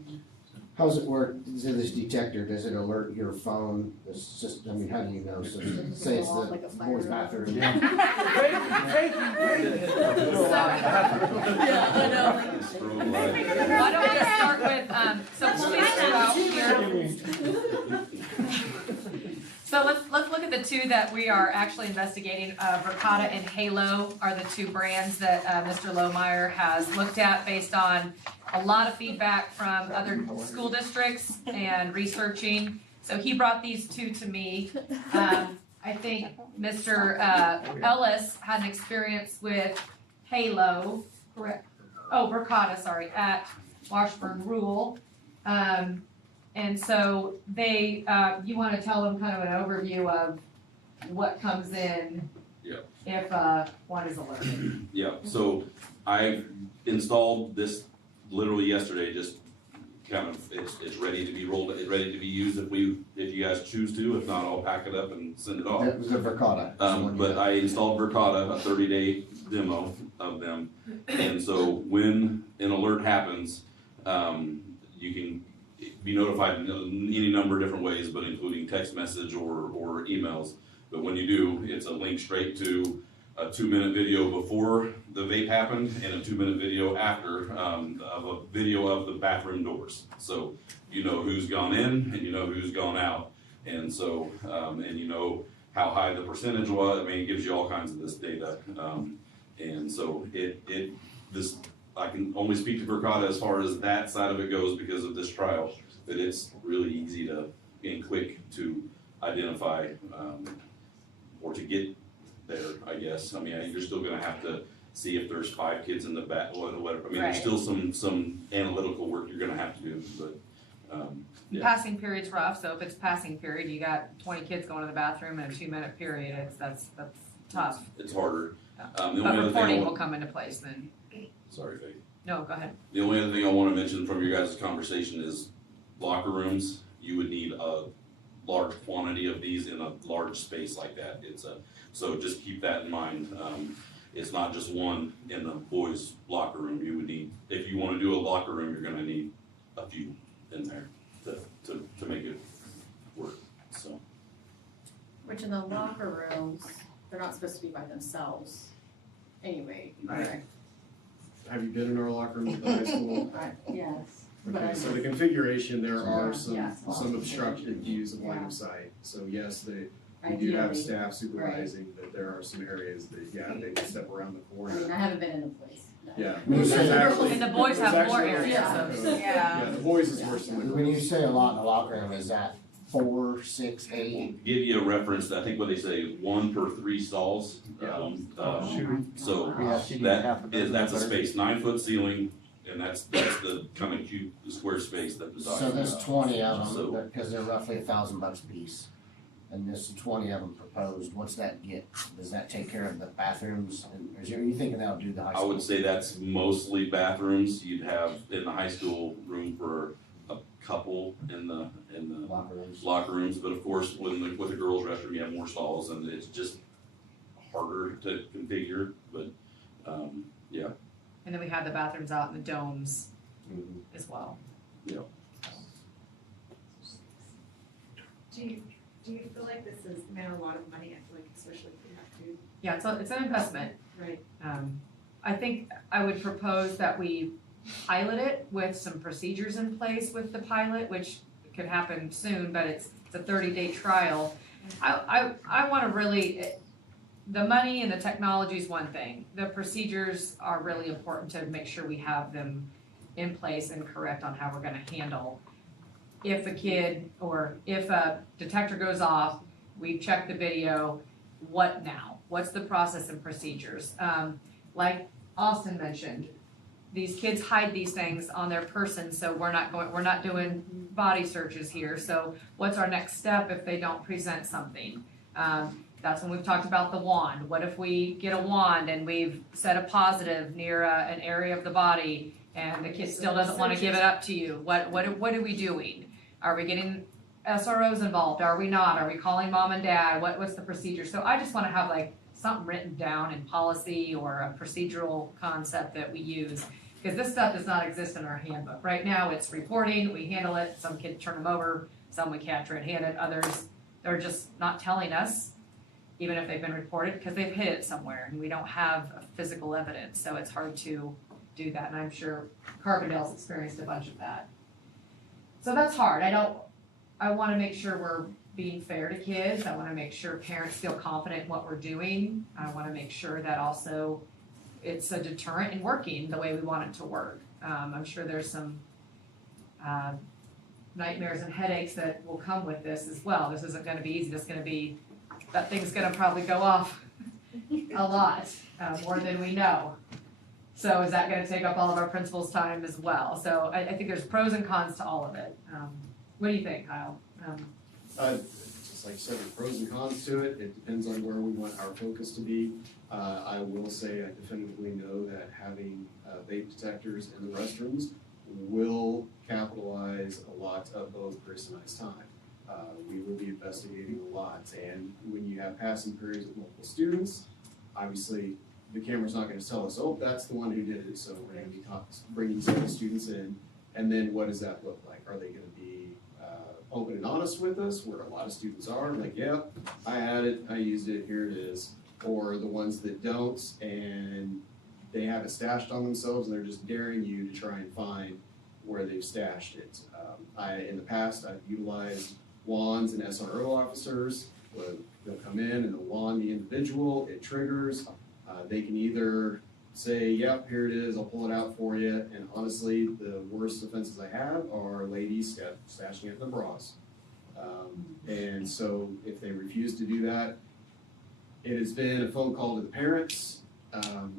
How's it work? So this detector, does it alert your phone? It's just, I mean, how do you know? So say it's the boys' bathroom. Yeah, I know. Why don't we start with, so pull these two out here. So let's look at the two that we are actually investigating. Verkada and Halo are the two brands that Mr. Lohmeyer has looked at based on a lot of feedback from other school districts and researching. So he brought these two to me. I I think Mr. Ellis had an experience with Halo, correct? Oh, Verkada, sorry, at Washburn Rural. And so they, you wanna tell them kind of an overview of what comes in Yeah. if, one is alerted. Yeah, so I installed this literally yesterday, just kind of, it's ready to be rolled, it's ready to be used if you guys choose to. If not, I'll pack it up and send it off. That was a Verkada. But I installed Verkada, a 30-day demo of them. And so when an alert happens, you can be notified in any number of different ways, but including text message or emails. But when you do, it's a link straight to a 2-minute video before the vape happened and a 2-minute video after, of a video of the bathroom doors. So you know who's gone in and you know who's gone out. And so, and you know how high the percentage was. I mean, it gives you all kinds of this data. And so this, I can only speak to Verkada as far as that side of it goes because of this trial, that it's really easy to and quick to identify, or to get there, I guess. I mean, you're still gonna have to see if there's 5 kids in the back, or whatever. I mean, there's still some analytical work you're gonna have to do, but, yeah. Passing period's rough, so if it's passing period, you got 20 kids going to the bathroom in a 2-minute period, that's tough. It's harder. But reporting will come into place then. Sorry, Faith. No, go ahead. The only other thing I wanna mention from your guys' conversation is locker rooms. You would need a large quantity of these in a large space like that. So just keep that in mind. It's not just one in the boys' locker room. You would need, if you wanna do a locker room, you're gonna need a few in there to make it work, so. Which in the locker rooms, they're not supposed to be by themselves anyway, correct? Have you been in our locker room at the high school? Yes. Okay, so the configuration, there are Yeah. some obstructed views of line of sight. So yes, we do have staff supervising, but there are some areas that, yeah, they can step around the I mean, I corner. haven't been in a place. No. Yeah. And the boys have more areas, so. Yeah, the boys is worse than the When you girls. say a lot in the locker room, is that 4, 6, 8? Give you a reference, I think what they say, 1 per 3 stalls. So that's a space, 9-foot ceiling, and that's the kind of cube, the square space that the So doctor. there's 20 of So- them, because they're roughly $1,000 a piece. And there's 20 of them proposed, what's that get? Does that take care of the bathrooms? And are you thinking that'll do the high I school? would say that's mostly bathrooms. You'd have in the high school room for a couple in the locker rooms, but of course, with the girls' restroom, you have more stalls, and it's just harder to configure. But yeah. And then we have the bathrooms out in the domes as well. Yeah. Do you feel like this has meant a lot of money? I feel like especially if you have to. Yeah, it's an investment. Right. I think I would propose that we pilot it with some procedures in place with the pilot, which could happen soon, but it's a 30-day trial. I wanna really, the money and the technology is one thing. The procedures are really important to make sure we have them in place and correct on how we're gonna handle. If a kid or if a detector goes off, we check the video, what now? What's the process and procedures? Like Austin mentioned, these kids hide these things on their person, so we're not doing body searches here. So what's our next step if they don't present something? That's when we've talked about the wand. What if we get a wand and we've set a positive near an area of the body and the kid still doesn't want to give it up to you? What are we doing? Are we getting SROs involved? Are we not? Are we calling mom and dad? What's the procedure? So I just want to have like something written down in policy or a procedural concept that we use, because this stuff does not exist in our handbook. Right now it's reporting, we handle it, some kids turn them over, some we catch red-handed, others they're just not telling us, even if they've been reported, because they've hid it somewhere and we don't have physical evidence, so it's hard to do that, and I'm sure Carbondale's experienced a bunch of that. So that's hard. I want to make sure we're being fair to kids. I want to make sure parents feel confident in what we're doing. I want to make sure that also it's a deterrent in working the way we want it to work. I'm sure there's some nightmares and headaches that will come with this as well. This isn't going to be easy. This is going to be that thing's gonna probably go off a lot, more than we know. So is that gonna take up all of our principal's time as well? So I think there's pros and cons to all of it. What do you think, Kyle? Just like you said, there's pros and cons to it. It depends on where we want our focus to be. I will say I definitively know that having vape detectors in the restrooms will capitalize a lot of both Chris and I's time. We will be investigating a lot, and when you have passing periods with multiple students, obviously the camera's not going to tell us, oh, that's the one who did it, so we're going to be bringing several students in, and then what does that look like? Are they going to be open and honest with us, where a lot of students are, like, yeah, I had it, I used it, here it is, or the ones that don't, and they have it stashed on themselves, and they're just daring you to try and find where they've stashed it. In the past, I've utilized wands and SRO officers. They'll come in and they'll wand the individual, it triggers. They can either say, yep, here it is, I'll pull it out for you. And honestly, the worst offenses I have are ladies stashing it in their bras. And so if they refuse to do that, it has been a phone call to the parents.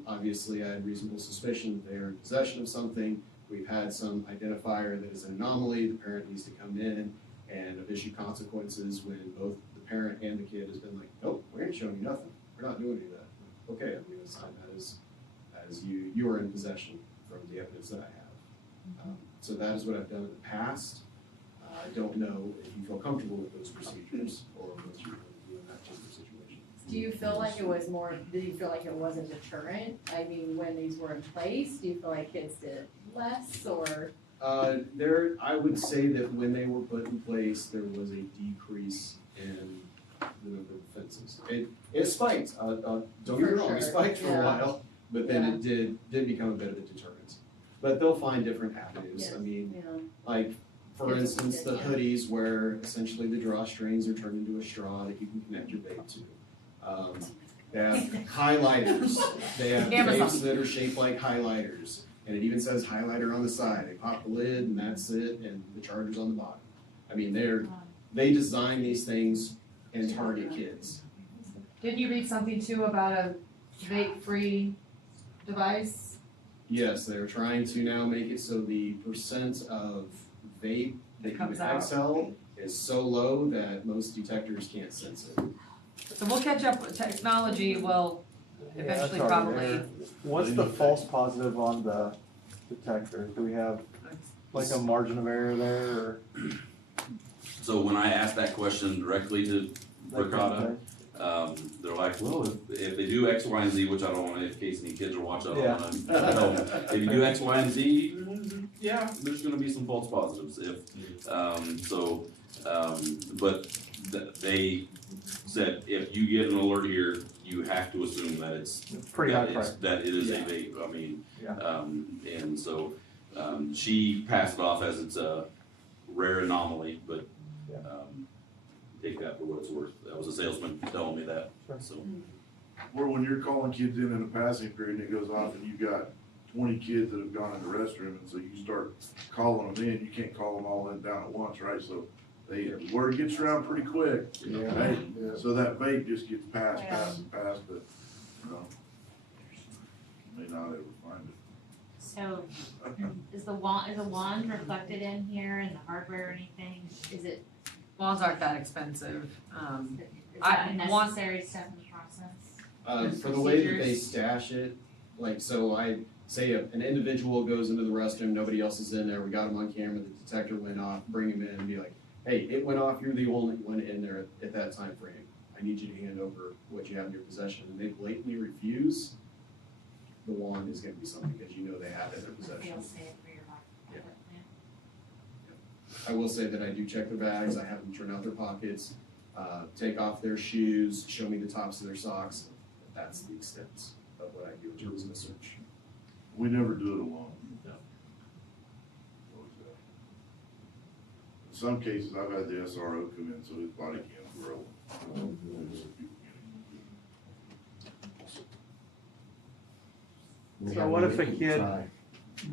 Obviously, I had reasonable suspicion that they are in possession of something. We've had some identifier that is an anomaly. The parent needs to come in and have issued consequences when both the parent and the kid has been like, nope, we ain't showing you nothing. We're not doing any of that. Okay, I'm going to sign that as you are in possession from the evidence that I have. So that is what I've done in the past. I don't know if you feel comfortable with those procedures or what you want to do in that particular situation. Do you feel like it was more, did you feel like it was a deterrent? I mean, when these were in place, do you feel like kids did less or? I would say that when they were put in place, there was a decrease in the number of offenses. It spiked. Don't get me wrong, it spiked for a while, but then it did become a bit of a deterrent. But they'll find different avenues. Yes. I mean, like for instance, the hoodies where essentially the drawstrings are turned into a straw that you can connect your vape to. They have highlighters. They have vapes that are shaped like highlighters. And it even says highlighter on the side. They pop the lid and that's it, and the charger's on the bottom. I mean, they design these things and target kids. Didn't you read something too about a vape-free device? Yes, they're trying to now make it so the percent of vape that you would exhale is so low that most detectors can't sense it. So we'll catch up with technology, will eventually probably. What's the false positive on the detector? Do we have like a margin of error there or? So when I asked that question directly to Ricotta, they're like, well, if they do X, Y, and Z, which I don't want, in case any kids are watching, I don't want to, if you do X, Y, and Z, yeah, there's gonna be some false positives. But they said if you get an alert here, you have to assume that it's pretty high price. That it is a vape. I mean, and so she passed it off as it's a rare anomaly, but take that for what it's worth. That was a salesman telling me that. So, or when you're calling kids in a passing period and it goes off and you've got 20 kids that have gone in the restroom, and so you start calling them in, you can't call them all in down at once, right? So word gets around pretty quick. Right? So that vape just gets passed, but may not ever find it. So is the wand reflected in here and the hardware or anything? Is it? Wands aren't that expensive. Is that a necessary step in the process? For the way that they stash it, like, so I say an individual goes into the restroom, nobody else is in there, we got him on camera, the detector went off, bring him in and be like, hey, it went off, you're the only one in there at that time frame. I need you to hand over what you have in your possession. And they blatantly refuse, the wand is gonna be something because you know they have it in their possession. Yeah. I will say that I do check their bags, I have them turn out their pockets, take off their shoes, show me the tops of their socks. That's the extent of what I do in terms of a search. We never do it alone. No. In some cases, I've had the SRO come in so his body can't grow. So what if a kid,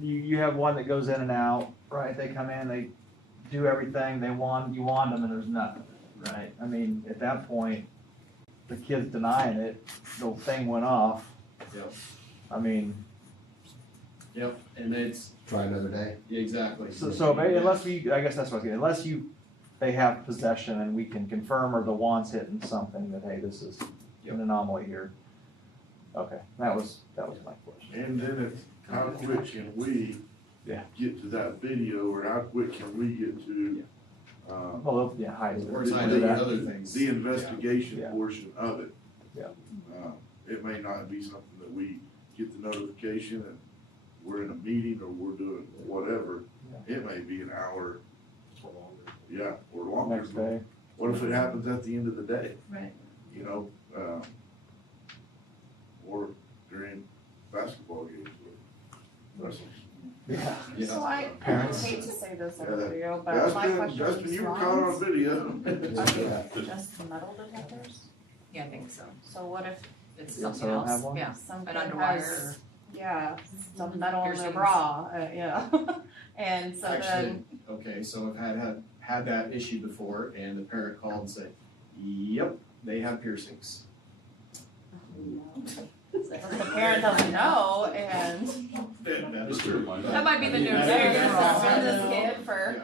you have one that goes in and out, right? They come in, they do everything, you wand them and there's nothing, right? I mean, at that point, the kid's denying it, the thing went off. Yep. I mean, Yep, and it's, Try another day. yeah, exactly. so maybe unless we, I guess that's what I was getting, unless they have possession and we can confirm, or the wand's hitting something that, hey, this is an anomaly here. Okay, that was my question. And then it's how quick can we get to that video, or how quick can we get to, Well, yeah, hide it. Or tie to other things. the investigation Yeah. portion of it. Yeah. It may not be something that we get the notification and we're in a meeting or we're doing whatever. It may be an hour. Or longer. Yeah, or longer. Next day. What if it happens at the end of the day? Right. You know, or during basketball games or wrestling. Yeah. So I Parents. hate to say this in Yeah, a video, but That's my been, question that's is been, you were caught on video. just metal detectors? Yeah, I think so. So what if It's Yeah, something so don't have else, one? yeah, something an underwire has, yeah, some metal in their Piercings. bra, yeah. And so Actually, then, okay, so I've had that issue before, and the parent called and said, yep, they have piercings. the parent doesn't know, and That is true. That might be the new parents thing. have sent this kid for.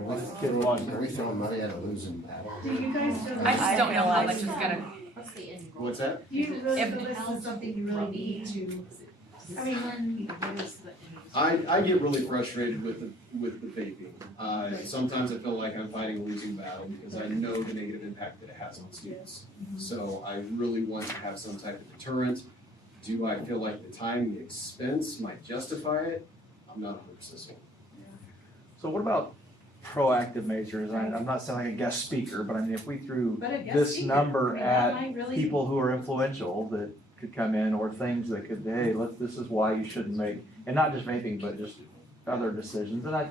Are we throwing money at a losing battle? Do you guys feel I like? just don't know how much it's gonna, What's the end goal? What's that? Do you really If- feel this is something you really need to, I mean, What is the end? I get really frustrated with the vaping. Sometimes I feel like I'm fighting a losing battle because I know the negative impact that it has on students. So I really want to have some type of deterrent. Do I feel like the time, the expense might justify it? I'm not 100% sold. So what about proactive measures? I'm not saying like a guest speaker, but I mean, if we threw But a guest this speaker, number I mean, that at might really- people who are influential that could come in, or things that could, hey, this is why you shouldn't make, and not just vaping, but just other decisions, and I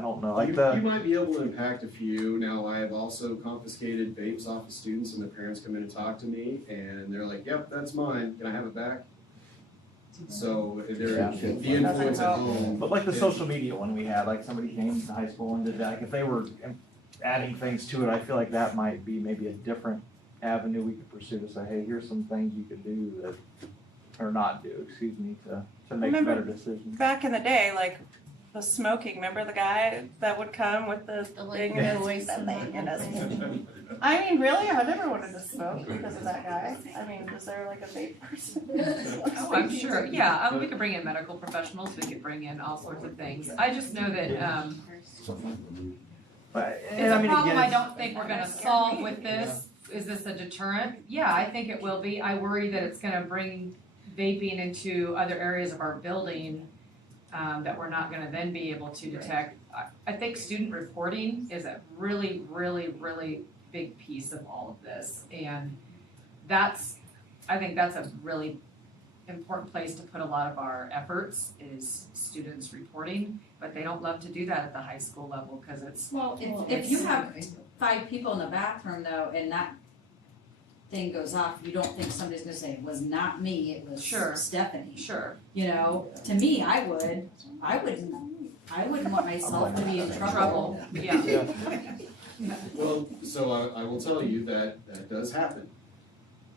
don't know, like You the, might be able to impact a few. Now, I have also confiscated vapes off of students, and the parents come in and talk to me, and they're like, yep, that's mine, can I have it back? So, Yeah. the influence at home. but like the social media one we had, like somebody came to high school and did that, like if they were adding things to it, I feel like that might be maybe a different avenue we could pursue to say, hey, here's some things you could do that, or not do, excuse me, to make Remember- better decisions. back in the day, like the smoking, remember the guy that would come with the thing in his, that thing in his. I mean, really, I never wanted to smoke because of that guy. I mean, was there like a vape person? oh, I'm sure, yeah, we could bring in medical professionals, we could bring in all sorts of things. I just know that, But, it's and I a mean, problem I again, don't think we're gonna solve with this. Is this a deterrent? Yeah, I think it will be. I worry that it's gonna bring vaping into other areas of our building, that we're not gonna then be able to detect. I think student reporting is a really, really, really big piece of all of this. And I think that's a really important place to put a lot of our efforts, is students reporting, but they don't love to do that at the high school level, because it's, Well, if you have 5 people in the bathroom though, and that thing goes off, you don't think somebody's gonna say, it was not me, it was Sure. Stephanie. sure, You know, to me, I wouldn't want myself to be in trouble. yeah. Well, so I will tell you that does happen.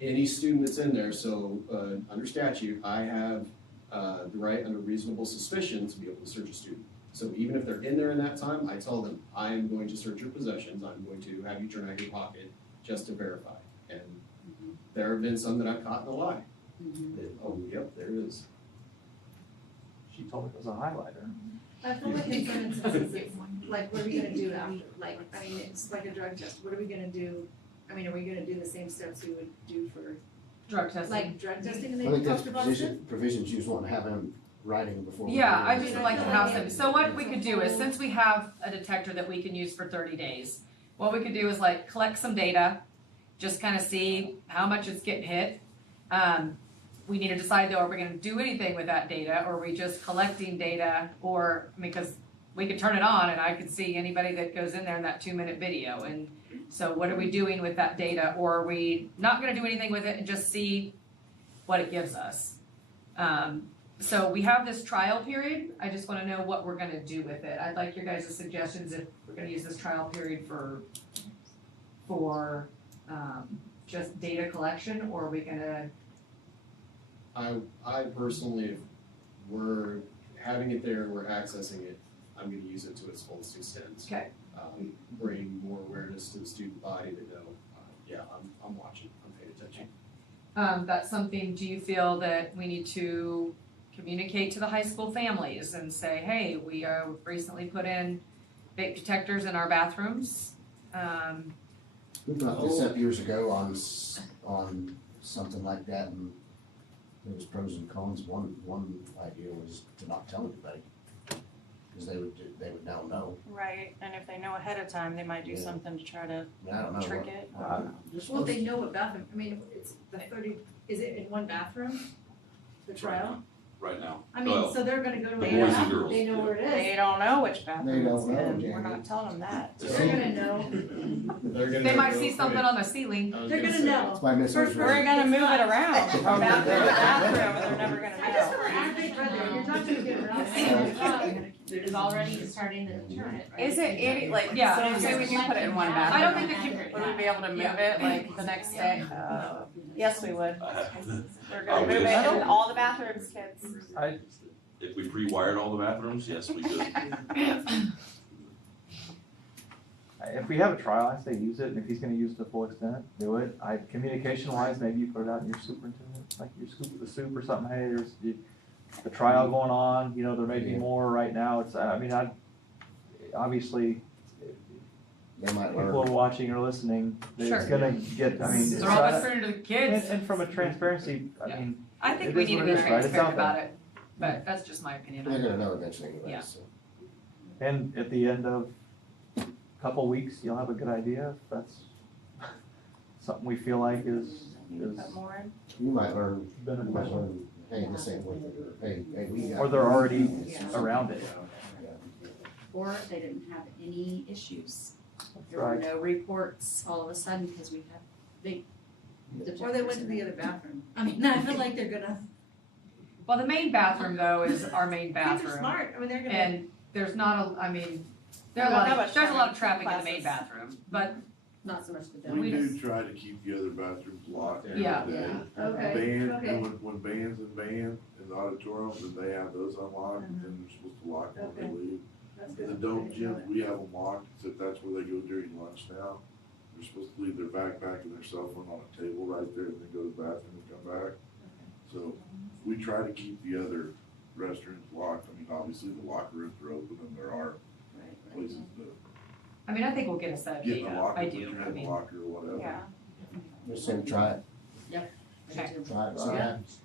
Any student that's in there, so under statute, I have the right under reasonable suspicion to be able to search a student. So even if they're in there in that time, I tell them, I am going to search your possessions, I'm going to have you turn out your pocket just to verify. And there have been some that I've caught in a lie. Oh, yep, there is. she told me it was a highlighter. I feel like in some instances, like, what are we gonna do after, like, I mean, it's like a drug test, what are we gonna do? I mean, are we gonna do the same steps we would do for, Drug testing. like, drug testing, and I they think that's talked about it? provisions you just want to have him writing before. we Yeah, do I it. just would like to have some, so what we could do is, since we have a detector that we can use for 30 days, what we could do is like collect some data, just kind of see how much it's getting hit. We need to decide though, are we gonna do anything with that data, or are we just collecting data, or, because we could turn it on and I could see anybody that goes in there in that 2-minute video, and so what are we doing with that data, or are we not gonna do anything with it and just see what it gives us? So we have this trial period, I just wanna know what we're gonna do with it. I'd like your guys' suggestions if we're gonna use this trial period for just data collection, or are we gonna? I personally, if we're having it there, we're accessing it, I'm gonna use it to its fullest extent. Okay. Bring more awareness to the student body to know, yeah, I'm watching, I'm paying attention. That's something, do you feel that we need to communicate to the high school families and say, hey, we've recently put in vape detectors in our bathrooms? We brought this up years ago on something like that, and there was pros and cons. One idea was to not tell anybody, because they would now know. Right, and if they know ahead of time, they might do something to try to I don't know. trick it. Well, they know what bathroom, I mean, it's the 30, is it in one bathroom, the trial? Right now. I mean, so they're gonna go to The a boys and bathroom, girls. they know where it is. They don't know which bathroom They it's don't know, in, we're Jamie. not telling them that. They're gonna know, They might see something on the ceiling. they're gonna know. That's why Miss was We're gonna move it around from bathroom to bathroom, and they're never gonna I just know. remember our big brother, you're not gonna get around. It's already starting the deterrent, right? Is it any, like, Yeah. so say we do put it in one I don't bathroom, think it can, would we be able to move it like the next day? Yes, we would. We're I gonna would move it assume- in all the bathrooms, kids. If we pre-wired all the bathrooms, yes, we could. If we have a trial, I say use it, and if he's gonna use it to full extent, do it. Communication wise, maybe you put it out in your superintendent, like your scoop of the soup or something, hey, there's the trial going on, you know, there may be more right now, it's, obviously, They might people learn. are watching or listening, it's Sure. gonna get, I mean. they're all whispering to the kids. And from a transparency, I Yeah. mean. I think it we is need to what be it is, right? It's transparent out there. about it, but that's just my opinion. They're gonna know eventually anyway, Yeah. so. And at the end of a couple weeks, you'll have a good idea if that's something we feel like is Put more in. You might learn, beneficial. hey, this ain't worth it, or hey, we got. Or they're already around it. Or they didn't have any issues. There Right. were no reports all of a sudden because we had big Or they went to the other bathroom, I mean, I feel like they're gonna. Well, the main bathroom though is our main Kids are bathroom. smart, I mean, they're gonna. And there's not a, I mean, there's a lot of traffic in the main bathroom, but Not so much the We down. do try to keep the other bathrooms locked every Yeah. day. Okay, Band, okay. when band's in band, in the auditorium, then they have those unlocked, and then they're supposed to lock them when they leave. That's In the good. dome gyms, we have them locked, except that's where they go during lunch now. They're supposed to leave their backpack and their cell phone on a table right there, and then go to the bathroom and come back. So, we try to keep the other restrooms locked. I mean, obviously, the locker rooms are open, and there are places to I mean, I think we'll get a set of get in the data. locker, I put do, your I head in the mean, locker or whatever. Yeah. Just say try it, Yep. okay, try it, see what happens.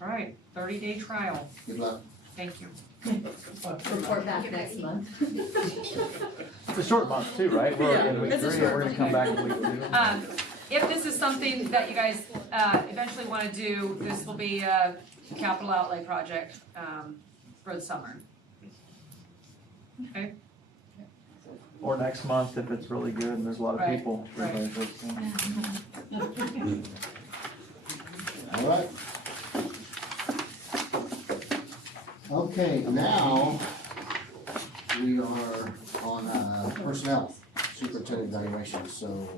all right, 30-day trial, Good luck. thank you. Report back next month. It's a short month too, right? We're in week It's a 3, short and we're gonna come back in week 2. If this is something that you guys eventually want to do, this will be a capital outlay project for the summer. Okay, Or next month if it's really good and there's a lot of Right, people. right. everybody goes in. All right. Okay, now we are on personnel superintendent evaluation, so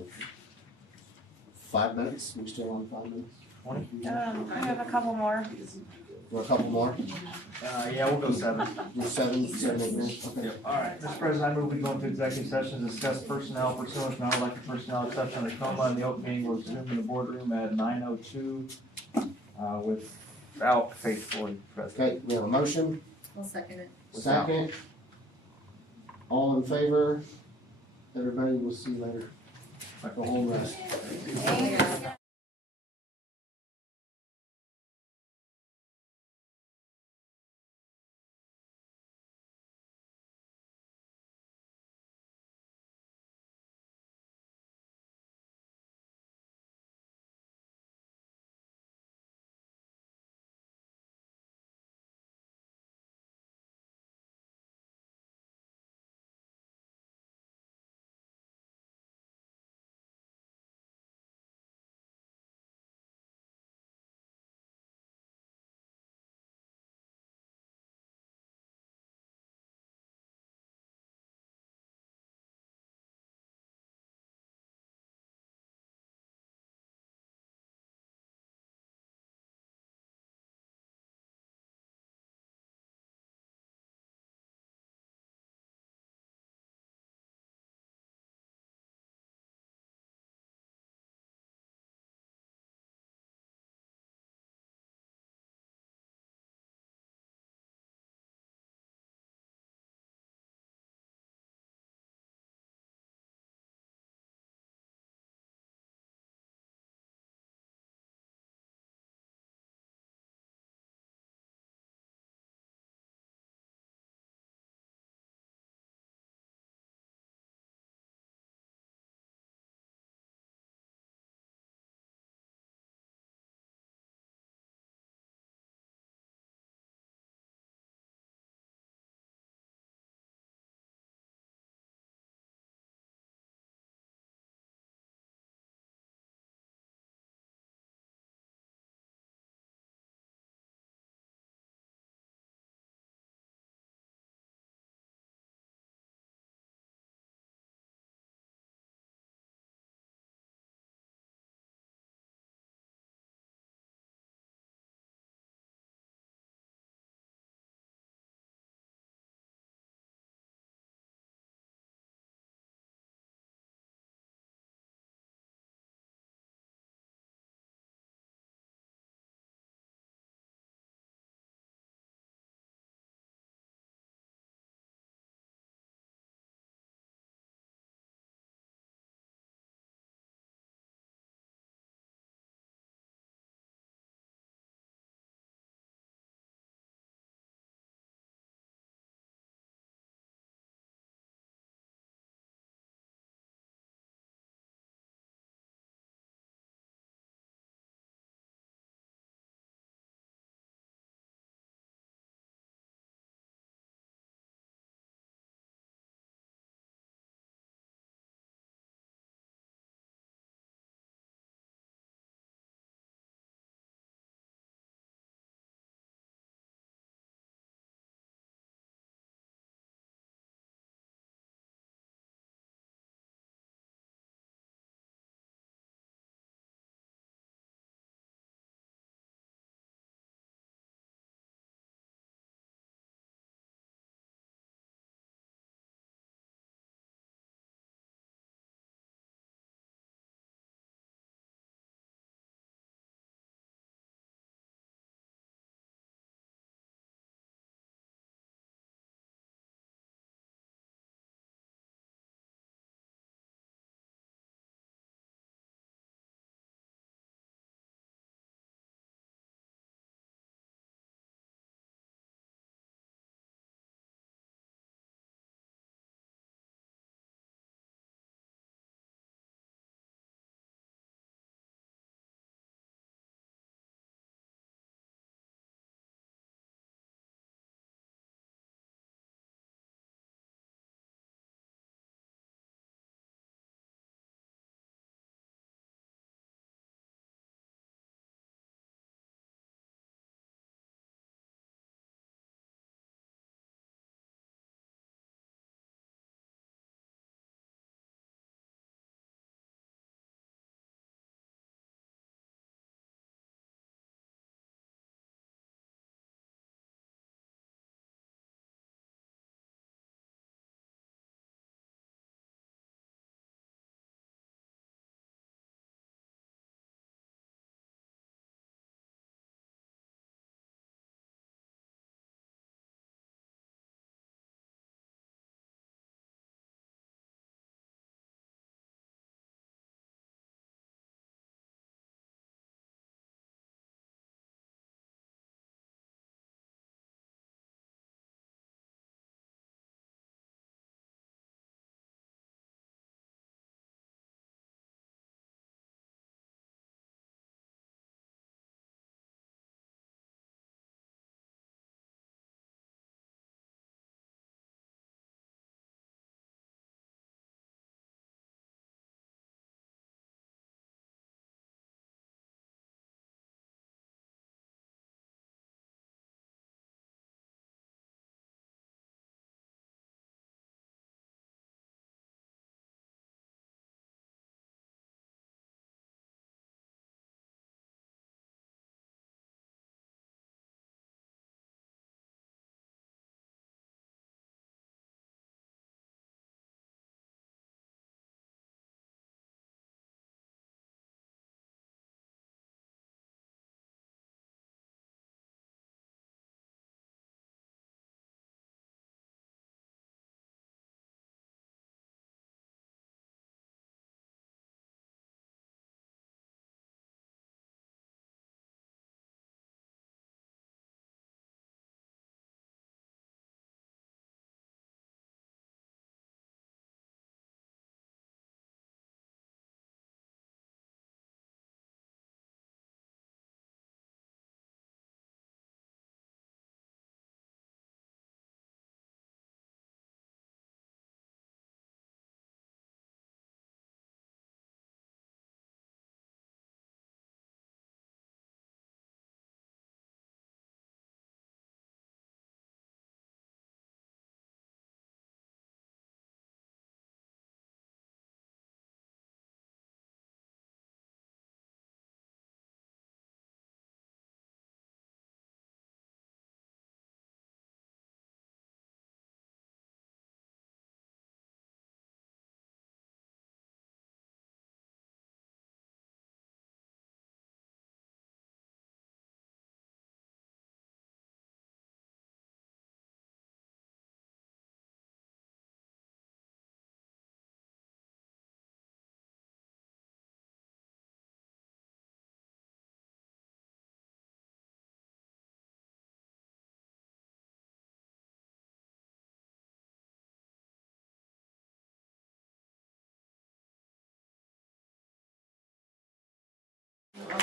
5 minutes, we still on 5 minutes? I have a couple more. Or a couple more? Yeah, we'll go 7. Do 7, 8 minutes, okay. All right, Mr. President, I move we go into executive session to discuss personnel pursuant to non-elected personnel exception under coma, and the open meeting will resume in the boardroom at 9:02 without faithfully present. Okay, we have a motion, I'll second it. second. All in favor? Everybody, we'll see you later. Go home rest. Yeah.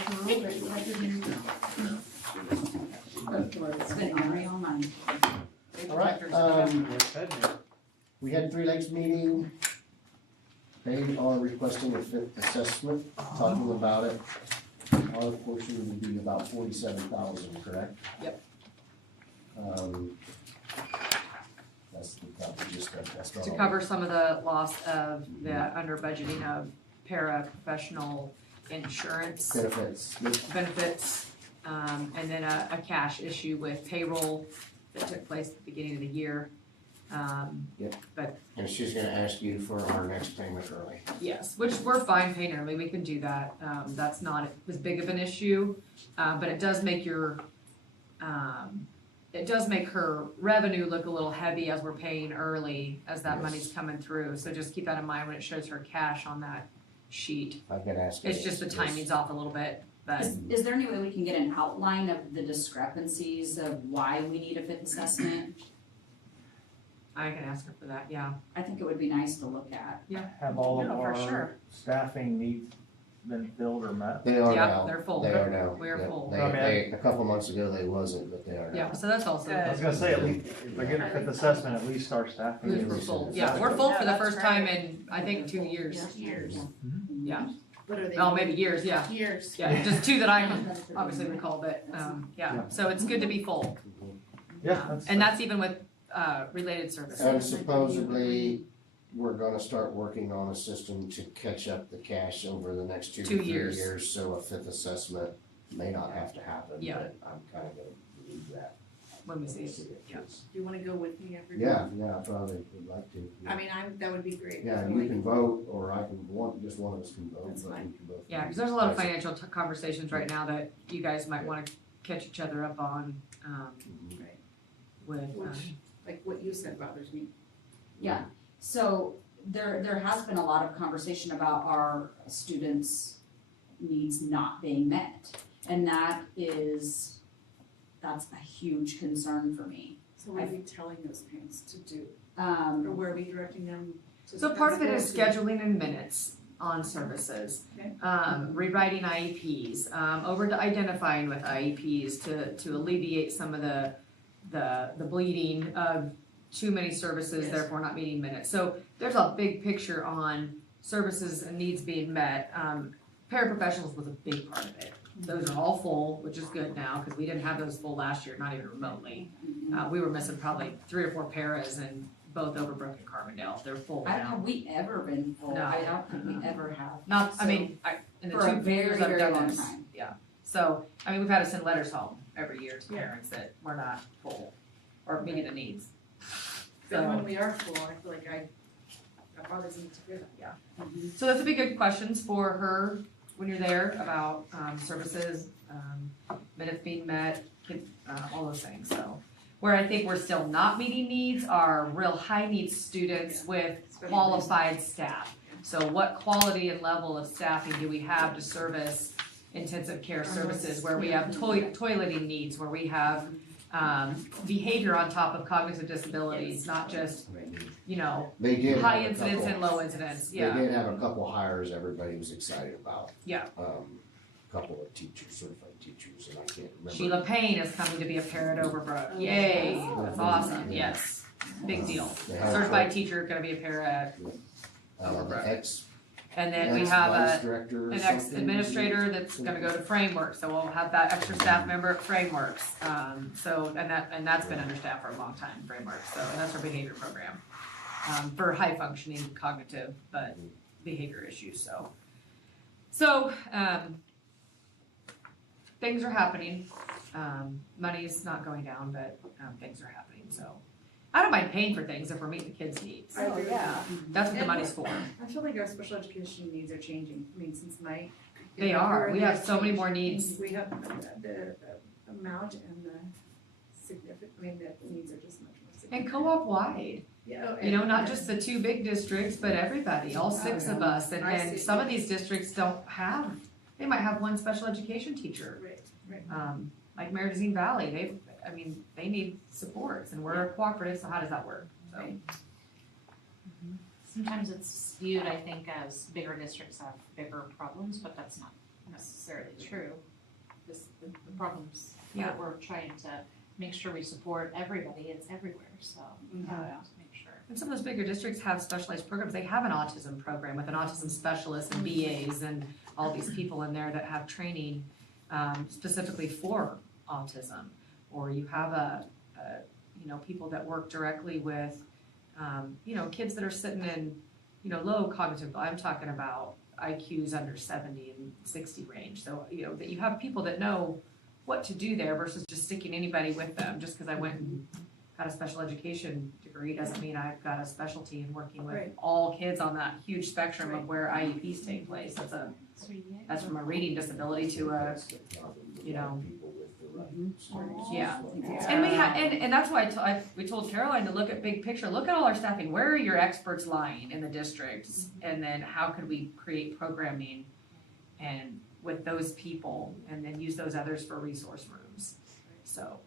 It's been angry all night. All right, we had 3 Lakes meeting. They are requesting a fifth assessment, talking about it. Our portion would be about 47,000, correct? Yep. That's the cover, just that's To cover some of the loss of the under budgeting of paraprofessional insurance benefits. And then a cash issue with payroll that took place at the beginning of the year. Yep. But And she's gonna ask you for our next payment early. yes, which we're fine paying early, we can do that. That's not as big of an issue, but it does make it does make her revenue look a little heavy as we're paying early, as that money's coming through. So just keep that in mind when it shows her cash on that sheet. I've been asking. It's just the timing's off a little bit, but. Is there any way we can get an outline of the discrepancies of why we need a fifth assessment? I can ask her for that, yeah. I think it would be nice to look at. Yeah. Have all of No, for our sure. staffing needs been filled or met? They are Yeah, now. they're full. They are now. We're Yep. full. They, a couple months ago, they wasn't, but they are now. Yeah, so that's also. I was gonna say, at least, if they're getting a fifth assessment, at least our staffing is. We're full, yeah, we're full for the Yeah, first that's time right. in, I think, 2 years. Years. Yeah, What are they? oh, maybe years, yeah. Years. Yeah, just 2 that I obviously recall, but, yeah, so it's good to be full. Yeah. And that's even with, related services. And supposedly, we're gonna start working on a system to catch up the cash over the next 2 to 2 3 years. years, so a fifth assessment may not have to happen, Yeah. but I'm kinda gonna believe that. When we see it, yeah. Do you wanna go with me every? Yeah, I probably would like to. I mean, that would be great. Yeah, you can vote, or I can, just one of us can vote, That's but we fine. can both. Yeah, because there's a lot of financial conversations right now that you guys might want to catch each other up on, Right. with, Which, like what you said bothers me. Yeah, so there has been a lot of conversation about our students' needs not being met. And that's a huge concern for me. So what are we telling those parents to do? Or Um, where are we directing them to? so part of it is schedule. scheduling in minutes on services. Okay. Rewriting IEPs, over to identifying with IEPs to alleviate some of the bleeding of too many services, Yes. therefore not meeting minutes. So there's a big picture on services and needs being met. Paraprofessionals was a big part of it. Those are all full, which is good now, because we didn't have those full last year, not even remotely. We were missing probably 3 or 4 paras in both Overbrook and Carbondale. They're full now. have we ever been full? No. I don't think we ever have. Not, I So, mean, in the for a 2 very, years I've very done long this, time. yeah. So, I mean, we've had to send letters home every year to parents that we're not full or meeting the needs. But when So, we are full, I feel like that bothers me to hear that, yeah. so those would be good questions for her when you're there about, services, minutes being met, all those things, so. Where I think we're still not meeting needs are real high needs students with qualified staff. So what quality and level of staffing do we have to service intensive care services where we have toileting needs, where we have behavior on top of cognitive disabilities, not just, They did high have a incidence couple- and low incidence, They yeah, did have a couple hires everybody was excited about. yeah. Couple of teachers, certified teachers, and I can't remember. Sheila Payne is coming to be a parent Overbrook, yay, that's awesome, yes, big deal. They have Certified teacher gonna be a para, the ex. and then we ex have vice director or an ex something. administrator that's gonna go to Framework, so we'll have that extra staff member at Frameworks. And that's been understaffed for a long time, Framework, so, and that's our behavior program. For high functioning cognitive, but behavior issues, so. So, things are happening, money's not going down, but, things are happening, so. I don't mind paying for things if we're meeting the kids' needs. I agree with yeah. that. That's what the And money's for. I feel like our special education needs are changing, I mean, since my. They are, we have so many more needs. We have the amount and the significant, I mean, the needs are just much more significant. And co-op wide, Yeah. not just the 2 big districts, but everybody, all 6 of us. I And see. some of these districts don't have, they might have 1 special education teacher. Right. Like Meridian Valley, they need supports and we're cooperative, so how does that work? So, Sometimes it's viewed, I think, as bigger districts have bigger problems, but that's not necessarily true. The problems Yeah. that we're trying to make sure we support everybody, it's everywhere, so we have to make sure. And some of those bigger districts have specialized programs. They have an autism program with an autism specialist and BAs and all these people in there that have training specifically for autism. Or you have people that work directly with, kids that are sitting in, low cognitive. I'm talking about IQs under 70 and 60 range. So, that you have people that know what to do there versus just sticking anybody with them. Just because I went and got a special education degree doesn't mean I've got a specialty in working with all kids on that huge spectrum of where IEPs take place. That's from a reading disability to a, yeah. And we had, and that's why we told Caroline to look at big picture, look at all our staffing. Where are your experts lying in the districts? And then how could we create programming and with those people and then use those others for resource rooms? So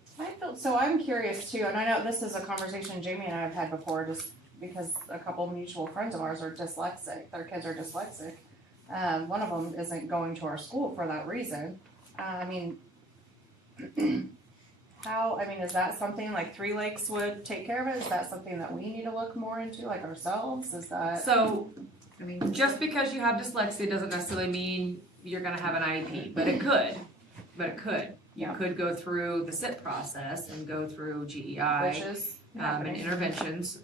I'm curious too, and I know this is a conversation Jamie and I have had before, just because a couple of mutual friends of ours are dyslexic. Their kids are dyslexic. One of them isn't going to our school for that reason. Is that something like Three Lakes would take care of it? Is that something that we need to look more into, like ourselves? Is that so? Just because you have dyslexia doesn't necessarily mean you're going to have an IEP, but it could. You could go through the SIT process and go through GEI and interventions,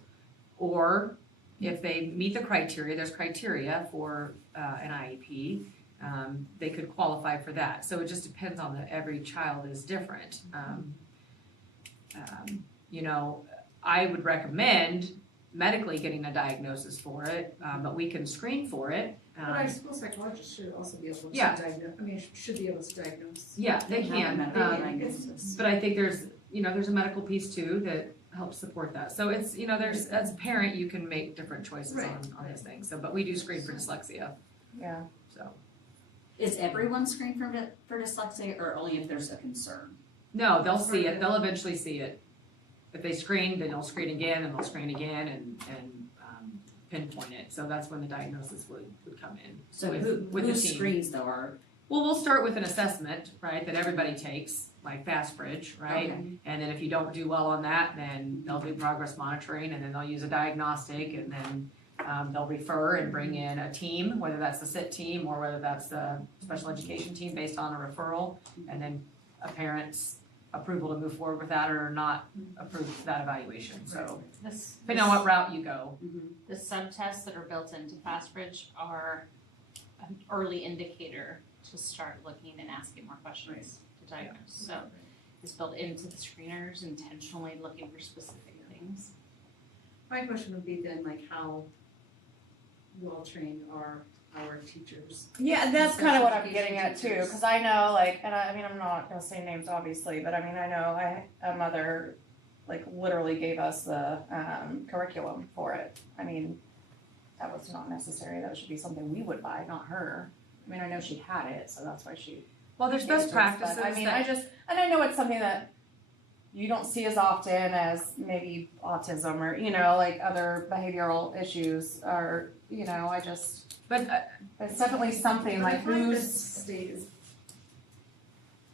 or if they meet the criteria, there's criteria for an IEP, they could qualify for that. So it just depends on every child is different. I would recommend medically getting a diagnosis for it, but we can screen for it. But I suppose psychologists should also be able to diagnose, should be able to diagnose. Yeah, they can. But I think there's a medical piece too that helps support that. So it's, there's, as a parent, you can make different choices on these things. So, but we do screen for dyslexia. Yeah. So. Is everyone screened for dyslexia or only if there's a concern? No, they'll see it. They'll eventually see it. If they screen, then they'll screen again and they'll screen again and pinpoint it. So that's when the diagnosis would come in. So with who the team. screens though are? Well, we'll start with an assessment, right, that everybody takes, like FastBridge, right? Okay. And then if you don't do well on that, then they'll do progress monitoring and then they'll use a diagnostic and then they'll refer and bring in a team, whether that's the SIT team or whether that's the special education team based on a referral, and then a parent's approval to move forward with that or not approve that evaluation. So depending on what route you go. The subtests that are built into FastBridge are an early indicator to start looking and asking more questions to diagnose. So it's built into the screeners, intentionally looking for specific things. My question would be then, like, how well-trained are our teachers? Yeah, that's kind of what I'm getting at too, because I know, like, and I'm not gonna say names obviously, but I know a mother, like, literally gave us the curriculum for it. That was not necessary. That should be something we would buy, not her. I know she had it, so that's why she. Well, there's best practices. I know it's something that you don't see as often as maybe autism or, like other behavioral issues or, but it's definitely something like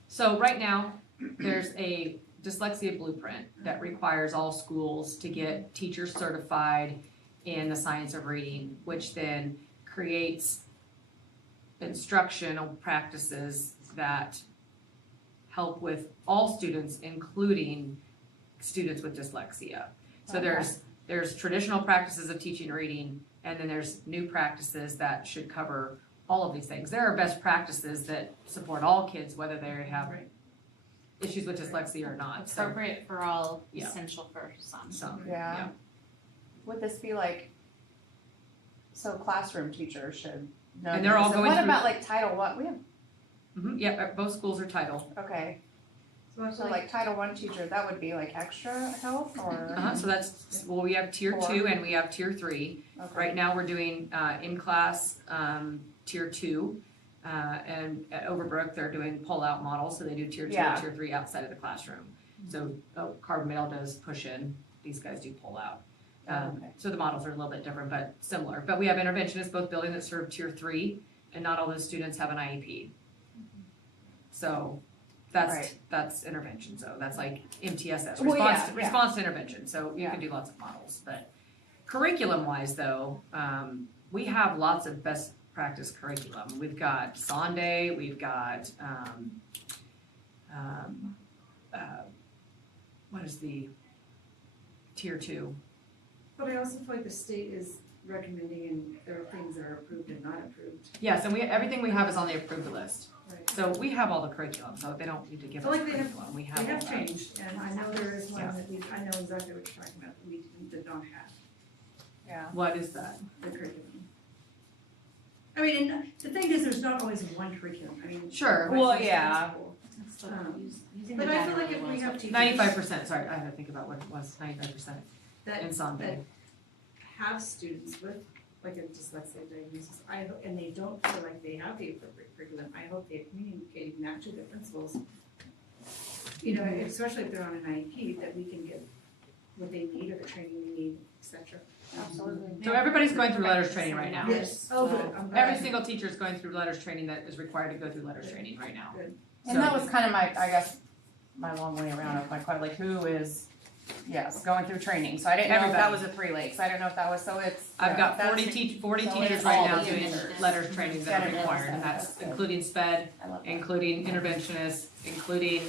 So right now, there's a dyslexia blueprint that requires all schools to get teachers certified in the science of reading, which then creates instructional practices that help with all students, including students with dyslexia. So there's traditional practices of teaching reading, and then there's new practices that should cover all of these things. There are best practices that support all kids, whether they have issues with dyslexia or not. Appropriate for all, essential for some. Yeah. Would this be like, so classroom teachers should know? And they're all going What through. about like Title I? We have. Yeah, both schools are Title. Okay. So like Title I teacher, that would be like extra help or? So we have Tier 2 and we have Tier 3. Okay. Right now we're doing in-class Tier 2. And at Overbrook, they're doing pull-out models, so they do Tier 2 and Tier 3 outside of the classroom. So Carbondale does push-in, these guys do pull-out. So the models are a little bit different, but similar. But we have interventionists, both buildings that serve Tier 3, and not all those students have an IEP. So Right. that's intervention, so that's like MTSS, Well, response to intervention, so you can do lots of models, but curriculum wise though, we have lots of best practice curriculum. We've got Sunday, we've got, what is the tier 2? But I also feel like the state is recommending and there are things that are approved and not approved. Yes, and everything we have is on the approved list. Right. So we have all the curriculum, so they don't need to give So us like they have, curriculum, we have they all have that. changed, and I know there is one Yeah. that I know exactly what you're talking about, that we did not have, Yeah. What is that? the curriculum. I mean, and the thing is, there's not always one curriculum, I mean. Sure. my Well, son's in yeah. school. Using But the I data feel like really if well we is have what- teachers. 95%, sorry, I had to think about what it was, 95% That, in Sunday. that have students with like a dyslexia diagnosis, and they don't feel like they have the appropriate curriculum, I hope they're communicating that to the principals. You know, especially if they're on an IEP, that we can get what they need or the training they need, et cetera. Absolutely. So everybody's going through letters training right now. Yes, oh, good, I'm glad. Every single teacher is going through letters training that is required to go through letters training right now. Good. And that was kind of my, I guess, my long way around of my question, like who is, yes, going through training. So I didn't know if that was a 3 Lakes. I don't know if that was, so it's. I've got that's- 40 so teachers it's right all now the doing teachers. letters training that are Gotta required, and notice that's that. including SPED, I love that. including interventionists, including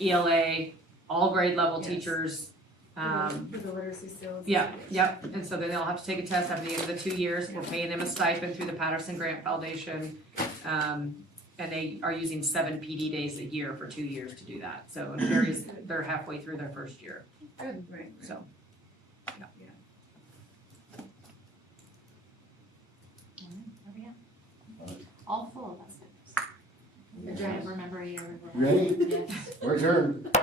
ELA, all grade level Yes. teachers. For the literacy skills. Yep, and so then they'll have to take a test at the end of the 2 years. We're paying them a stipend through the Patterson Grant Foundation. And they are using 7 PD days a year for 2 years to do that. So it varies, they're halfway through their first year, Right. so. Where we at? All full of us. I'm trying to remember your. Ready? Yes. We're adjourned.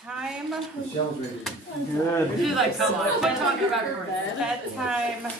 Time. Michelle's ready. Good. She's like, come on, quit talking about your Bedtime.